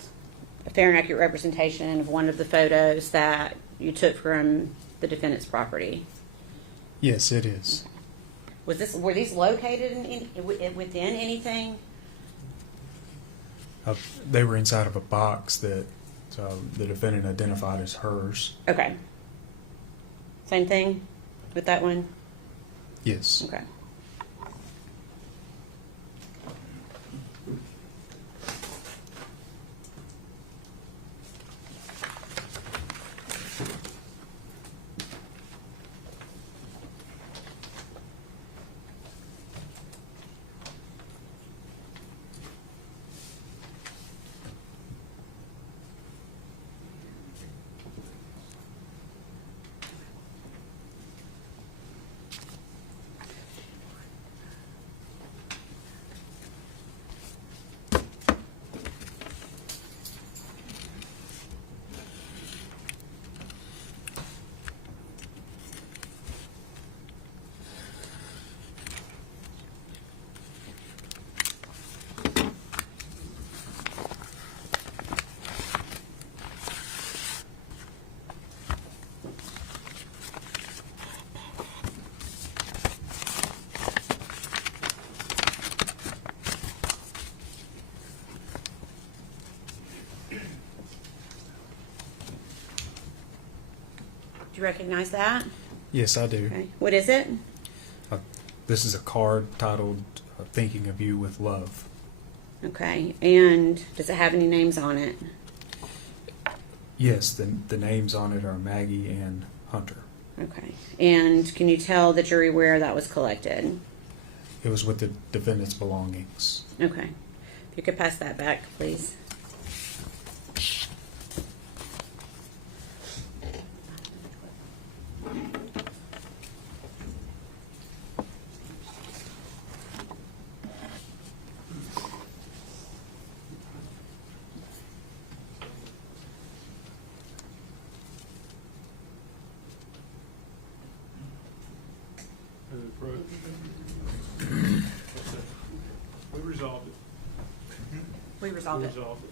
a fair and accurate representation of one of the photos that you took from the defendant's property? Yes, it is. Were these located within anything? They were inside of a box that the defendant identified as hers. Okay. Same thing with that one? Yes. Okay. Do you recognize that? Yes, I do. Okay. What is it? This is a card titled Thinking of You with Love. Okay. And does it have any names on it? Yes, the names on it are Maggie and Hunter. Okay. And can you tell the jury where that was collected? It was with the defendant's belongings. Okay. If you could pass that back, please. We resolved it. We resolved it. Resolved it.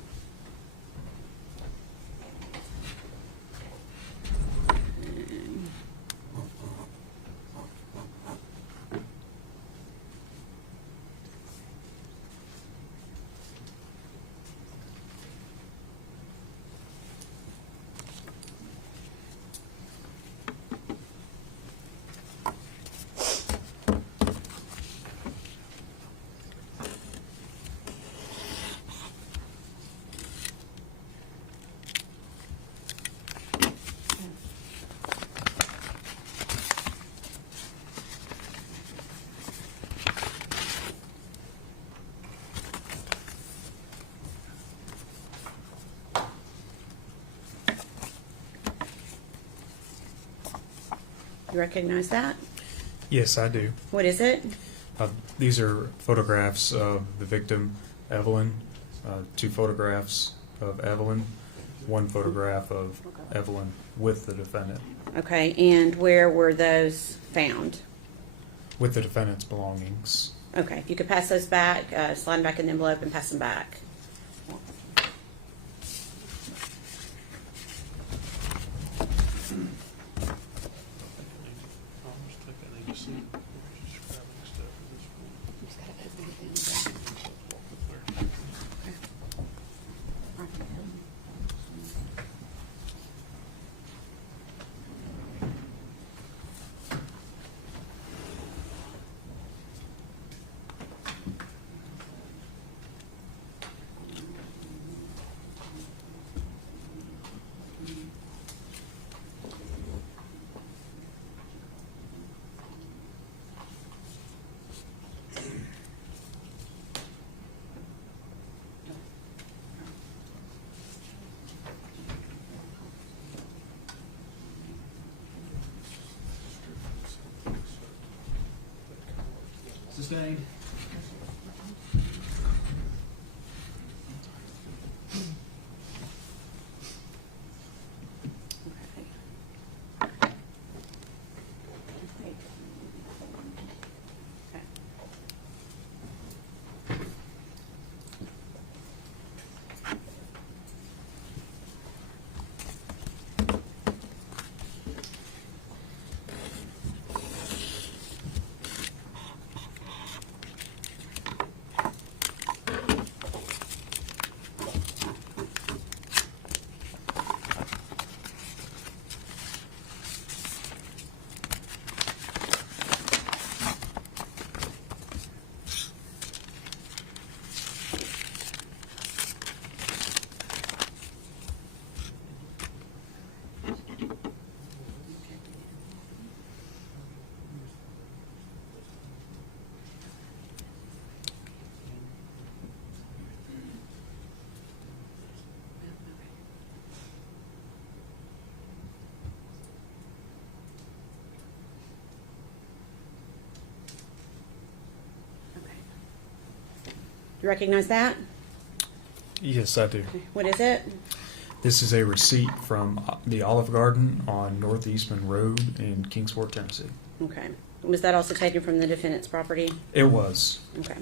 You recognize that? Yes, I do. What is it? These are photographs of the victim, Evelyn, 2 photographs of Evelyn, 1 photograph of Evelyn with the defendant, Okay, and where were those found? with the defendant's belongings. Okay, if you could pass those back, slide them back in the envelope and pass them back. Sustained. You recognize that? Yes, I do. What is it? This is a receipt from the Olive Garden on North Eastman Road in Kingsport, Tennessee. Okay. Was that also taken from the defendant's property? It was. Okay.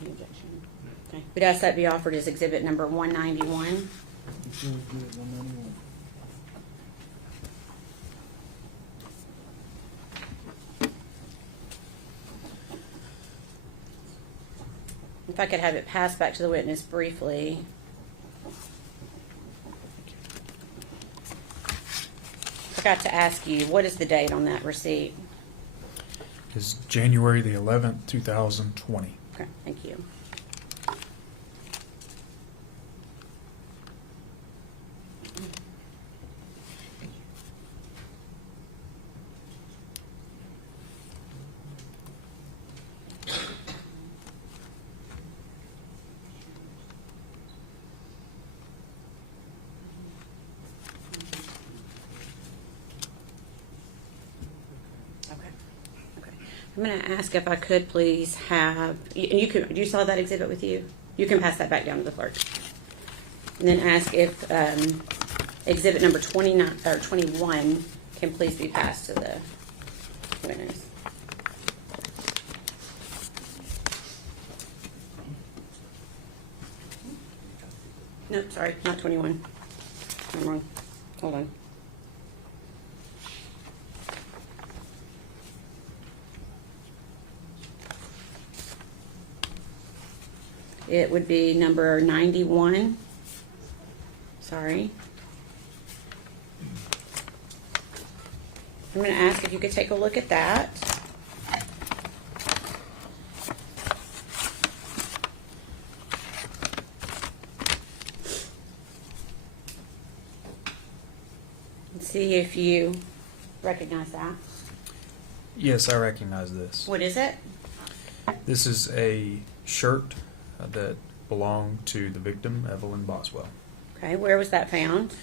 Any objection? Okay. We'd ask that be offered as exhibit number 191. If I could have it passed back to the witness briefly. Forgot to ask you, what is the date on that receipt? It's January the 11th, 2020. Okay, thank you. I'm going to ask if I could please have, you can, do you still have that exhibit with you? You can pass that back down to the clerk. And then ask if exhibit number 29 or 21 can please be passed to the witness. Nope, sorry, not 21. I'm wrong. Hold on. It would be number 91. Sorry. I'm going to ask if you could take a look at that. And see if you recognize that. Yes, I recognize this. What is it? This is a shirt that belonged to the victim, Evelyn Boswell. Okay, where was that found?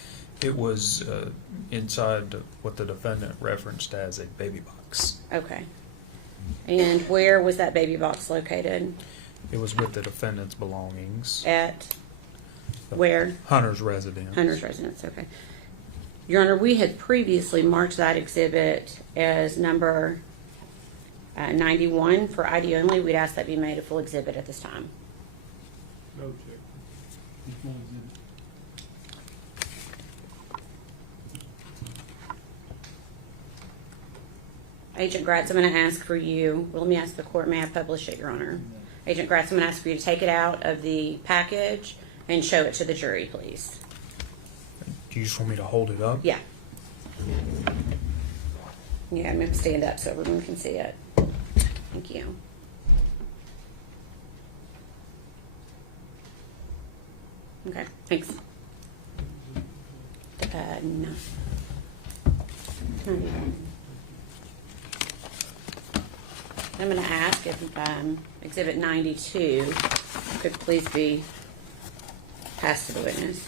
It was inside what the defendant referenced as a baby box. Okay. And where was that baby box located? It was with the defendant's belongings. At where? Hunter's residence. Hunter's residence, okay. Your Honor, we had previously marked that exhibit as number 91 for ID only. We'd ask that be made a full exhibit at this time. No check. Which one is it? Agent Gratz, I'm going to ask for you, well, let me ask the court, may I publish it, Your Honor? Agent Gratz, I'm going to ask for you to take it out of the package and show it to the jury, please. Do you just want me to hold it up? Yeah. Yeah, I'm going to stand up so everyone can see it. Thank you. Okay, thanks. No. I'm going to ask if Exhibit 92 could please be passed to the witness.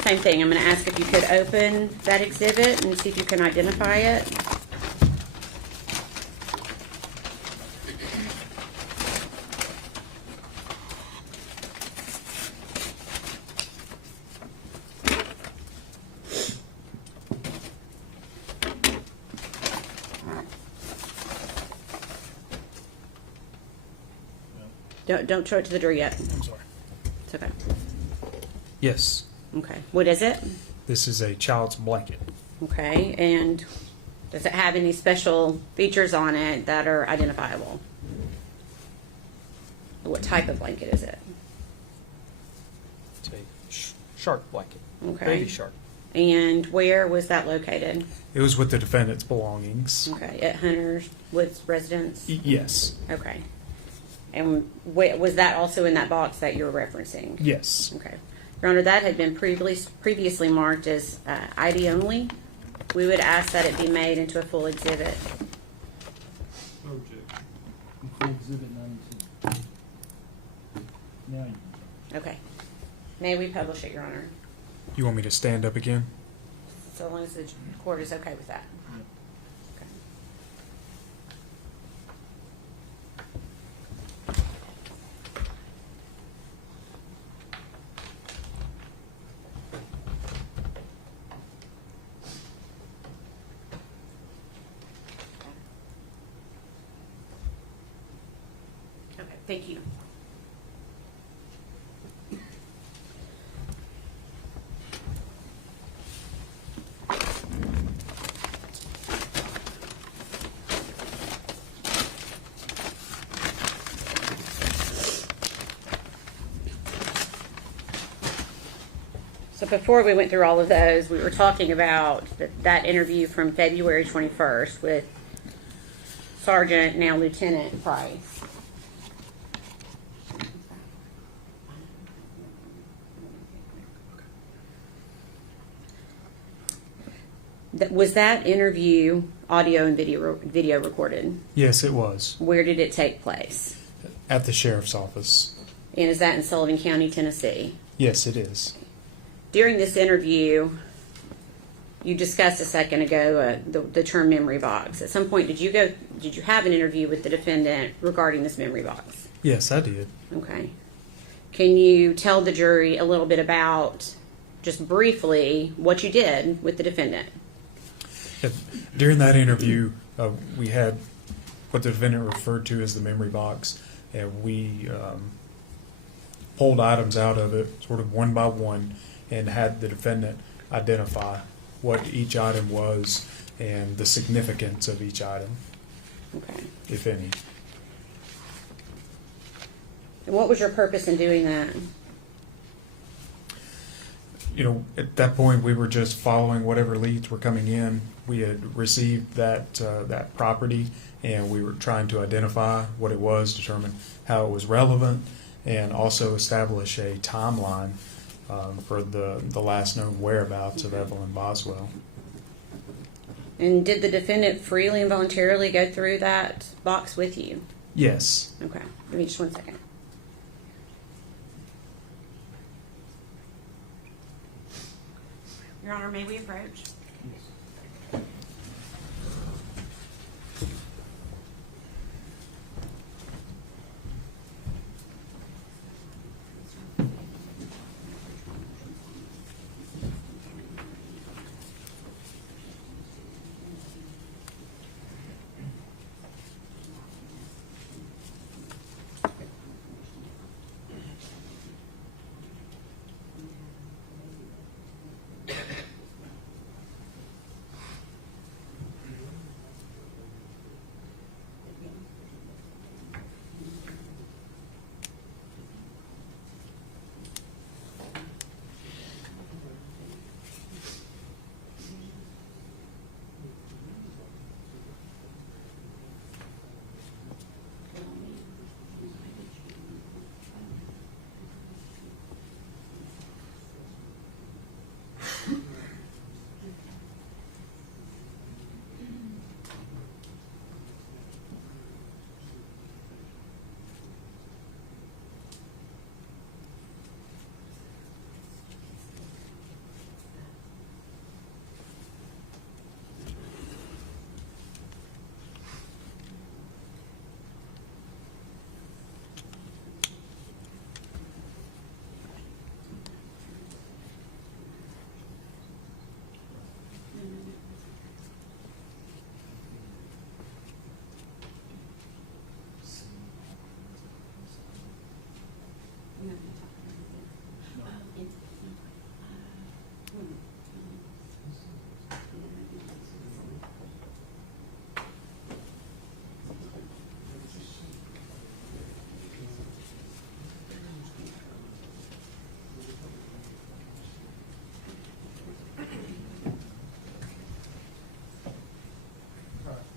Same thing, I'm going to ask if you could open that exhibit and see if you can identify it. Don't show it to the jury yet. I'm sorry. It's okay. Yes. Okay. What is it? This is a child's blanket. Okay. And does it have any special features on it that are identifiable? What type of blanket is it? It's a shark blanket. Okay. Baby shark. And where was that located? It was with the defendant's belongings. Okay. At Hunter's Woods residence? Yes. Okay. And was that also in that box that you're referencing? Yes. Okay. Your Honor, that had been previously marked as ID only. We would ask that it be made into a full exhibit. No check. Full exhibit 92. Now you. Okay. May we publish it, Your Honor? You want me to stand up again? So long as the court is okay with that. Okay. Okay, thank you. So before we went through all of those, we were talking about that interview from February 21st with Sergeant, now Lieutenant Price. Was that interview audio and video recorded? Yes, it was. Where did it take place? At the sheriff's office. And is that in Sullivan County, Tennessee? Yes, it is. during this interview, you discussed a second ago the term memory box. At some point, did you have an interview with the defendant regarding this memory box? Yes, I did. Okay. Can you tell the jury a little bit about, just briefly, what you did with the defendant? During that interview, we had what the defendant referred to as the memory box, and we pulled items out of it sort of one by one and had the defendant identify what each item was and the significance of each item, Okay. if any. And what was your purpose in doing that? You know, at that point, we were just following whatever leads were coming in. We had received that property, and we were trying to identify what it was, determine how it was relevant, and also establish a timeline for the last known whereabouts of Evelyn Boswell. And did the defendant freely and voluntarily go through that box with you? Yes. Okay. Give me just 1 second. Your Honor, may we approach?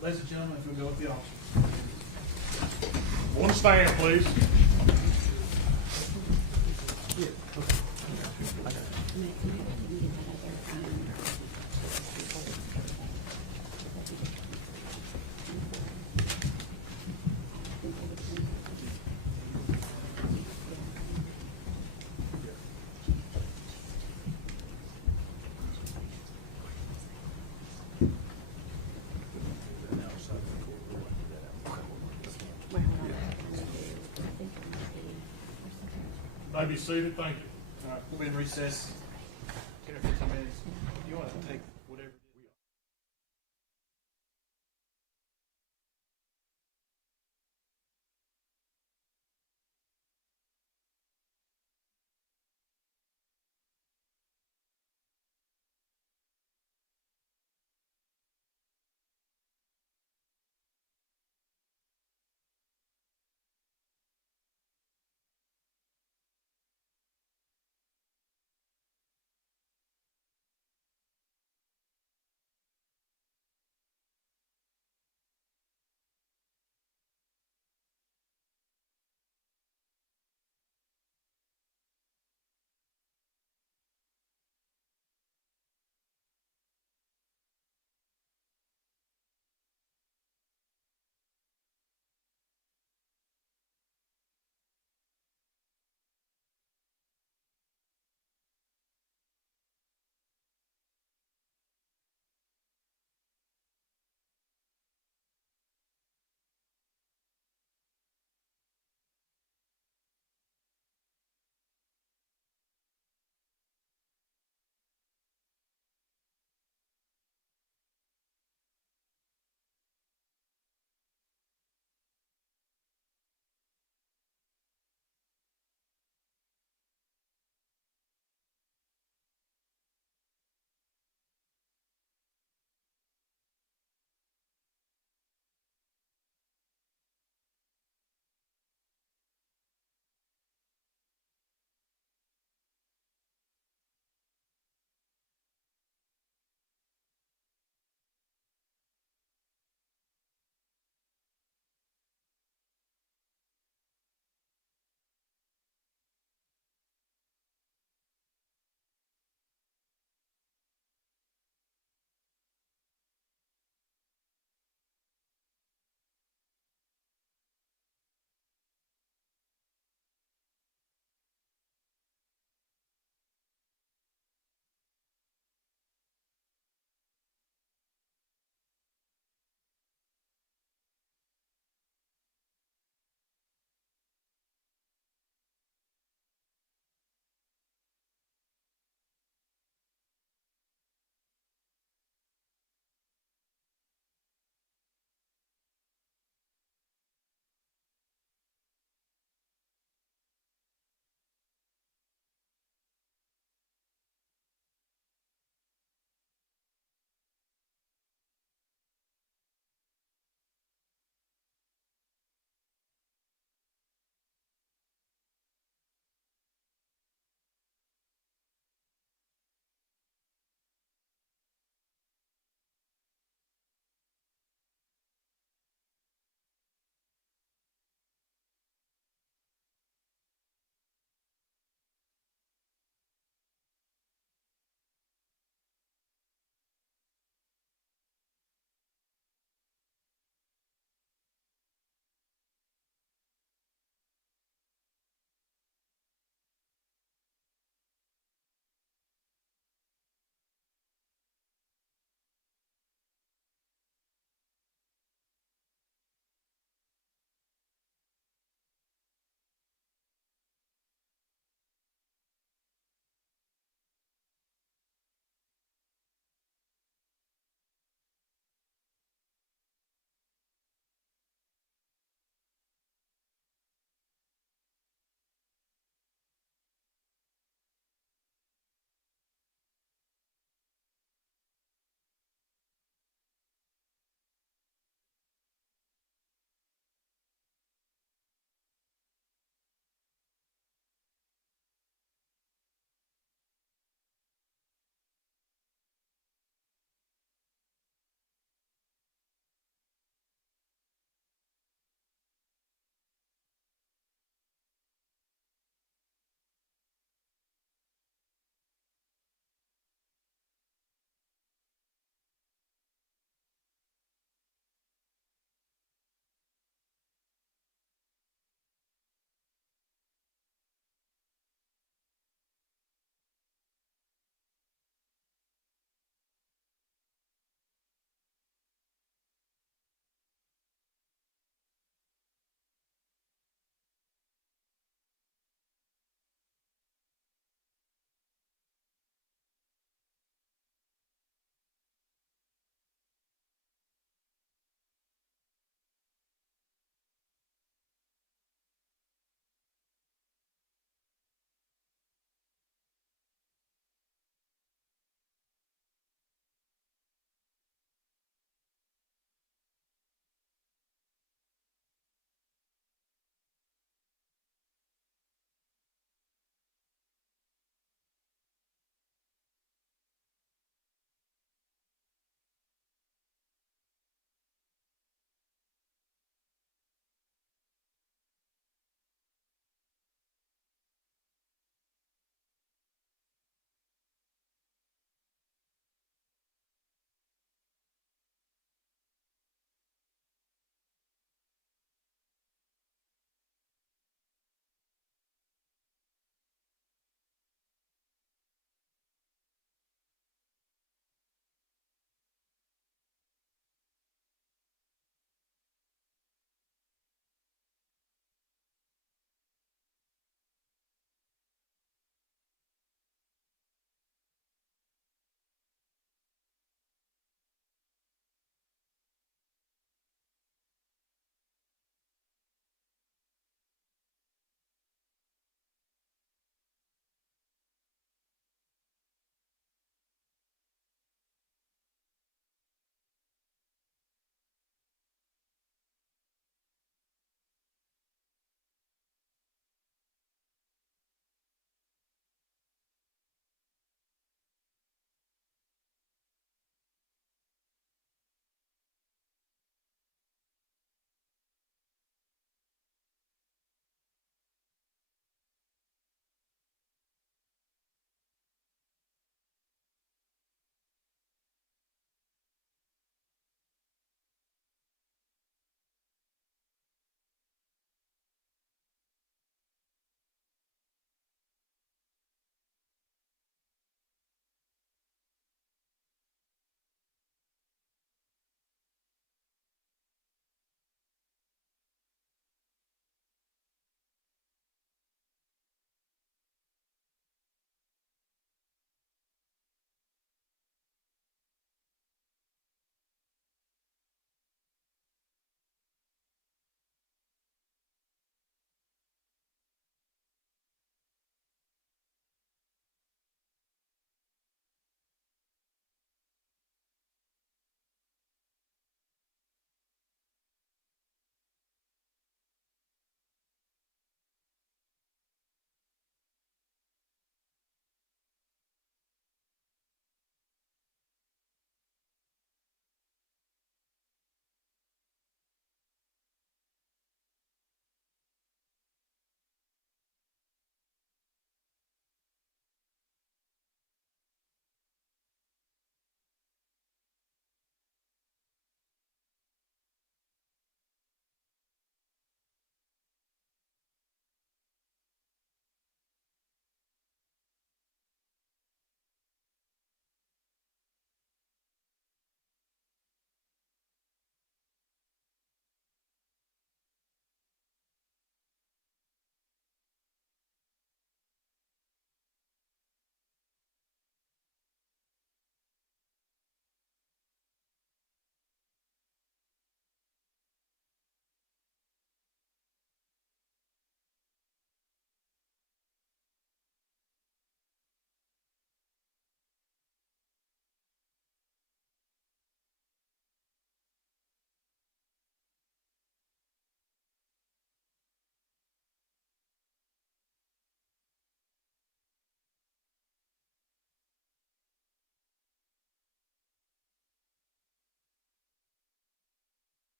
Ladies and gentlemen, if we go with the officer. One stand, please. May be seated. Thank you. All right, we'll be in recess 10 or 15 minutes. You want to take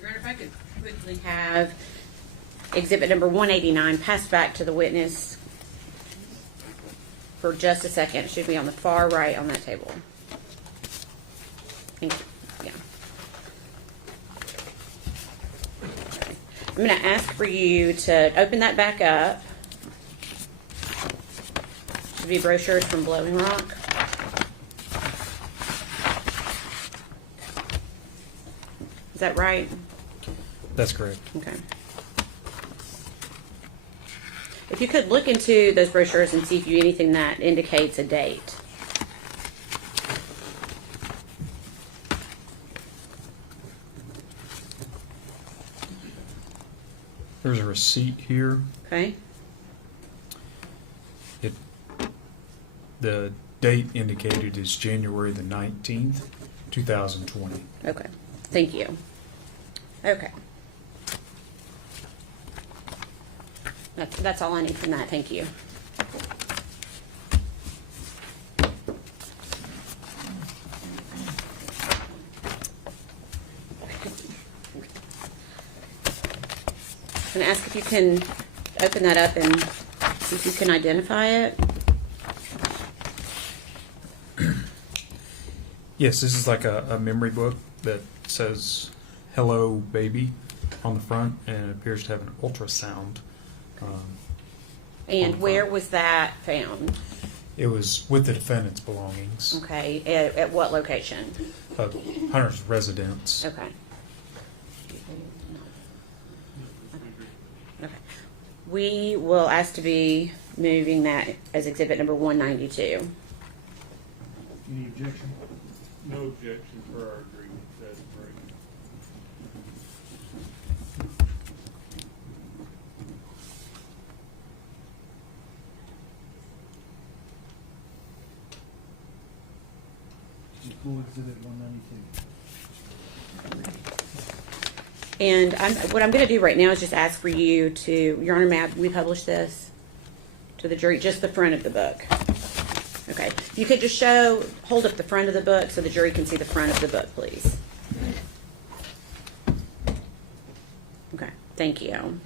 Your Honor, if I could quickly have exhibit number 189 passed back to the witness for just a second. It should be on the far right on that table. Thank you. Yeah. Okay. I'm going to ask for you to open that back up. Should be brochures from Blowing Rock. Is that right? That's correct. Okay. If you could look into those brochures and see if you anything that indicates a date. There's a receipt here. Okay. The date indicated is January the 19th, 2020. Okay. Thank you. Okay. That's all I need from that. Thank you. I'm going to ask if you can open that up and see if you can identify it. Yes, this is like a memory book that says "Hello, Baby" on the front, and it appears to have an ultrasound. And where was that found? It was with the defendant's belongings. Okay. At what location? Hunter's residence. Okay. Okay. We will ask to be moving that as exhibit number 192. Any objection? No objection for our agreement. That's great. Full exhibit 192. And what I'm going to do right now is just ask for you to, Your Honor, may we publish this to the jury, just the front of the book? Okay. You could just hold up the front of the book so the jury can see the front of the book, please. Okay. Thank you.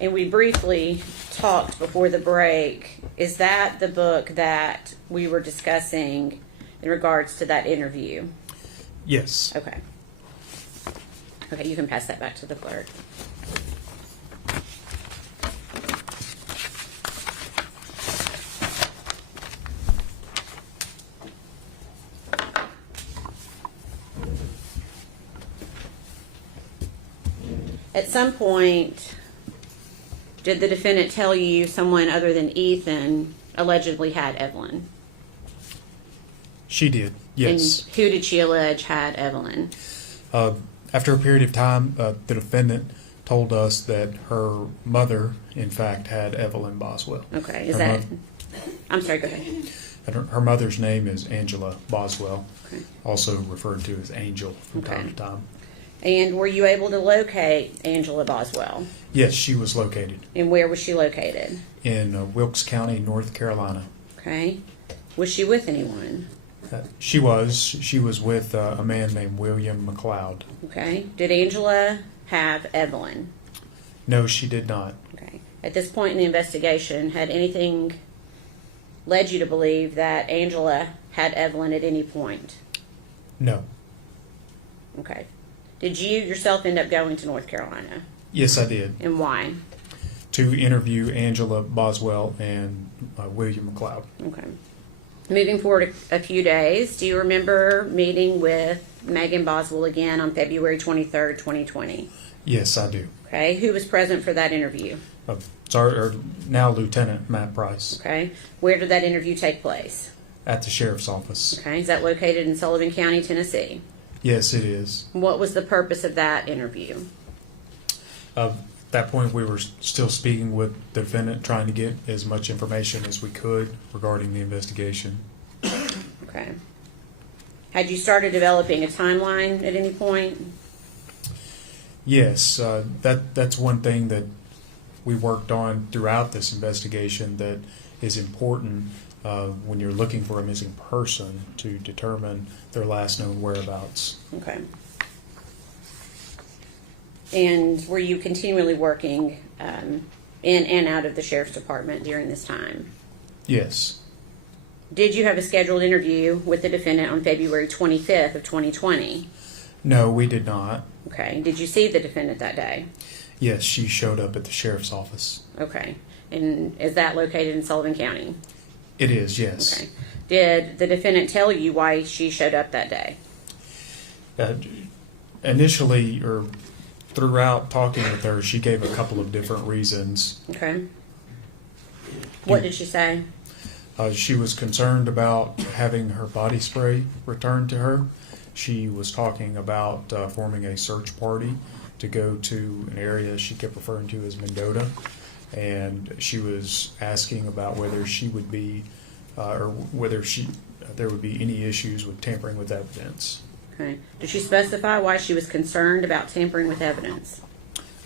And we briefly talked before the break. Is that the book that we were discussing in regards to that interview? Yes. Okay. Okay, you can pass that back to the clerk. At some point, did the defendant tell you someone other than Ethan allegedly had Evelyn? She did, yes. And who did she allege had Evelyn? After a period of time, the defendant told us that her mother, in fact, had Evelyn Boswell. Okay, is Her that... mo- I'm sorry, go ahead. And her mother's name is Angela Boswell, Okay. also referred to as Angel from Okay. time to time. And were you able to locate Angela Boswell? Yes, she was located And where was she located? in Wilkes County, North Carolina. Okay. Was she with anyone? She was with a man named William McLeod. Okay. Did Angela have Evelyn? No, she did not. Okay. At this point in the investigation, had anything led you to believe that Angela had Evelyn at any point? No. Okay. Did you yourself end up going to North Carolina? Yes, I did. And why? To interview Angela Boswell and William McLeod. Okay. Moving forward a few days, do you remember meeting with Megan Boswell again on February 23rd, 2020? Yes, I do. Okay. Who was present for that interview? Now Lieutenant Matt Price Okay. Where did that interview take place? at the sheriff's office. Okay. Is that located in Sullivan County, Tennessee? Yes, it is. What was the purpose of that interview? At that point, we were still speaking with the defendant, trying to get as much information as we could regarding the investigation. Okay. Had you started developing a timeline at any point? Yes, that's one thing that we worked on throughout this investigation that is important when you're looking for a missing person to determine their last known whereabouts. Okay. And were you continually working in and out of the sheriff's department during this time? Yes. Did you have a scheduled interview with the defendant on February 25th of 2020? No, we did not. Okay. Did you see the defendant that day? Yes, she showed up at the sheriff's office. Okay. And is that located in Sullivan County? It is, yes. Okay. Did the defendant tell you why she showed up that day? Initially, or throughout talking with her, she gave a couple of different reasons. Okay. What did she say? She was concerned about having her body spray returned to her. She was talking about forming a search party to go to an area she kept referring to as Mendota. And she was asking about whether she would be, or whether there would be any issues with tampering with evidence. Okay. Did she specify why she was concerned about tampering with evidence?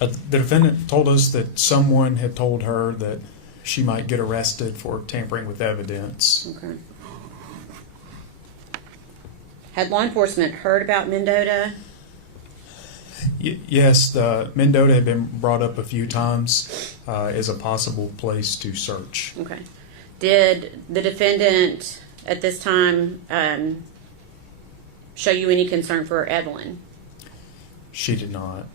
The defendant told us that someone had told her that she might get arrested for tampering with evidence. Okay. Had law enforcement heard about Mendota? Yes, the Mendota had been brought up a few times as a possible place to search. Okay. Did the defendant at this time show you any concern for Evelyn? She did not.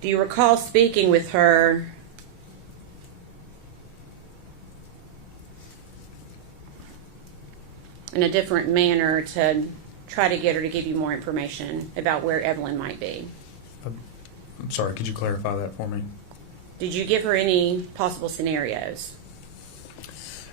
Do you recall speaking with her in a different manner to try to get her to give you more information about where Evelyn might be? I'm sorry, could you clarify that for me? Did you give her any possible scenarios?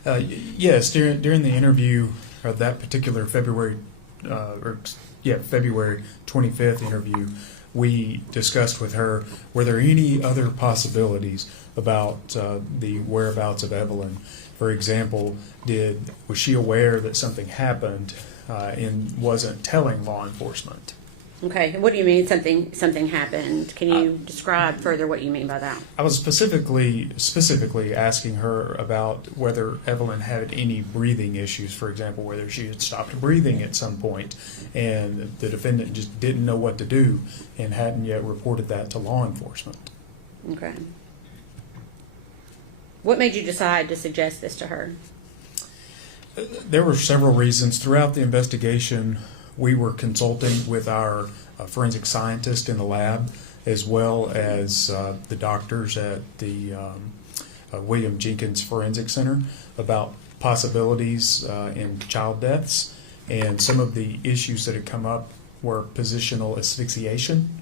Yes, during the interview, or that particular February 25th interview, we discussed with her, were there any other possibilities about the whereabouts of Evelyn? For example, was she aware that something happened and wasn't telling law enforcement? Okay, what do you mean something happened? Can you describe further what you mean by that? I was specifically asking her about whether Evelyn had any breathing issues, for example, whether she had stopped breathing at some point, and the defendant just didn't know what to do and hadn't yet reported that to law enforcement. Okay. What made you decide to suggest this to her? There were several reasons. Throughout the investigation, we were consulting with our forensic scientist in the lab, as well as the doctors at the William Jenkins Forensic Center about possibilities in child deaths. And some of the issues that had come up were positional asphyxiation.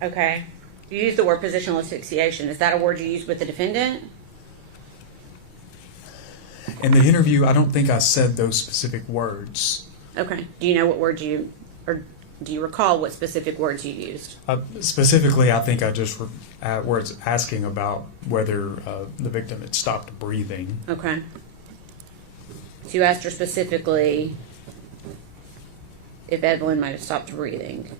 Okay. You used the word positional asphyxiation. Is that a word you used with the defendant? In the interview, I don't think I said those specific words. Okay. Do you know what words or do you recall what specific words you used? Specifically, I think I just was asking about whether the victim had stopped breathing. Okay. So you asked her specifically if Evelyn might have stopped breathing.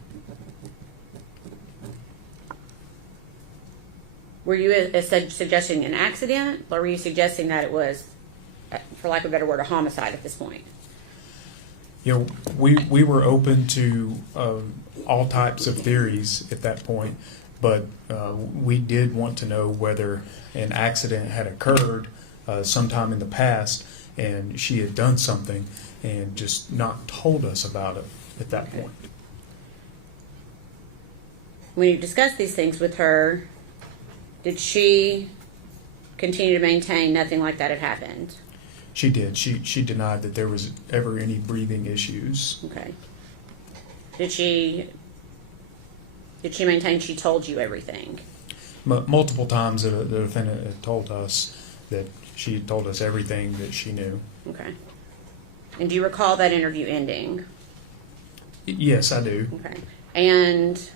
Were you suggesting an accident, or were you suggesting that it was, for lack of a better word, a homicide at this point? You know, we were open to all types of theories at that point, but we did want to know whether an accident had occurred sometime in the past and she had done something and just not told us about it at that point. When you discussed these things with her, did she continue to maintain nothing like that had happened? She did. She denied that there was ever any breathing issues. Okay. Did she maintain she told you everything? Multiple times the defendant had told us that she had told us everything that she knew. Okay. And do you recall that interview ending? Yes, I do. Okay. And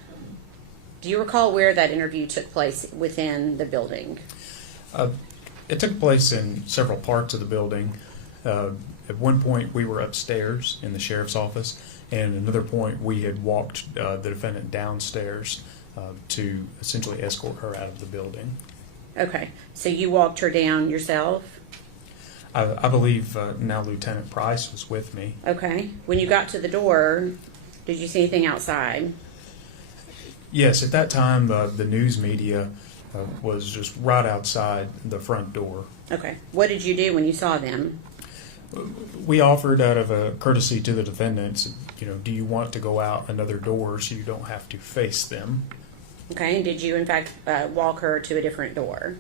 do you recall where that interview took place within the building? It took place in several parts of the building. At one point, we were upstairs in the sheriff's office, And another point, we had walked the defendant downstairs to essentially escort her out of the building. Okay, so you walked her down yourself? I believe now Lieutenant Price was with me. Okay. When you got to the door, did you see anything outside? Yes, at that time, the news media was just right outside the front door. Okay. What did you do when you saw them? We offered out of a courtesy to the defendants, do you want to go out another door so you don't have to face them? Okay, and did you in fact walk her to a different door?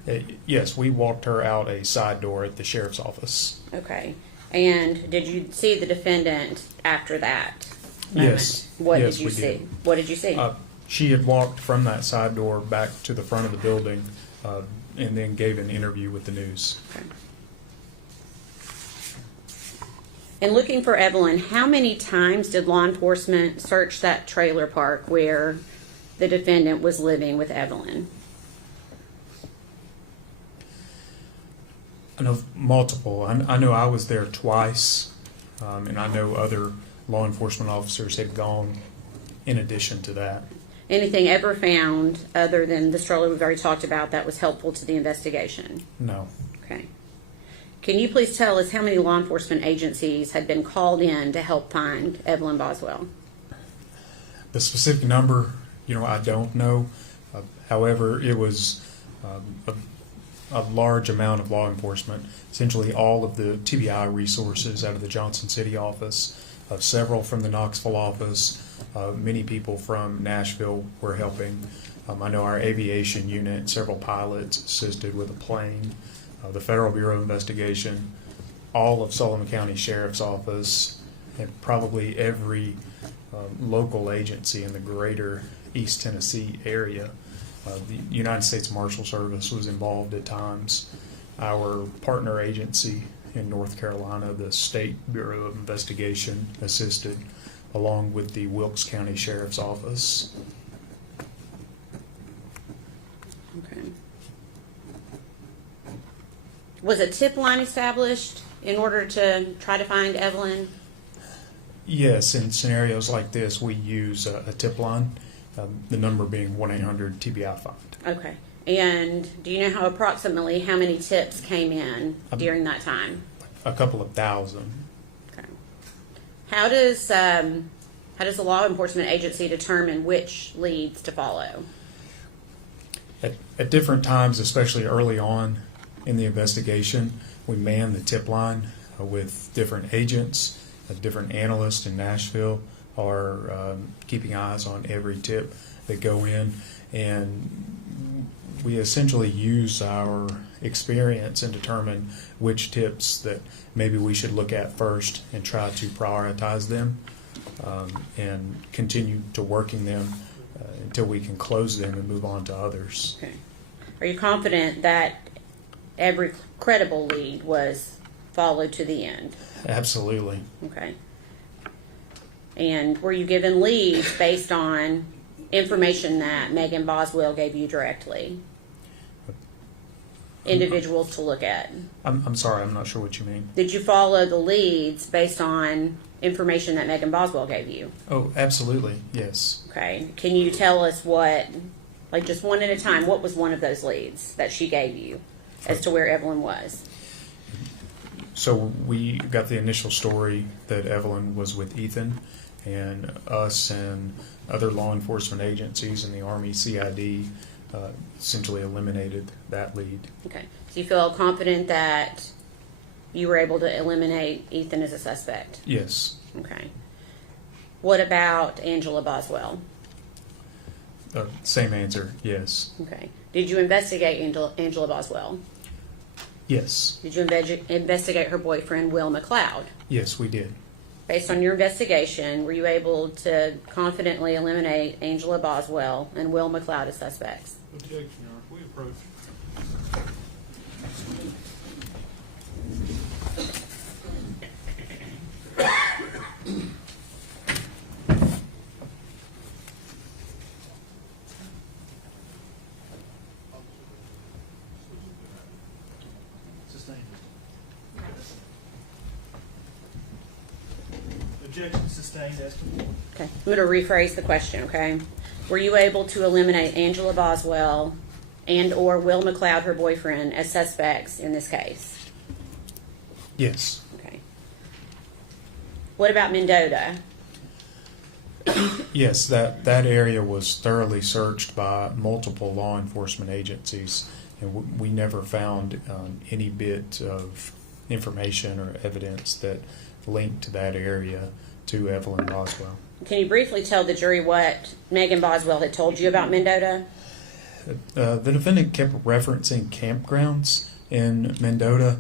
Yes, we walked her out a side door at the sheriff's office. Okay. And did you see the defendant after that moment? Yes. What Yes, did you we see? did. What did you see? She had walked from that side door back to the front of the building and then gave an interview with the news. Okay. In looking for Evelyn, how many times did law enforcement search that trailer park where the defendant was living with Evelyn? I know multiple. I know I was there twice, and I know other law enforcement officers had gone in addition to that. Anything ever found other than the stroller we've already talked about that was helpful to the investigation? No. Okay. Can you please tell us how many law enforcement agencies had been called in to help find Evelyn Boswell? The specific number, I don't know. However, it was a large amount of law enforcement. Essentially all of the TBI resources out of the Johnson City office, several from the Knoxville office, many people from Nashville were helping. I know our aviation unit, several pilots assisted with a plane. The Federal Bureau of Investigation, all of Sullivan County Sheriff's Office, and probably every local agency in the greater East Tennessee area. The United States Marshal Service was involved at times. Our partner agency in North Carolina, the State Bureau of Investigation, assisted, along with the Wilkes County Sheriff's Office. Okay. Was a tip line established in order to try to find Evelyn? Yes, in scenarios like this, we use a tip line, the number being 1-800-TBI-5. Okay. And do you know approximately how many tips came in during that time? A couple of thousand. Okay. How does the law enforcement agency determine which leads to follow? At different times, especially early on in the investigation, we man the tip line with different agents. Different analysts in Nashville are keeping eyes on every tip that go in, and we essentially use our experience and determine which tips that maybe we should look at first and try to prioritize them and continue to working them until we can close them and move on to others. Okay. Are you confident that every credible lead was followed to the end? Absolutely. Okay. And were you given leads based on information that Megan Boswell gave you directly? Individuals to look at? I'm sorry, I'm not sure what you mean. Did you follow the leads based on information that Megan Boswell gave you? Oh, absolutely, yes. Okay. Can you tell us just one at a time, what was one of those leads that she gave you as to where Evelyn was? So we got the initial story that Evelyn was with Ethan, and us and other law enforcement agencies and the Army CID essentially eliminated that lead. Okay. So you feel confident that you were able to eliminate Ethan as a suspect? Yes. Okay. What about Angela Boswell? Same answer, yes. Okay. Did you investigate Angela Boswell? Yes. Did you investigate her boyfriend, Will McLeod? Yes, we did. Based on your investigation, were you able to confidently eliminate Angela Boswell and Will McLeod as suspects? Objection, Your Honor. We approach. Sustained. Objection sustained as to board. Okay, I'm going to rephrase the question, okay? Were you able to eliminate Angela Boswell and/or Will McLeod, her boyfriend, as suspects in this case? Yes. Okay. What about Mendota? Yes, that area was thoroughly searched by multiple law enforcement agencies, and we never found any bit of information or evidence that linked to that area to Evelyn Boswell. Can you briefly tell the jury what Megan Boswell had told you about Mendota? The defendant kept referencing campgrounds in Mendota.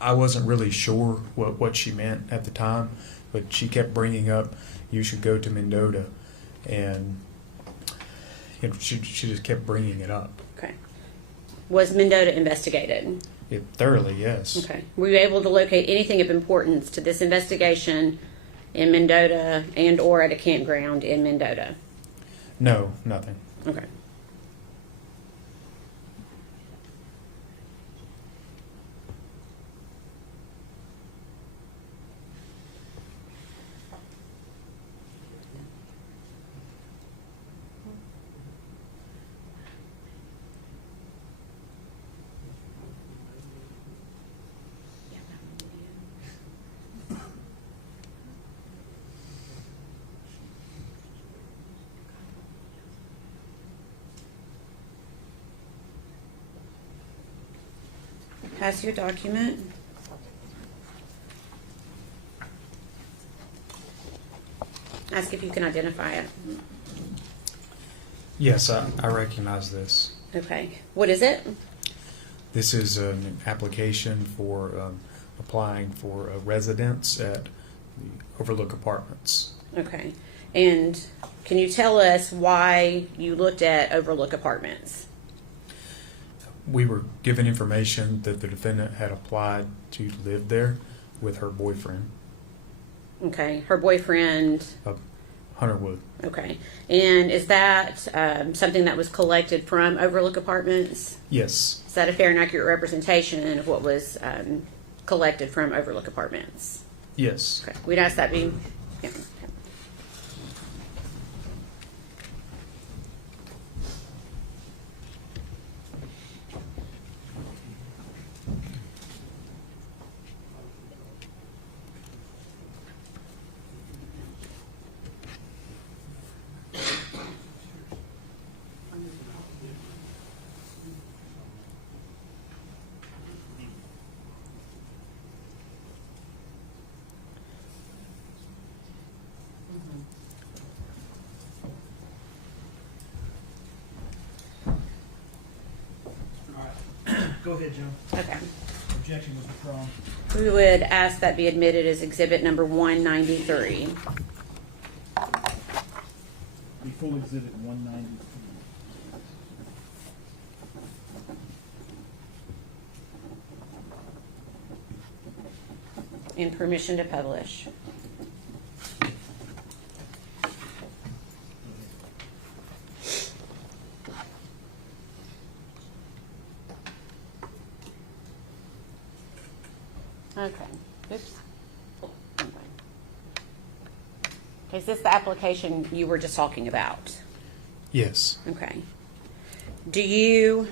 I wasn't really sure what she meant at the time, but she kept bringing up, you should go to Mendota, and she just kept bringing it up. Okay. Was Mendota investigated? Thoroughly, yes. Okay. Were you able to locate anything of importance to this investigation in Mendota and/or at a campground in Mendota? No, nothing. Okay. Pass your document. Ask if you can identify it. Yes, I recognize this. Okay. What is it? This is an application for applying for a residence at the Overlook Apartments. Okay. And can you tell us why you looked at Overlook Apartments? We were given information that the defendant had applied to live there with her boyfriend, Okay. Her boyfriend. Hunter Wood. Okay. And is that something that was collected from Overlook Apartments? Yes, Is that a fair and accurate representation of what was collected from Overlook Apartments? yes. Okay. We'd ask that be. Yeah. Go ahead, Joe. Okay. Objection was withdrawn. We would ask that be admitted as exhibit number 193. The full exhibit 193. And permission to publish. Okay. Oops. Okay. Is this the application you were just talking about? Yes. Okay. Do you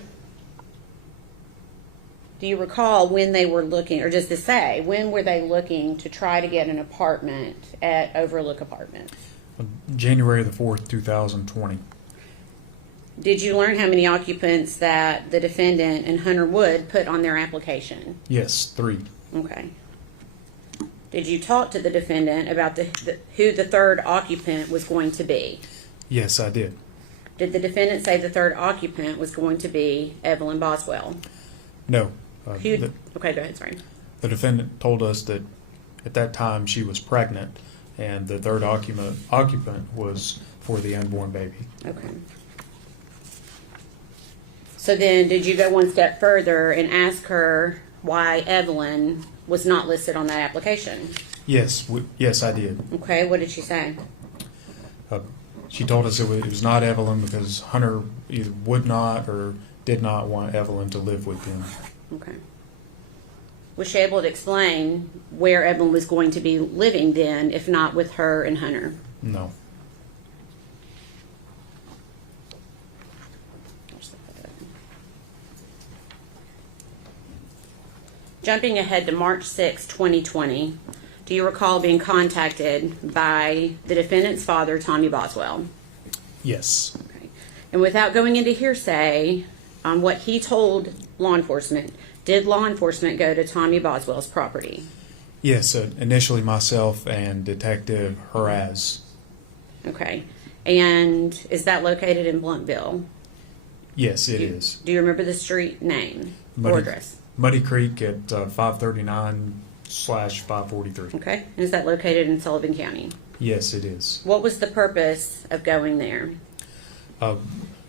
recall when they were looking, or does this say, when were they looking to try to get an apartment at Overlook Apartments? January the 4th, 2020. Did you learn how many occupants that the defendant and Hunter Wood put on their application? Yes, 3. Okay. Did you talk to the defendant about who the third occupant was going to be? Yes, I did. Did the defendant say the third occupant was going to be Evelyn Boswell? No. Okay, go ahead, sorry. The defendant told us that at that time she was pregnant, and the third occupant was for the unborn baby. Okay. So then, did you go one step further and ask her why Evelyn was not listed on that application? Yes, yes, I did. Okay, what did she say? She told us it was not Evelyn because Hunter either would not or did not want Evelyn to live with him. Okay. Was she able to explain where Evelyn was going to be living then, if not with her and Hunter? No. Jumping ahead to March 6, 2020, do you recall being contacted by the defendant's father, Tommy Boswell? Yes. Okay. And without going into hearsay on what he told law enforcement, did law enforcement go to Tommy Boswell's property? Yes, initially myself and Detective Haraz. Okay. And is that located in Blumpville? Yes, it is. Do you remember the street name or address? Muddy Creek at 539/543. Okay. And is that located in Sullivan County? Yes, it is. What was the purpose of going there?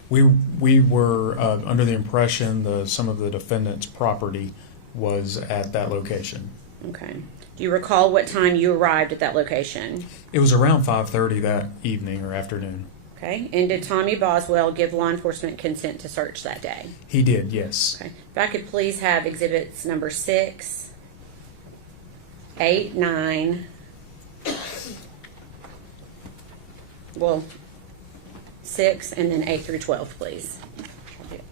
We were under the impression some of the defendant's property was at that location. Okay. Do you recall what time you arrived at that location? It was around 5:30 that evening or afternoon. Okay. And did Tommy Boswell give law enforcement consent to search that day? He did, yes. Okay. If I could please have exhibits number 6, 8, 9. Well, 6 and then 8 through 12, please. I'll do it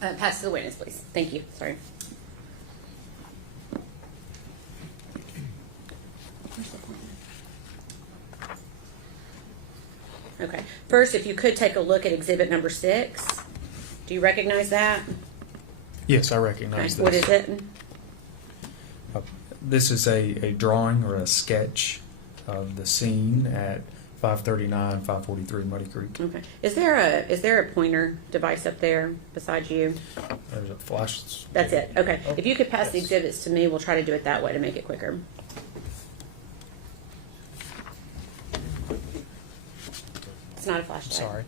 fast. Pass to the witness, please. Thank you. Sorry. Okay. First, if you could take a look at exhibit number 6. Do you recognize that? Yes, I recognize Okay. this. What is it? This is a drawing or a sketch of the scene at 539/543 Muddy Creek. Okay. Is there a pointer device up there beside you? There's a flash. That's it. Okay. Oh, If you could pass the yes. exhibits to me, we'll try to do it that way to make it quicker. It's not a flashlight. Sorry.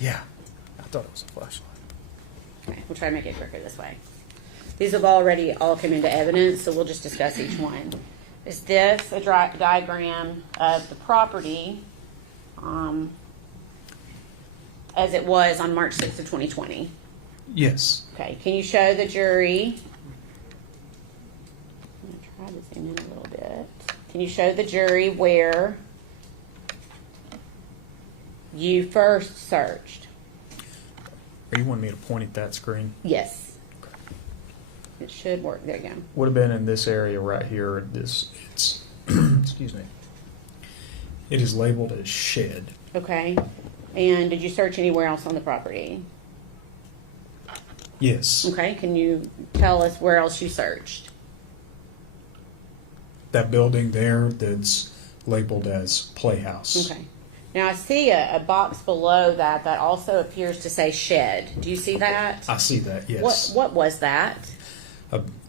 Yeah, I thought it was a flashlight. Okay. We'll try to make it quicker this way. These have already all come into evidence, so we'll just discuss each one. Is this a diagram of the property as it was on March 6th of 2020? Yes. Okay, can you show the jury? I'm going to try to zoom in a little bit. Can you show the jury where you first searched? Are you wanting me to point at that screen? Yes. It should work. There you go. Would have been in this area right here. It's excuse me. It is labeled as shed. Okay. And did you search anywhere else on the property? Yes. Okay. Can you tell us where else you searched? That building there that's labeled as Playhouse. Okay. Now I see a box below that also appears to say shed. Do you see that? I see that, yes. What was that?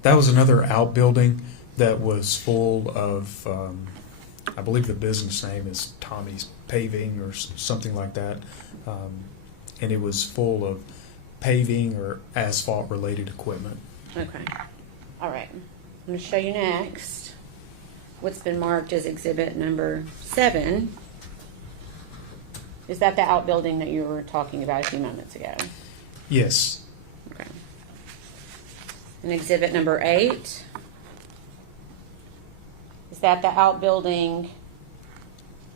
That was another outbuilding that was full of, I believe the business name is Tommy's Paving or something like that. And it was full of paving or asphalt related equipment. Okay. All right. I'm going to show you next what's been marked as exhibit number 7. Is that the outbuilding that you were talking about a few moments ago? Yes. Okay. And exhibit number 8. Is that the outbuilding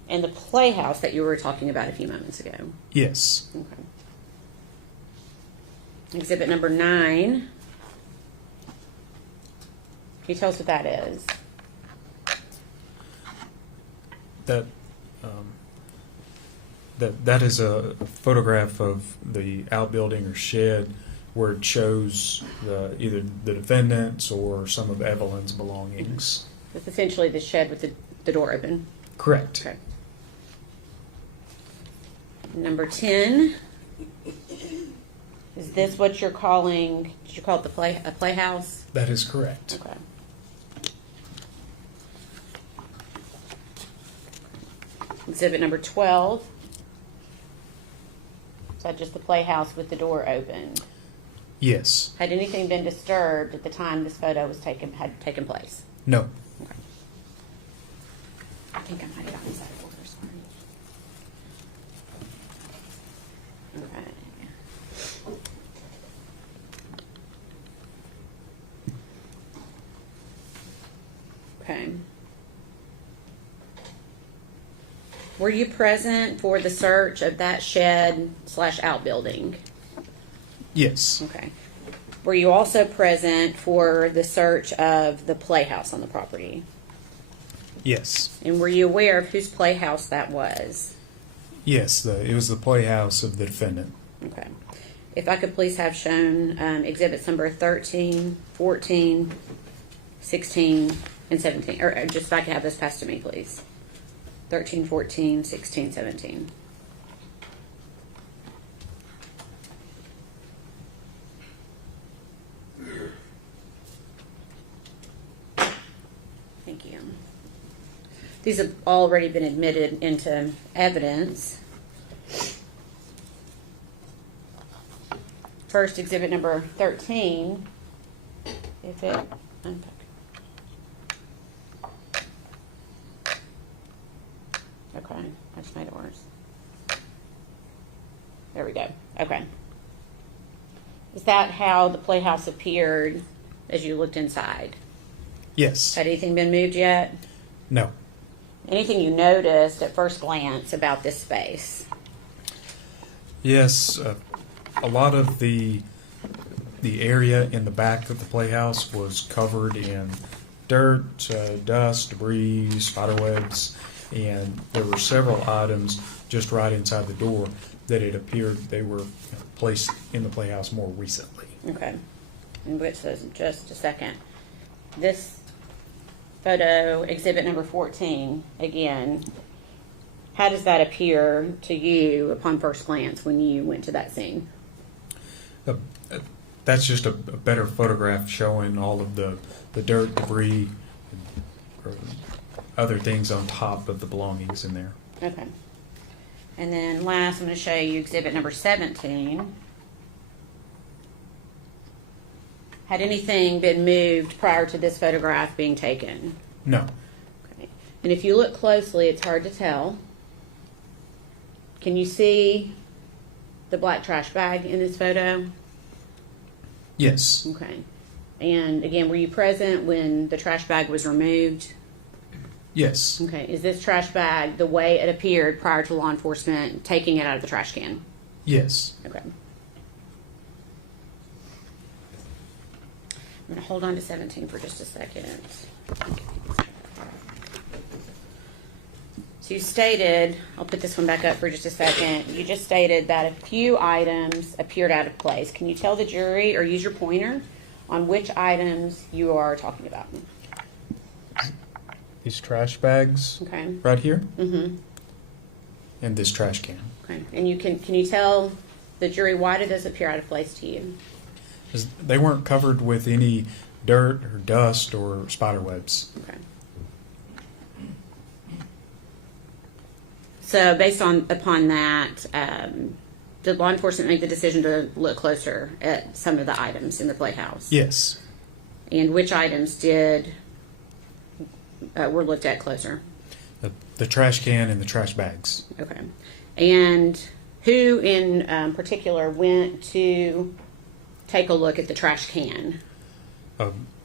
and the playhouse that you were talking about a few moments ago? Yes. Okay. Exhibit number 9. Can you tell us what that is? That is a photograph of the outbuilding or shed where it shows either the defendant's or some of Evelyn's belongings. It's essentially the shed with the door open. Correct. Okay. Number 10. Is this what you're calling? Did you call it a playhouse? That is correct. Okay. Exhibit number 12. Is that just the playhouse with the door open? Yes. Had anything been disturbed at the time this photo was had taken place? No. Okay. think I might have gotten this out of order, sorry. Okay. Okay. Were you present for the search of that shed/outbuilding? Yes. Okay. Were you also present for the search of the playhouse on the property? Yes. And were you aware of whose playhouse that was? Yes. It was the playhouse of the defendant. Okay. If I could please have shown exhibits number 13, 14, 16, and 17. Or just if I could have this passed to me, please. 13, 14, 16, 17. Thank you. These have already been admitted into evidence. First, exhibit number 13. If it unpack. Okay, I just made it worse. There we go. Okay. Is that how the playhouse appeared as you looked inside? Yes. Had anything been moved yet? No. Anything you noticed at first glance about this space? Yes. A lot of the area in the back of the playhouse was covered in dirt, dust, debris, spiderwebs, and there were several items just right inside the door that it appeared they were placed in the playhouse more recently. Okay. And which says just a second. This photo, exhibit number 14, again, how does that appear to you upon first glance when you went to that scene? That's just a better photograph showing all of the dirt, debris, or other things on top of the belongings in there. Okay. And then last, I'm going to show you exhibit number 17. Had anything been moved prior to this photograph being taken? No. Okay. And if you look closely, it's hard to tell. Can you see the black trash bag in this photo? Yes. Okay. And again, were you present when the trash bag was removed? Yes. Okay. Is this trash bag the way it appeared prior to law enforcement taking it out of the trash can? Yes. Okay. I'm going to hold on to 17 for just a second. So you stated, I'll put this one back up for just a second. You just stated that a few items appeared out of place. Can you tell the jury or use your pointer on which items you are talking about? These trash bags Okay. right here, Mm-hmm. and this trash can. Okay. And you can you tell the jury why did this appear out of place to you? 'Cause they weren't covered with any dirt or dust or spider webs. Okay. So based upon that, did law enforcement make the decision to look closer at some of the items in the playhouse? Yes. And which items were looked at closer? The trash can and the trash bags. Okay. And who in particular went to take a look at the trash can?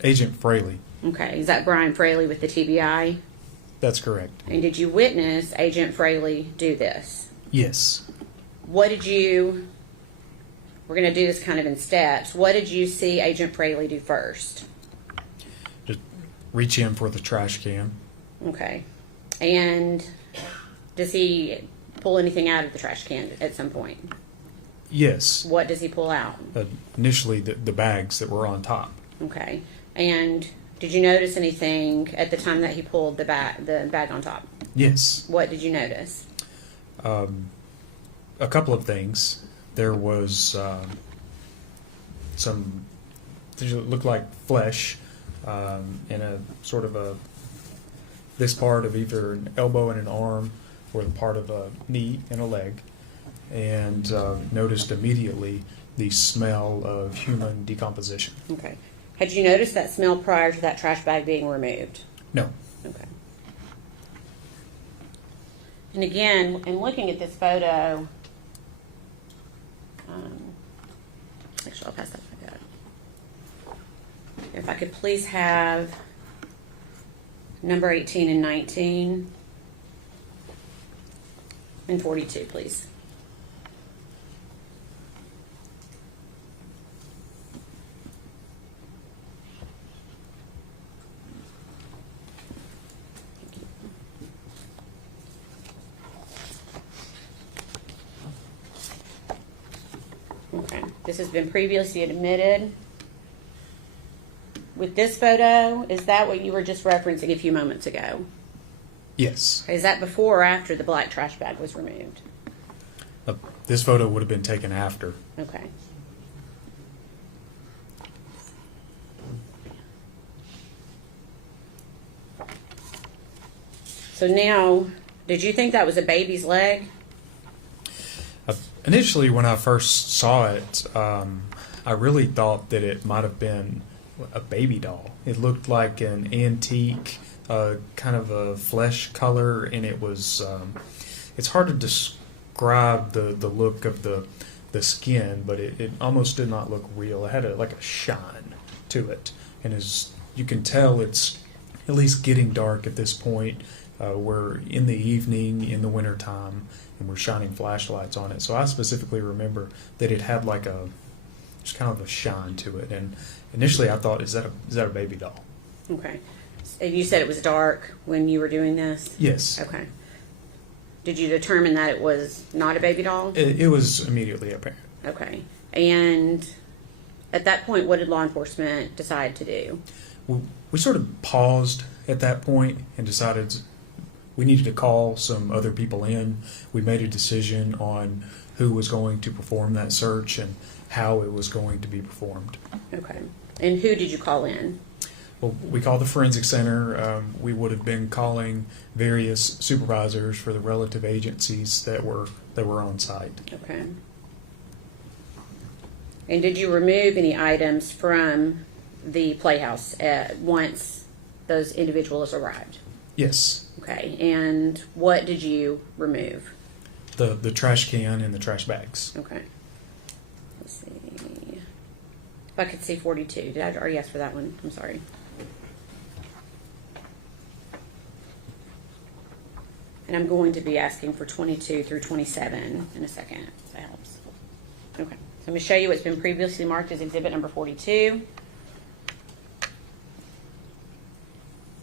Agent Fraley. Okay. Is that Brian Fraley with the TBI? That's correct. And did you witness Agent Fraley do this? Yes. What did you, we're going to do this kind of in steps. What did you see Agent Fraley do first? Just reach in for the trash can. Okay. And does he pull anything out of the trash can at some point? Yes. What does he pull out? Initially, the bags that were on top. Okay. And did you notice anything at the time that he pulled the bag on top? Yes. What did you notice? A couple of things. There was some things that looked like flesh in a sort of this part of either an elbow and an arm or the part of a knee and a leg, and noticed immediately the smell of human decomposition. Okay. Had you noticed that smell prior to that trash bag being removed? No. Okay. And again, in looking at this photo, actually, I'll pass that back up. If I could please have number 18 and 19 and 42, please. Okay, this has been previously admitted. With this photo, is that what you were just referencing a few moments ago? Yes. Is that before or after the black trash bag was removed? This photo would have been taken after. Okay. So now, did you think that was a baby's leg? Initially, when I first saw it, I really thought that it might have been a baby doll. It looked like an antique, kind of a flesh color, and it was. It's hard to describe the look of the skin, but it almost did not look real. It had like a shine to it, and as you can tell, it's at least getting dark at this point. We're in the evening, in the wintertime, and we're shining flashlights on it. So I specifically remember that it had like just kind of a shine to it. And initially I thought, is that a baby doll? Okay. And you said it was dark when you were doing this? Yes. Okay. Did you determine that it was not a baby doll? It was immediately apparent. Okay. And at that point, what did law enforcement decide to do? We sort of paused at that point and decided we needed to call some other people in. We made a decision on who was going to perform that search and how it was going to be performed. Okay. And who did you call in? Well, we called the forensic center. We would have been calling various supervisors for the relative agencies that were on site. Okay. And did you remove any items from the playhouse once those individuals arrived? Yes. Okay. And what did you remove? The trash can and the trash bags. Okay. Let's see. If I could see 42. Did I already ask for that one? I'm sorry. And I'm going to be asking for 22 through 27 in a second, if that helps. Okay. So I'm going to show you what's been previously marked as exhibit number 42.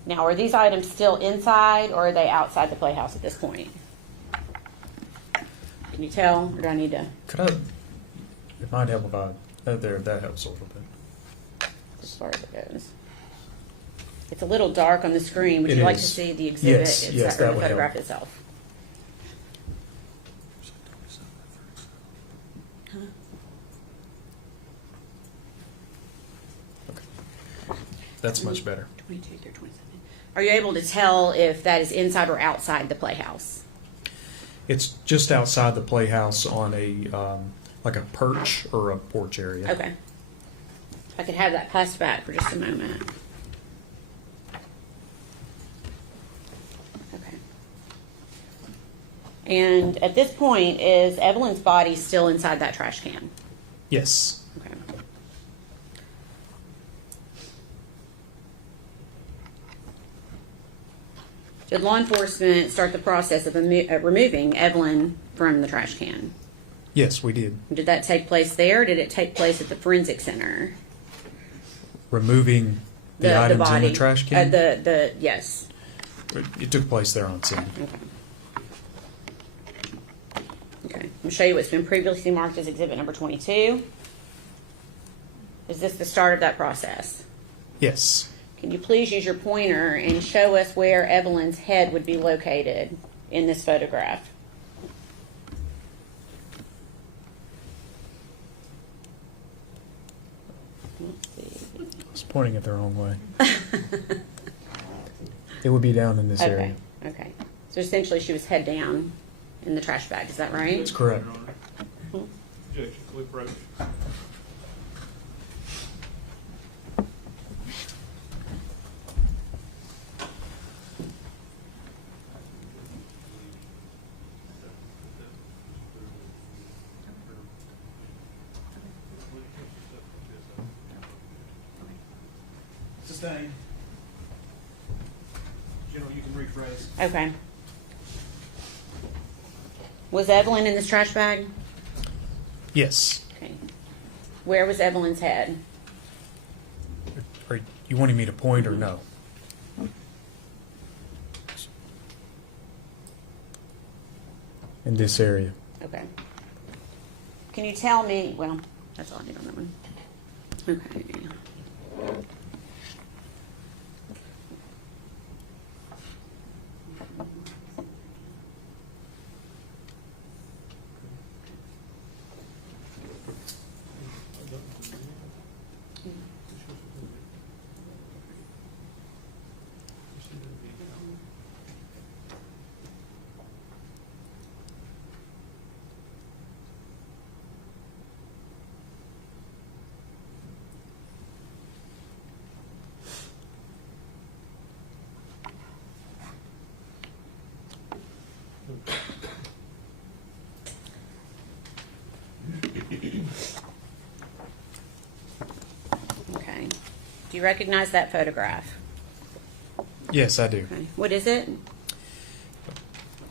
Now, are these items still inside or are they outside the playhouse at this point? Can you tell, or do I need to? Could I? It might help if I. That helps a little bit. As far as it goes. It's a little dark on the screen. Would It you like to is. see the exhibit Yes, itself, that or the would photograph help. itself? That's much better. 22 through 27. Are you able to tell if that is inside or outside the playhouse? It's just outside the playhouse on a like a perch or a porch area. Okay. If I could have that passed back for just a moment. Okay. And at this point, is Evelyn's body still inside that trash can? Yes. Okay. Did law enforcement start the process of removing Evelyn from the trash can? Yes, we did. Did that take place there, or did it take place at the forensic center? Removing the items body in the trash can. Yes. It took place there on scene. Okay. Okay. I'm gonna show you what's been previously marked as exhibit number 22. Is this the start of that process? Yes. Can you please use your pointer and show us where Evelyn's head would be located in this photograph? Let's see. I was pointing it the wrong way. It would be down in this Okay. area. Okay. So essentially, she was head down in the trash bag. Is that right? That's correct. Objection, we approach. sustained. General, you can rephrase. Okay. Was Evelyn in this trash bag? Yes. Okay. Where was Evelyn's head? Are you wanting me to point or no? In this area. Okay. Can you tell me, well, that's all I need on that one. Okay. Okay. Do you recognize that photograph? Yes, I do. Okay. What is it?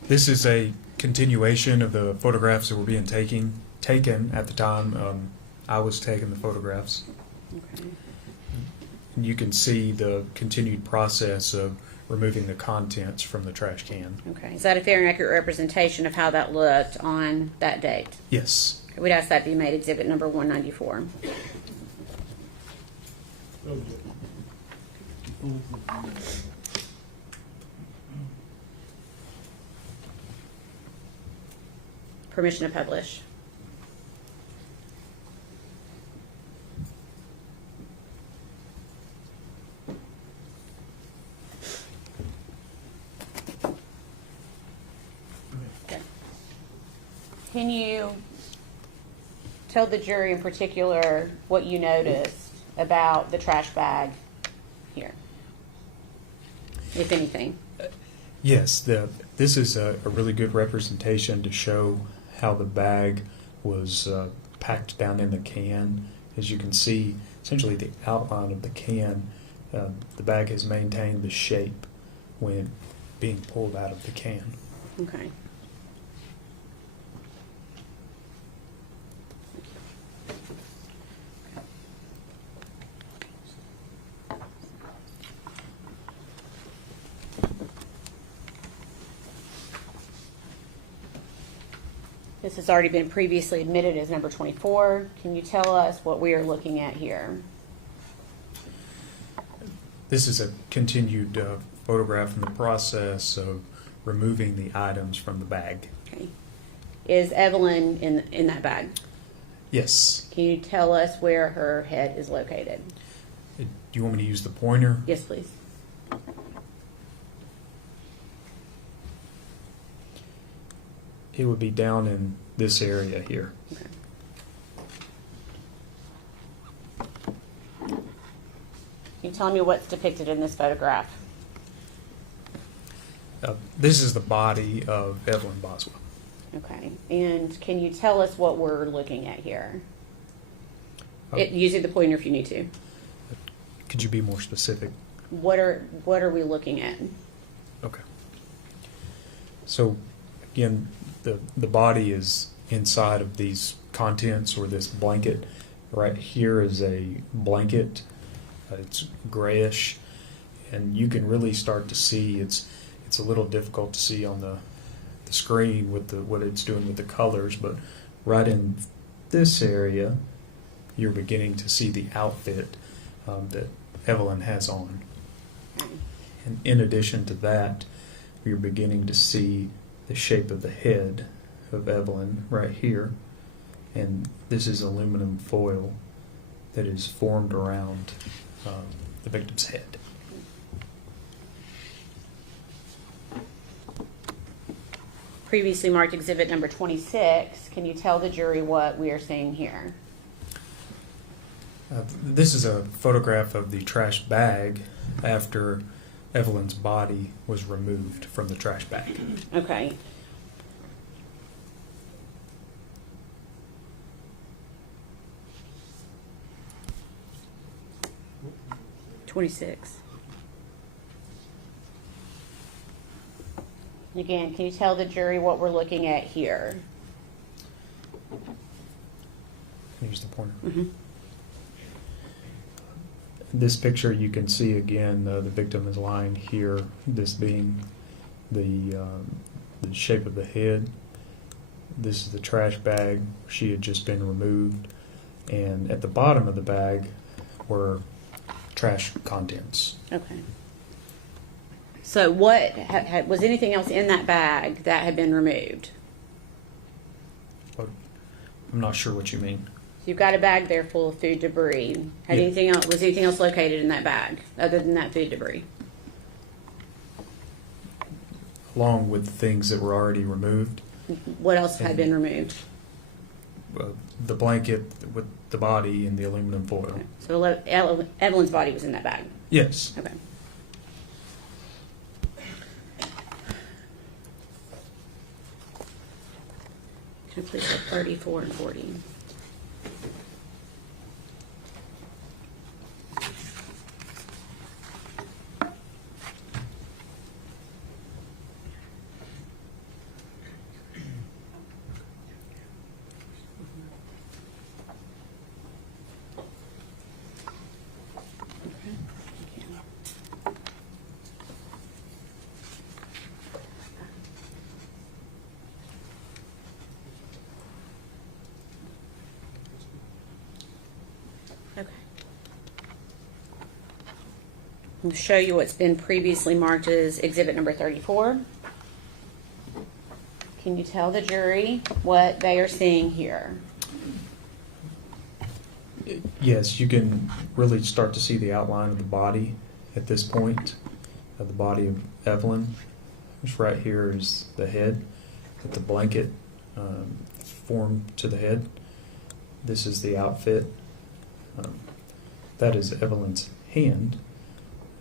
This is a continuation of the photographs that were being taken at the time I was taking the photographs. Okay. You can see the continued process of removing the contents from the trash can. Okay. Is that a fair and accurate representation of how that looked on that date? Yes. We'd ask that be made exhibit number 194. Permission to publish. Okay. Can you tell the jury in particular what you noticed about the trash bag here, if anything? Yes, this is a really good representation to show how the bag was packed down in the can. As you can see, essentially the outline of the can, the bag has maintained the shape when being pulled out of the can. Okay. This has already been previously admitted as number 24. Can you tell us what we are looking at here? This is a continued photograph in the process of removing the items from the bag. Okay. Is Evelyn in that bag? Yes. Can you tell us where her head is located? Do you want me to use the pointer? Yes, please. It would be down in this area here. Okay. Can you tell me what's depicted in this photograph? This is the body of Evelyn Boswell. Okay. And can you tell us what we're looking at here? Using the pointer if you need to. Could you be more specific? What are we looking at? Okay. So, again, the body is inside of these contents or this blanket. Right here is a blanket. It's grayish, and you can really start to see it's a little difficult to see on the screen with what it's doing with the colors, but right in this area, you're beginning to see the outfit that Evelyn has on. And in addition to that, you're beginning to see the shape of the head of Evelyn right here. And this is aluminum foil that is formed around the victim's head. Previously marked exhibit number 26. Can you tell the jury what we are seeing here? This is a photograph of the trash bag after Evelyn's body was removed from the trash bag. Okay. 26. Again, can you tell the jury what we're looking at here? Here's the pointer. Mm-hmm. This picture, you can see again, the victim is lying here, this being the shape of the head. This is the trash bag. She had just been removed. And at the bottom of the bag were trash contents. Okay. So what, was anything else in that bag that had been removed? But I'm not sure what you mean. You've got a bag there full of food debris. Had Yeah. anything else, was anything else located in that bag other than that food debris? Along with things that were already removed, What else had been removed? the blanket with the body and the aluminum foil. Okay. So Evelyn's body was in that bag. Yes. Okay. Can I please have 34 and 40? Okay. I'll show you what's been previously marked as exhibit number 34. Can you tell the jury what they are seeing here? Yes, you can really start to see the outline of the body at this point, of the body of Evelyn. Which right here is the head, with the blanket formed to the head. This is the outfit. That is Evelyn's hand,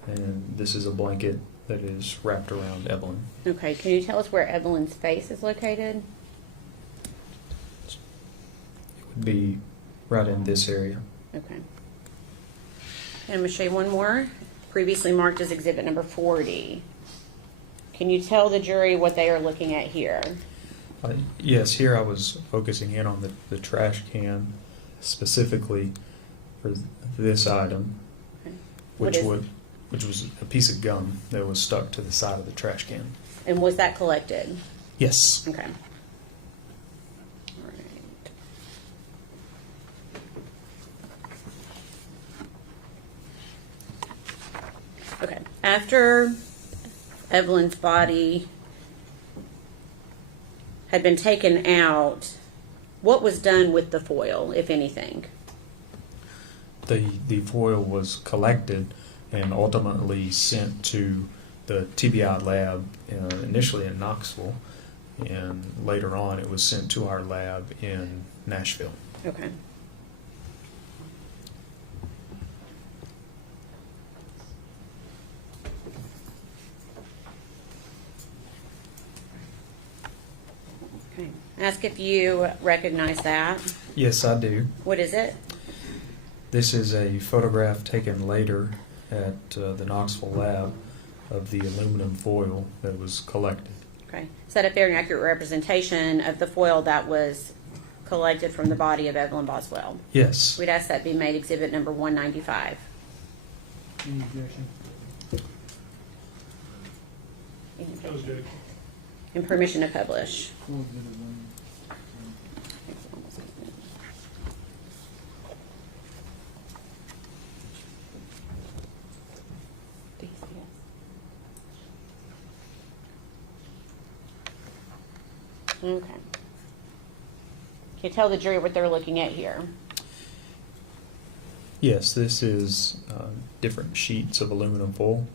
and this is a blanket that is wrapped around Evelyn. Okay, can you tell us where Evelyn's face is located? It would be right in this area. Okay. And I'm going to show you one more, previously marked as exhibit number 40. Can you tell the jury what they are looking at here? Yes, here I was focusing in on the trash can, specifically for this item, Okay. which What is- which was a piece of gum that was stuck to the side of the trash can. And was that collected? Yes. Okay. All right. Okay. After Evelyn's body had been taken out, what was done with the foil, if anything? The foil was collected and ultimately sent to the TBI lab, initially in Knoxville, and later on it was sent to our lab in Nashville. Okay. Okay. Ask if you recognize that. Yes, I do. What is it? This is a photograph taken later at the Knoxville lab of the aluminum foil that was collected. Okay. Is that a fair and accurate representation of the foil that was collected from the body of Evelyn Boswell? Yes. We'd ask that be made exhibit number 195. Any objection? No objection. And permission to publish. Full exhibit one. Okay. Can you tell the jury what they're looking at here? Yes, this is different sheets of aluminum foil.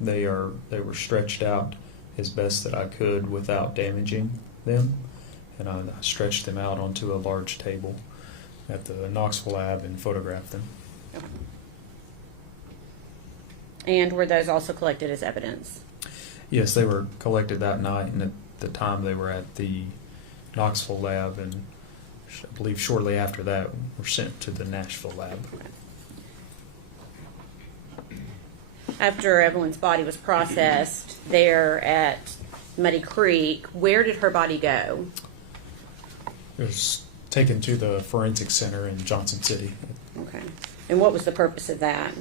They were stretched out as best that I could without damaging them, and I stretched them out onto a large table at the Knoxville lab and photographed them. Okay. And were those also collected as evidence? Yes, they were collected that night, and at the time they were at the Knoxville lab, and I believe shortly after that were sent to the Nashville lab. After Evelyn's body was processed there at Muddy Creek, where did her body go? It was taken to the forensic center in Johnson City Okay. And what was the purpose of that?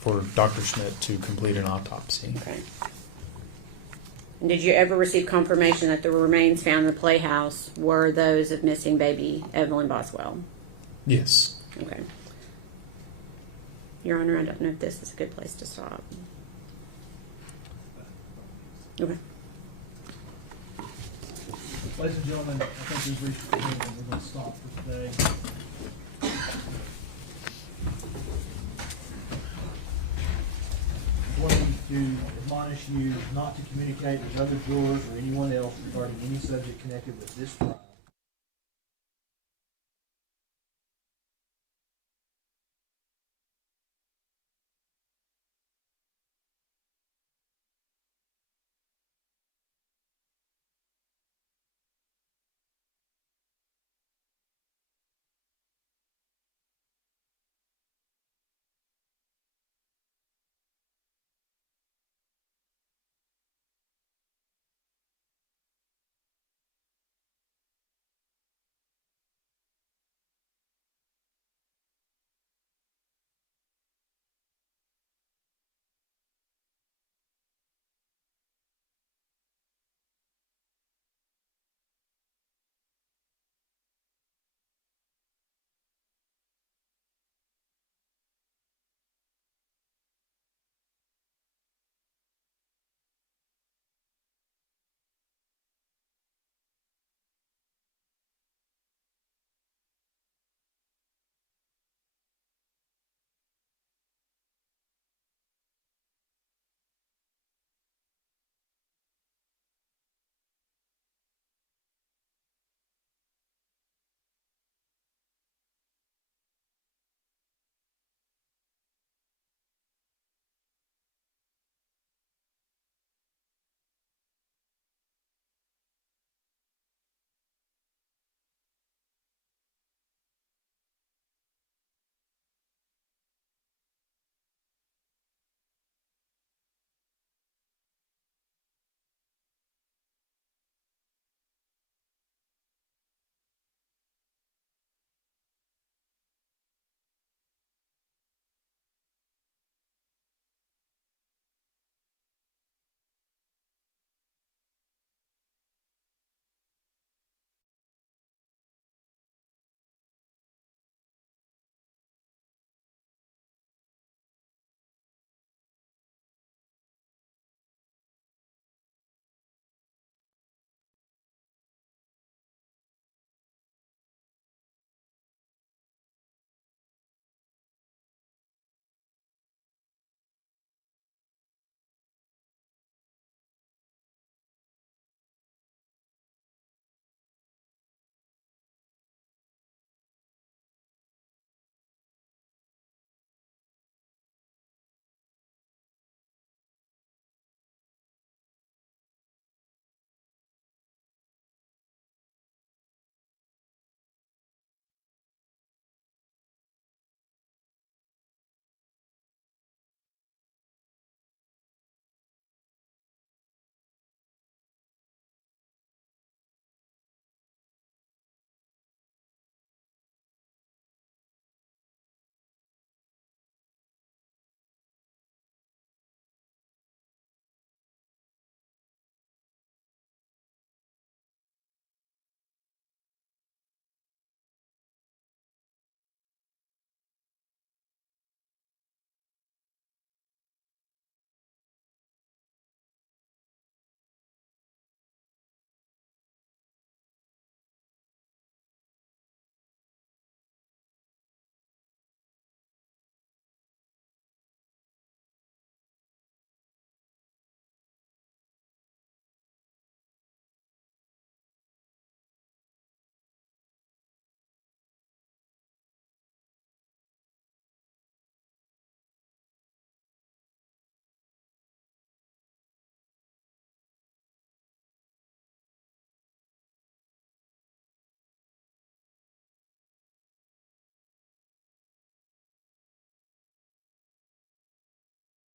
for Dr. Schmidt to complete an autopsy. Okay. And did you ever receive confirmation that the remains found in the playhouse were those of missing baby Evelyn Boswell? Yes. Okay. Your Honor, I don't know if this is a good place to stop. Okay. Ladies and gentlemen, I think we've reached the point where we're going to stop for today. I'm going to admonish you not to communicate with other jurors or anyone else regarding any subject connected with this trial.